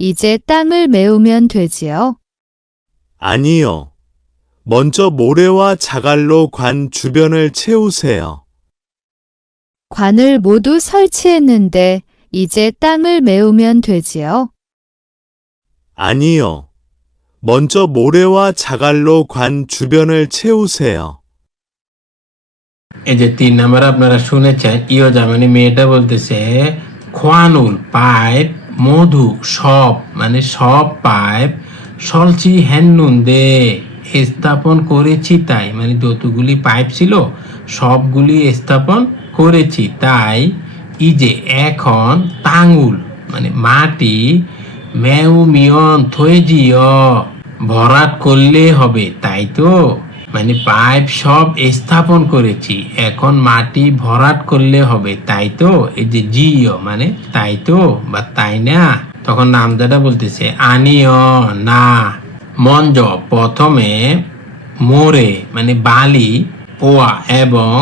이제 땅을 메우면 되지요? 아니요. 먼저 모래와 자갈로 관 주변을 채우세요. 관을 모두 설치했는데 이제 땅을 메우면 되지요? 아니요. 먼저 모래와 자갈로 관 주변을 채우세요. এই যে 3 নাম্বার আপনারা শুনেছেন, ইয়োজা মানে মেয়েটা বলতেছে খোয়ানুল পাইপ মধু সব মানে সব পাইপ সলচি হ্যান্নুন দে স্থাপন করেছি তাই মানে যতগুলি পাইপ ছিল সবগুলি স্থাপন করেছি তাই। ই যে এখন তাঙ্গুল মানে মাটি মেউ মিয়ন থয়েজিও ভরাট করলে হবে তাই তো, মানে পাইপ সব স্থাপন করেছি, এখন মাটি ভরাট করলে হবে, তাই তো? এই যে জিও মানে তাই তো বা তাই না, তখন নামজাদা বলতেছে আনিও না। মঞ্জ প্রথমে মোরে মানে বালি ওয়া এবং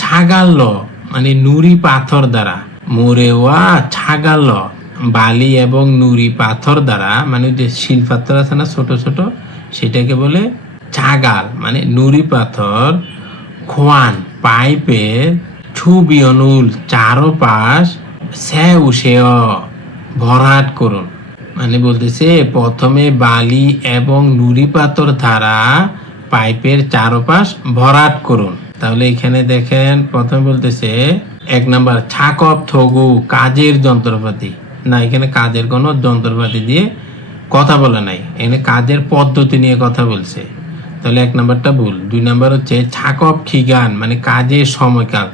ছাগাল্ল মানে নুড়ি পাথর দ্বারা, মোরে ওয়া ছাগাল্ল বালি এবং নুড়ি পাথর দ্বারা, মানে যে শিল পাথর আছে না ছোট ছোট, সেটাকে বলে ছাগাল মানে নুড়ি পাথর। খোয়ান পাইপের ছুবিয়নুল চারপাশ সে উসেয় ভরাট করুন, মানে বলতেছে প্রথমে বালি এবং নুড়ি পাথর দ্বারা পাইপের চারপাশ ভরাট করুন। তাহলে এখানে দেখেন প্রথমে বলতেছে 1 নাম্বার ছাকপ থগু কাজের যন্ত্রপাতি, না এখানে কাজের কোনো যন্ত্রপাতি দিয়ে কথা বলা নাই, এখানে কাজের পদ্ধতি নিয়ে কথা বলছে, তাহলে 1 নাম্বারটা ভুল। 2 নাম্বার হচ্ছে ছাকপ খিগান মানে কাজের সময়কাল,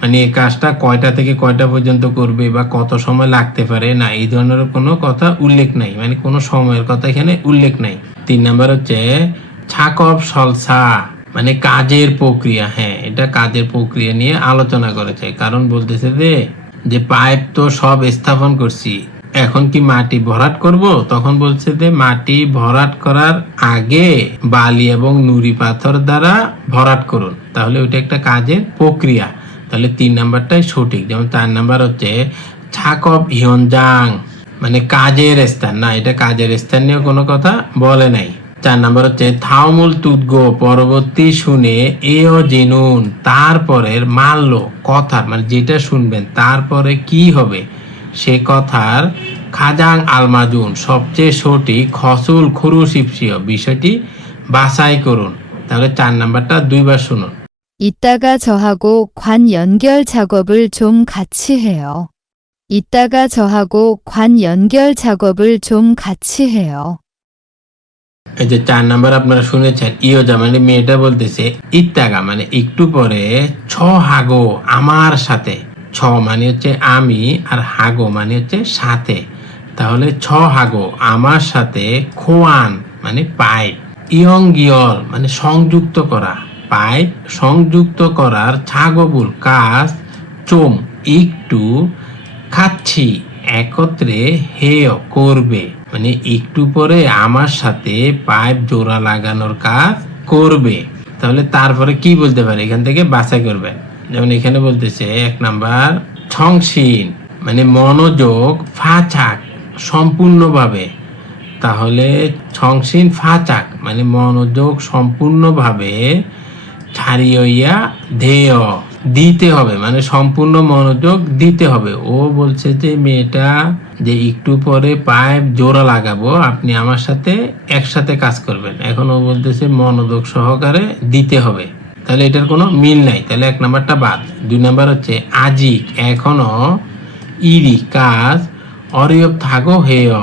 মানে এই কাজটা কয়টা থেকে কয়টা পর্যন্ত করবে বা কত সময় লাগতে পারে, না এই ধরনের কোনো কথা উল্লেখ নাই, মানে কোনো সময়ের কথা এখানে উল্লেখ নাই। 3 নাম্বার হচ্ছে ছাকপ সলসা মানে কাজের প্রক্রিয়া, হ্যাঁ এটা কাজের প্রক্রিয়া নিয়ে আলোচনা করেছে, কারণ বলতেছে যে পাইপ তো সব স্থাপন করছি, এখন কি মাটি ভরাট করব, তখন বলছে যে মাটি ভরাট করার আগে বালি এবং নুড়ি পাথর দ্বারা ভরাট করুন, তাহলে ওইটা একটা কাজের প্রক্রিয়া, তাহলে 3 নাম্বারটাই সঠিক। যেমন 4 নাম্বার হচ্ছে ছাকপ হিয়নজাং মানে কাজের স্থান, না এটা কাজের স্থান নিয়ে কোনো কথা বলে নাই। 4 নাম্বার হচ্ছে থাউমুল তুদগো পরবর্তী শুনে এও জেনুন তারপরের মাল্য কথার মানে যেটা শুনবেন তারপরে কি হবে সে কথার খাজাং আলমাজুন সবচেয়ে সঠিক খসুল খুরুশিপসিও বিষয়টি বাছাই করুন। তাহলে 4 নাম্বারটা 2 বার শুনুন। 이따가 저하고 관 연결 작업을 좀 같이 해요. 이따가 저하고 관 연결 작업을 좀 같이 해요. এই যে 4 নাম্বার আপনারা শুনেছেন, ইয়োজা মানে মেয়েটা বলতেছে ইত্তাগা মানে একটু পরে, ছ হাগো আমার সাথে, ছ মানে হচ্ছে আমি আর হাগো মানে হচ্ছে সাথে, তাহলে ছ হাগো আমার সাথে, খোয়ান মানে পাইপ, ইয়ং গিয়ল মানে সংযুক্ত করা, পাইপ সংযুক্ত করার ছাগবুল কাজ, চোম একটু, খাচ্ছি একত্রে, হেয় করবে মানে একটু পরে আমার সাথে পাইপ জোড়া লাগানোর কাজ করবে। তাহলে তারপরে কি বলতে পারে এখান থেকে বাছাই করবেন। যেমন এখানে বলতেছে 1 নাম্বার ছংসিন মানে মনোযোগ, ফাচাক সম্পূর্ণভাবে, তাহলে ছংসিন ফাচাক মানে মনোযোগ সম্পূর্ণভাবে, ছাড়িয়া ধেয় দিতে হবে মানে সম্পূর্ণ মনোযোগ দিতে হবে। ও বলছে যে মেয়েটা যে একটু পরে পাইপ জোড়া লাগাবো, আপনি আমার সাথে একসাথে কাজ করবেন, এখন ও বলতেছে মনোযোগ সহকারে দিতে হবে, তাহলে এটার কোনো মিল নাই, তাহলে 1 নাম্বারটা বাদ। 2 নাম্বার হচ্ছে আজিক এখনো, ইরি কাজ, অরিয়ব থাকো হেয়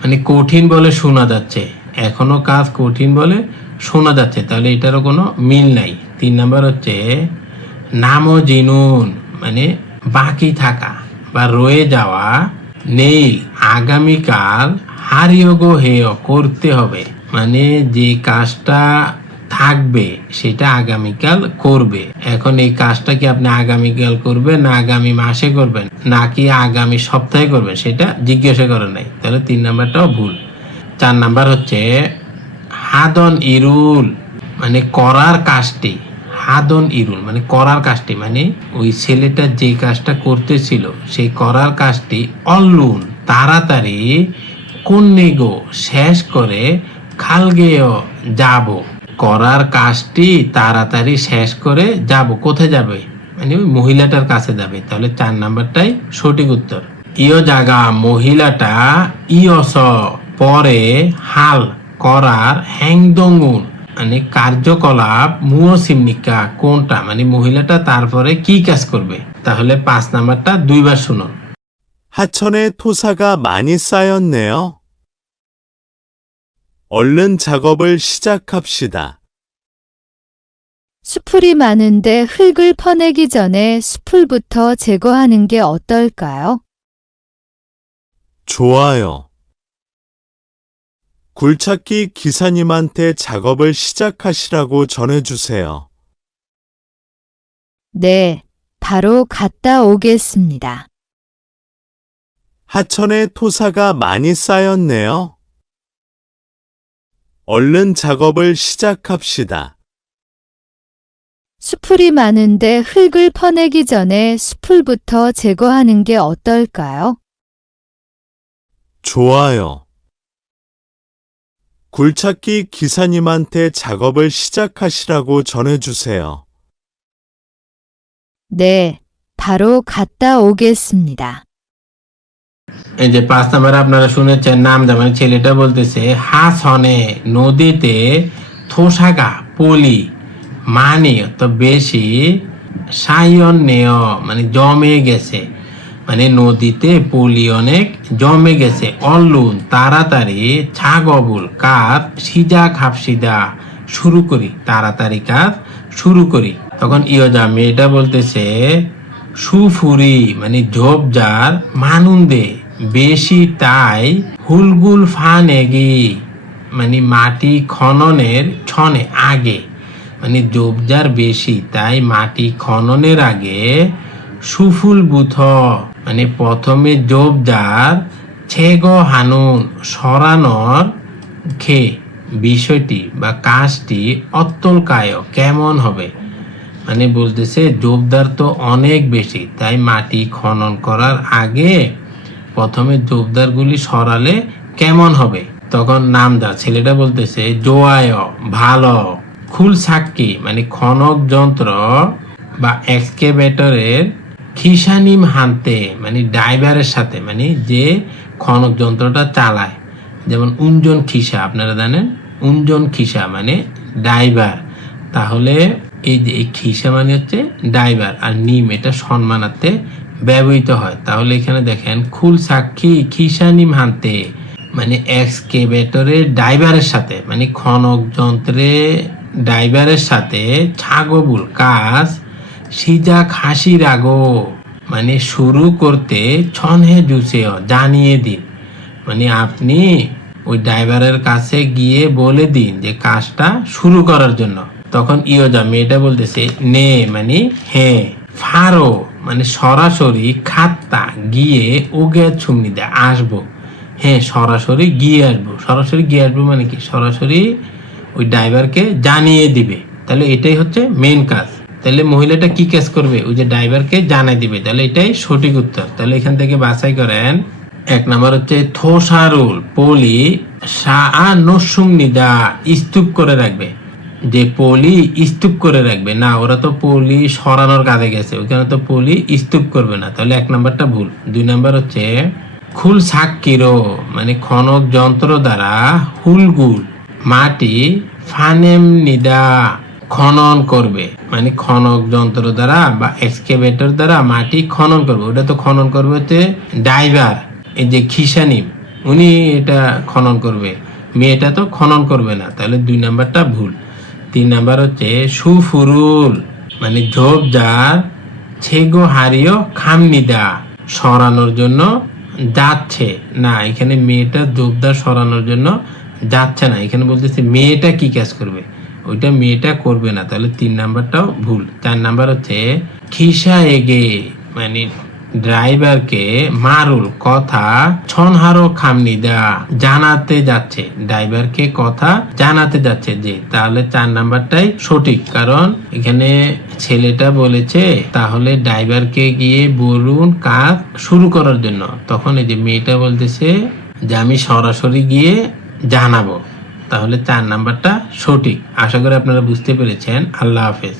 মানে কঠিন বলে শোনা যাচ্ছে, এখনো কাজ কঠিন বলে শোনা যাচ্ছে, তাহলে এটারও কোনো মিল নাই। 3 নাম্বার হচ্ছে নামো জিনুন মানে বাকি থাকা বা রয়ে যাওয়া, নেই আগামীকাল, হারিয়োগো হেয় করতে হবে মানে যে কাজটা থাকবে সেটা আগামীকাল করবে, এখন এই কাজটা কি আপনি আগামীকাল করবেন না আগামী মাসে করবেন নাকি আগামী সপ্তাহে করবেন সেটা জিজ্ঞাসা করেন নাই, তাহলে 3 নাম্বারটাও ভুল। 4 নাম্বার হচ্ছে হাদন ইরুল মানে করার কাজটি, হাদন ইরুল মানে করার কাজটি মানে ওই ছেলেটা যে কাজটা করতেছিল সেই করার কাজটি অল্লুন তাড়াতাড়ি, কন্যেগো শেষ করে, খালগেও যাব করার কাজটি তাড়াতাড়ি শেষ করে যাব, কোথায় যাবে মানে ওই মহিলাটার কাছে যাবে, তাহলে 4 নাম্বারটাই সঠিক উত্তর। ইয় জায়গা মহিলাটা ইয়স পরে হাল করার, হ্যাংদঙ্গুন মানে কার্যকলাপ, মুয়সিমনিকা কোনটা মানে মহিলাটা তারপরে কি কাজ করবে, তাহলে 5 নাম্বারটা 2 বার শুনুন। 하천에 토사가 많이 쌓였네요. 얼른 작업을 시작합시다. 수풀이 많은데 흙을 퍼내기 전에 수풀부터 제거하는 게 어떨까요? 좋아요. 굴착기 기사님한테 작업을 시작하시라고 전해주세요. 네, 바로 갔다 오겠습니다. 하천에 토사가 많이 쌓였네요. 얼른 작업을 시작합시다. 수풀이 많은데 흙을 퍼내기 전에 수풀부터 제거하는 게 어떨까요? 좋아요. 굴착기 기사님한테 작업을 시작하시라고 전해주세요. 네, 바로 갔다 오겠습니다. এই যে 5 নম্বরে আপনারা শুনেছেন নাম যেমন ছেলেটা বলতেছে হাসনে নদীতে থোসাগা পলি মানে তো বেশি সায়নেয় মানে জমে গেছে মানে নদীতে পলি অনেক জমে গেছে অলুন তাড়াতাড়ি ছাগবুল কাজ সিজা খাপসিদা শুরু করি তাড়াতাড়ি কাজ শুরু করি তখন ইয়োজা মেয়েটা বলতেছে সুফুরি মানে ঝোপঝাড় মানুন্দে বেশি তাই হুলগুল ফানেগি মানে মাটি খননের ছনে আগে মানে ঝোপঝাড় বেশি তাই মাটি খননের আগে সুফুল বুথ মানে প্রথমে ঝোপঝাড় ছেগ হানুন সরানোর খে বিষয়টি বা কাজটি অত্যলকায় কেমন হবে মানে বলতেছে জোবদার তো অনেক বেশি তাই মাটি খনন করার আগে প্রথমে জোবদারগুলি সরালে কেমন হবে তখন নামদা ছেলেটা বলতেছে জোয়ায় ভালো খুল সাক্ষী মানে খনক যন্ত্র বা এক্সকেভেটরের খিসানিম হানতে মানে ড্রাইভারের সাথে মানে যে খনক যন্ত্রটা চালায় যেমন উঞ্জন খিসা আপনারা জানেন উঞ্জন খিসা মানে ড্রাইভার তাহলে এই যে এই খিসা মানে হচ্ছে ড্রাইভার আর নিম এটা সম্মানার্থে ব্যবহৃত হয় তাহলে এখানে দেখেন খুল সাক্ষী খিসা নিম হানতে মানে এক্সকেভেটরের ড্রাইভারের সাথে মানে খনক যন্ত্রে ড্রাইভারের সাথে ছাগবুল কাজ সিজা খাসি রাগো মানে শুরু করতে ছনহে জুসে জানিয়ে দিন মানে আপনি ওই ড্রাইভারের কাছে গিয়ে বলে দিন যে কাজটা শুরু করার জন্য তখন ইয়োজা মেয়েটা বলতেছে নে মানে হ্যাঁ ফারো মানে সরাসরি খাত্তা গিয়ে ওগে ছুমনি দে আসবো হ্যাঁ সরাসরি গিয়ে আসবো মানে কি সরাসরি ওই ড্রাইভারকে জানিয়ে দিবে তাহলে এটাই হচ্ছে মেন কাজ তাহলে মহিলাটা কি কাজ করবে ওই যে ড্রাইভারকে জানাই দিবে তাহলে এটাই সঠিক উত্তর তাহলে এখান থেকে বাছাই করেন 1 নাম্বার হচ্ছে থোসারুল পলি সা নসুম নিদা স্তূপ করে রাখবে যে পলি স্তূপ করে রাখবে না ওরা তো পলি সরানোর কাজে গেছে ওখানে তো পলি স্তূপ করবে না তাহলে 1 নাম্বারটা ভুল 2 নাম্বার হচ্ছে খুল সাক্ষীরো মানে খনক যন্ত্র দ্বারা হুলগুল মাটি ফানেম নিদা খনন করবে মানে খনক যন্ত্র দ্বারা বা এক্সকেভেটর দ্বারা মাটি খনন করবে ওটা তো খনন করবে হচ্ছে ড্রাইভার এই যে খিসানিম উনি এটা খনন করবে মেয়েটা তো খনন করবে না তাহলে 2 নাম্বারটা ভুল 3 নাম্বার হচ্ছে সুফুরুল মানে ঝোপঝাড় ছেগো হারিও খামনিদা সরানোর জন্য যাচ্ছে না এখানে মেয়েটা ঝোপঝাড় সরানোর জন্য যাচ্ছে না এখানে বলতেছে মেয়েটা কি কাজ করবে ওইটা মেয়েটা করবে না তাহলে 3 নাম্বারটাও ভুল 4 নাম্বার হচ্ছে খিসা এগে মানে ড্রাইভারকে মারুল কথা ছনহারো খামনিদা জানাতে যাচ্ছে ড্রাইভারকে কথা জানাতে যাচ্ছে যে তাহলে 4 নাম্বারটাই সঠিক কারণ এখানে ছেলেটা বলেছে তাহলে ড্রাইভারকে গিয়ে বলুন কাজ শুরু করার জন্য তখন এই যে মেয়েটা বলতেছে যে আমি সরাসরি গিয়ে জানাবো তাহলে 4 নাম্বারটা সঠিক আশা করি আপনারা বুঝতে পেরেছেন আল্লাহ হাফেজ